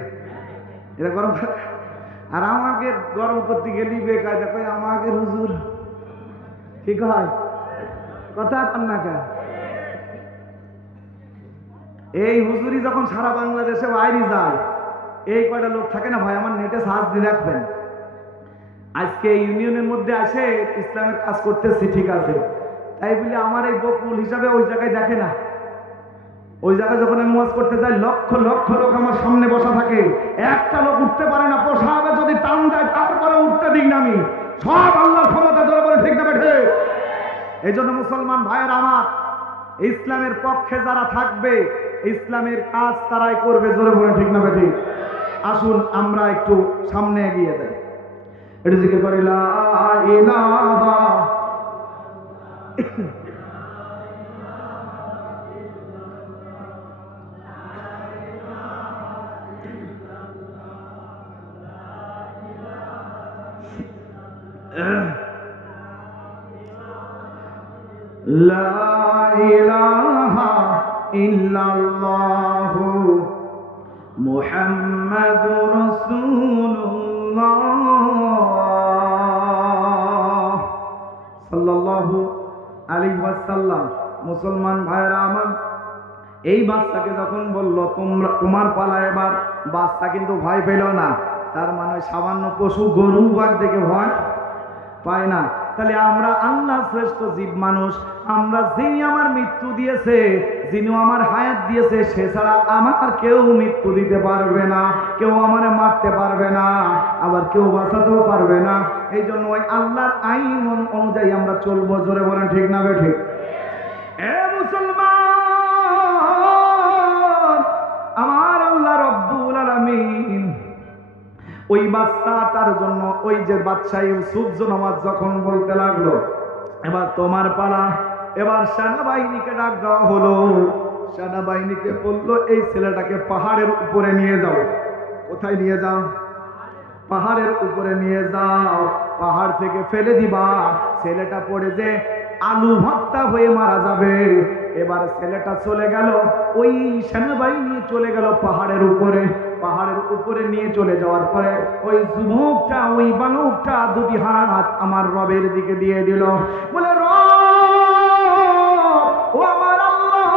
এটা গরম করে, আর আমাকে গরম করতে গেলি বেকায়দা কই আমাকে হুজুর। ঠিক হয় কথা কন না কে? এই হুজুরি যখন সারা বাংলাদেশে বাইরে যায়, এই কয়টা লোক থাকে না ভাই, আমার নেটে সার্চ দিয়ে রাখবেন। আজকে ইউনিয়নের মধ্যে আসে ইসলামের কাজ করতেছি, ঠিক আছে, তাই বলে আমার এই বকুল হিসাবে ওই জায়গায় দেখে না। ওই জায়গায় যখন আমি ওয়াজ করতে যাই, লক্ষ লক্ষ লোক আমার সামনে বসা থাকে, একটা লোক উঠতে পারে না, পোষাবে যদি টান দেয় তারপরে উঠতে দিই না আমি। সব আল্লাহর ক্ষমতা, জোরে বলে ঠিক না বেঠে? এই জন্য মুসলমান ভাইয়ের আমার, ইসলামের পক্ষে যারা থাকবে ইসলামের কাজ তারাই করবে। জোরে বলে ঠিক না বেঠে? আসুন আমরা একটু সামনে এগিয়ে যাই, এটা জিকির করি লা ইলাহা লা ইলাহা ইল্লাল্লাহু মুহাম্মাদুর রাসূলুল্লাহ সাল্লাল্লাহু আলাইহি ওয়াসাল্লাম। মুসলমান ভাইরা আমার, এই বাচ্চাকে যখন বলল তোমার পালা এবার, বাচ্চা কিন্তু ভয় পেল না। তার মানে সামান্য পশু গরু বাঘ দেখে ভয় পায় না। তাহলে আমরা আল্লাহ শ্রেষ্ঠ জীব মানুষ, আমরা যিনি আমার মৃত্যু দিয়েছে, যিনি আমার হায়াত দিয়েছে, সে ছাড়া আমার কেউ মৃত্যু দিতে পারবে না, কেউ আমারে মারতে পারবে না, আবার কেউ বাঁচাতেও পারবে না। এই জন্য ওই আল্লাহর আইন অনুযায়ী আমরা চলবো। জোরে বলেন ঠিক না বে ঠিক? এ মুসলমান, আমার আল্লাহ রব্বুল আলামিন ওই বাচ্চাটার জন্য, ওই যে বাদশা ইউসুফ নামাজ যখন বলতে লাগলো এবার তোমার পালা, এবার সেনাবাহিনীকে ডাক দেওয়া হলো। সেনাবাহিনীকে বললো এই ছেলেটাকে পাহাড়ের উপরে নিয়ে যাও। কোথায় নিয়ে যাও? পাহাড়ের উপরে নিয়ে যাও, পাহাড় থেকে ফেলে দিবা। ছেলেটা পড়ে যে আলু ভর্তা হয়ে মারা যাবে। এবার ছেলেটা চলে গেল, ওই সেনাবাহিনী চলে গেল পাহাড়ের উপরে। পাহাড়ের উপরে নিয়ে চলে যাওয়ার পরে ওই যুবকটা, ওই বালকটা দুটি হাত আমার রবের দিকে দিয়ে দিল, বলে ও আমার আল্লাহ,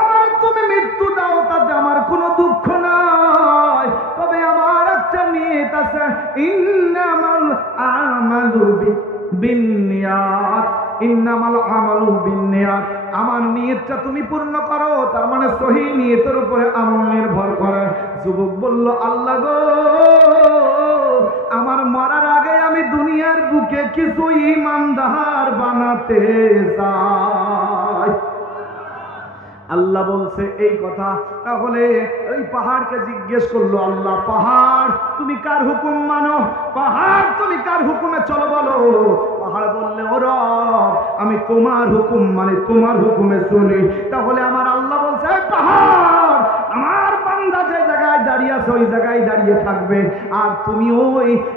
আমার তুমি মৃত্যু দাও, তাতে আমার কোনো দুঃখ নাই, তবে আমার একটা নিয়ত আছে, ইন্নামাল আমালু বিন্নিয়াত, ইন্নামাল আমালু বিন্নিয়াত, আমার নিয়তটা তুমি পূর্ণ করো। তার মানে সহি নিয়তের উপরে আমল নির্ভর করে। যুবক বলল, আল্লাহ গো, আমার মরার আগে আমি দুনিয়ার বুকে কিছু ইমানদার বানাতে চাই। আল্লাহ বলছে এই কথা। তাহলে ওই পাহাড়কে জিজ্ঞেস করলো, আল্লাহ পাহাড় তুমি কার হুকুম মানো? পাহাড় তুমি কার হুকুমে চলো বলো? পাহাড় বললে, ও রব, আমি তোমার হুকুম মানে তোমার হুকুমে চলি। তাহলে আমার আল্লাহ বলছে, পাহাড় আমার বান্দা যে জায়গায় দাঁড়িয়ে আছে ওই জায়গায় দাঁড়িয়ে থাকবে, আর তুমি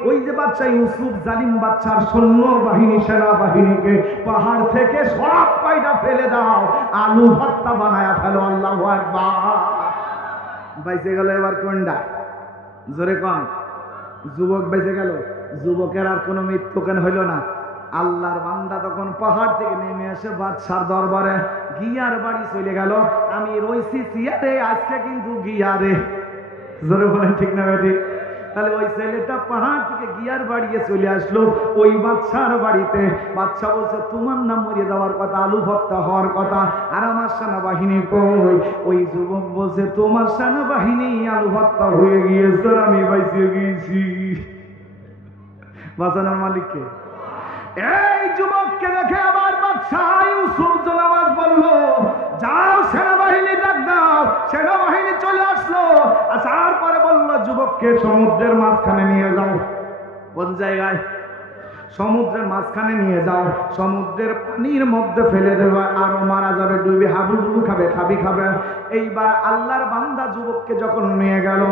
ওই যে বাচ্চা ইউসুফ জালিম বাচ্চার সৈন্য বাহিনী সেনাবাহিনীকে পাহাড় থেকে সব কয়টা ফেলে দাও, আলু ভর্তা বানায়া ফেলো। আল্লাহু আকবার। বাইসে গেল এবার কোনটা? জোরে কম। যুবক বেঁচে গেল। যুবকের আর কোনো মৃত্যু কেন হইল না। আল্লাহর বান্দা তখন পাহাড় থেকে নেমে এসে বাদশার দরবারে গিয়ার বাড়ি চলে গেল। আমি রইছি সিয়ারে, আজকে কিন্তু গিয়ারে। জোরে বলেন ঠিক না বেটি? তাহলে ওই ছেলেটা পাহাড় থেকে গিয়ার বাড়িয়ে চলে আসলো ওই বাদশার বাড়িতে। বাদশা বলছে, তোমার নাম মরিয়ে দেওয়ার কথা, আলু ভর্তা হওয়ার কথা, আর আমার সেনাবাহিনী কই? ওই যুবক বলছে, তোমার সেনাবাহিনী আলু ভর্তা হয়ে গিয়েছে, আমি বাইসে গিয়েছি। বাঁচানোর মালিককে। এই যুবককে দেখে আবার বাদশা ইউসুফ জনাবাজ বলল, যাও সেনাবাহিনী ডাক দাও। সেনাবাহিনী চলে আসলো। আসার পরে বলল, যুবককে সমুদ্রের মাঝখানে নিয়ে যাও। কোন জায়গায়? সমুদ্রের মাঝখানে নিয়ে যাও, সমুদ্রের পানির মধ্যে ফেলে দেবে, আরো মারা যাবে, ডুবে হাবুডুবু খাবে, খাবে। এইবার আল্লাহর বান্দা যুবককে যখন নিয়ে গেল,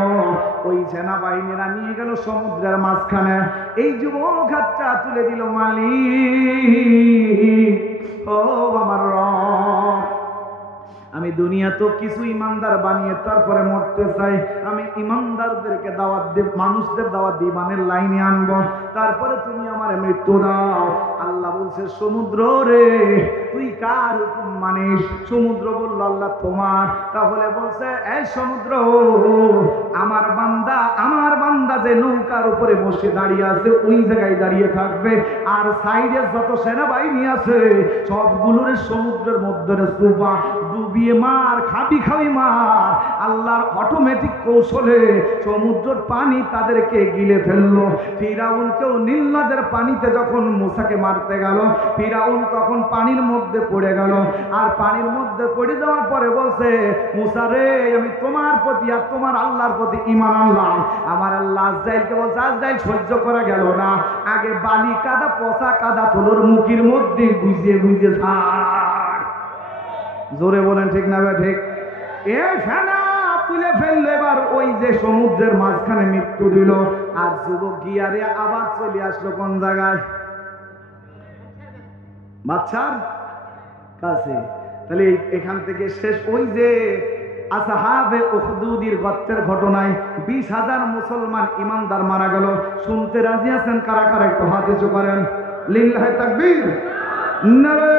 ওই সেনাবাহিনীরা নিয়ে গেল সমুদ্রের মাঝখানে। এই যুবক হাতটা তুলে দিল, মালিক, ও আমার রব, আমি দুনিয়া তো কিছু ইমানদার বানিয়ে তারপরে মরতে চাই। আমি ইমানদারদেরকে দাওয়াত দেব, মানুষদের দাওয়াত দিয়ে ইমানের লাইনে আনবো, তারপরে তুমি আমার মৃত্যু দাও। আল্লাহ বলছে, সমুদ্র রে, তুই কার হুকুম মানিস? সমুদ্র বলল, আল্লাহ তোমার। তাহলে বলছে, এই সমুদ্র, আমার বান্দা যে নৌকার উপরে বসে দাঁড়িয়ে আছে ওই জায়গায় দাঁড়িয়ে থাকবে, আর সাইডে যত সেনাবাহিনী আছে সবগুলোর সমুদ্রের মধ্যে সুপা ডুবিয়ে মার, খাবি মার। আল্লাহর অটোমেটিক কৌশলে সমুদ্রের পানি তাদেরকে গিলে ফেললো। ফিরাউনকেও নীল নদের পানিতে যখন মুসাকে মারতে গেল, ফিরাউন তখন পানির মধ্যে পড়ে গেল। আর পানির মধ্যে পড়ে যাওয়ার পরে বলছে, মুসা রে, আমি তোমার প্রতি আর তোমার আল্লাহর প্রতি ঈমান আনলাম। আমার আল্লাহ আজরাইলকে বলছে, আজরাইল সহ্য করা গেল না, আগে বালি কাদা, পচা কাদা তোর মুখের মধ্যে গুজিয়ে ছাড়। জোরে বলেন ঠিক না ঠিক? এ ফেনা তুলে ফেললে। এবার ওই যে সমুদ্রের মাঝখানে মৃত্যু দিল। আর যুবক গিয়ারে আবার চলে আসলো কোন জায়গায়? বাচ্চার কাছে। তাহলে এখান থেকে শেষ। ওই যে আসহাবে উখদুদের গর্তের ঘটনায় 20,000 মুসলমান ইমানদার মারা গেল। শুনতে রাজি আছেন কারা কারা? একটু হাত উঁচু করেন। লিল্লাহি তাকবীর, নারে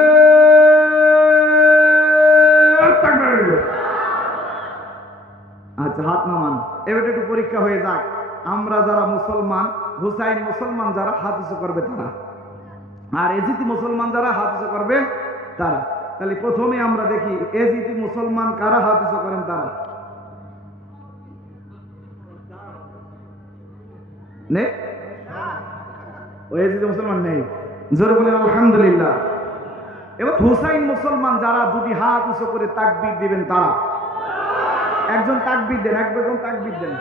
তাকবীর। আচ্ছা, হাত নামান। এবার একটু পরীক্ষা হয়ে যাক। আমরা যারা মুসলমান, হুসাইন মুসলমান যারা, হাত উঁচু করবে তারা, আর এজিতি মুসলমান যারা, হাত উঁচু করবে তারা। তাহলে প্রথমে আমরা দেখি এজিতি মুসলমান কারা, হাত উঁচু করেন তারা। নেই? ও এজিতি মুসলমান নেই। জোরে বলেন আলহামদুলিল্লাহ। এবার হুসাইন মুসলমান যারা, দুটি হাত উঁচু করে তাকবীর দিবেন তারা। একজন তাকবীর দেন, একজন তাকবীর দেন।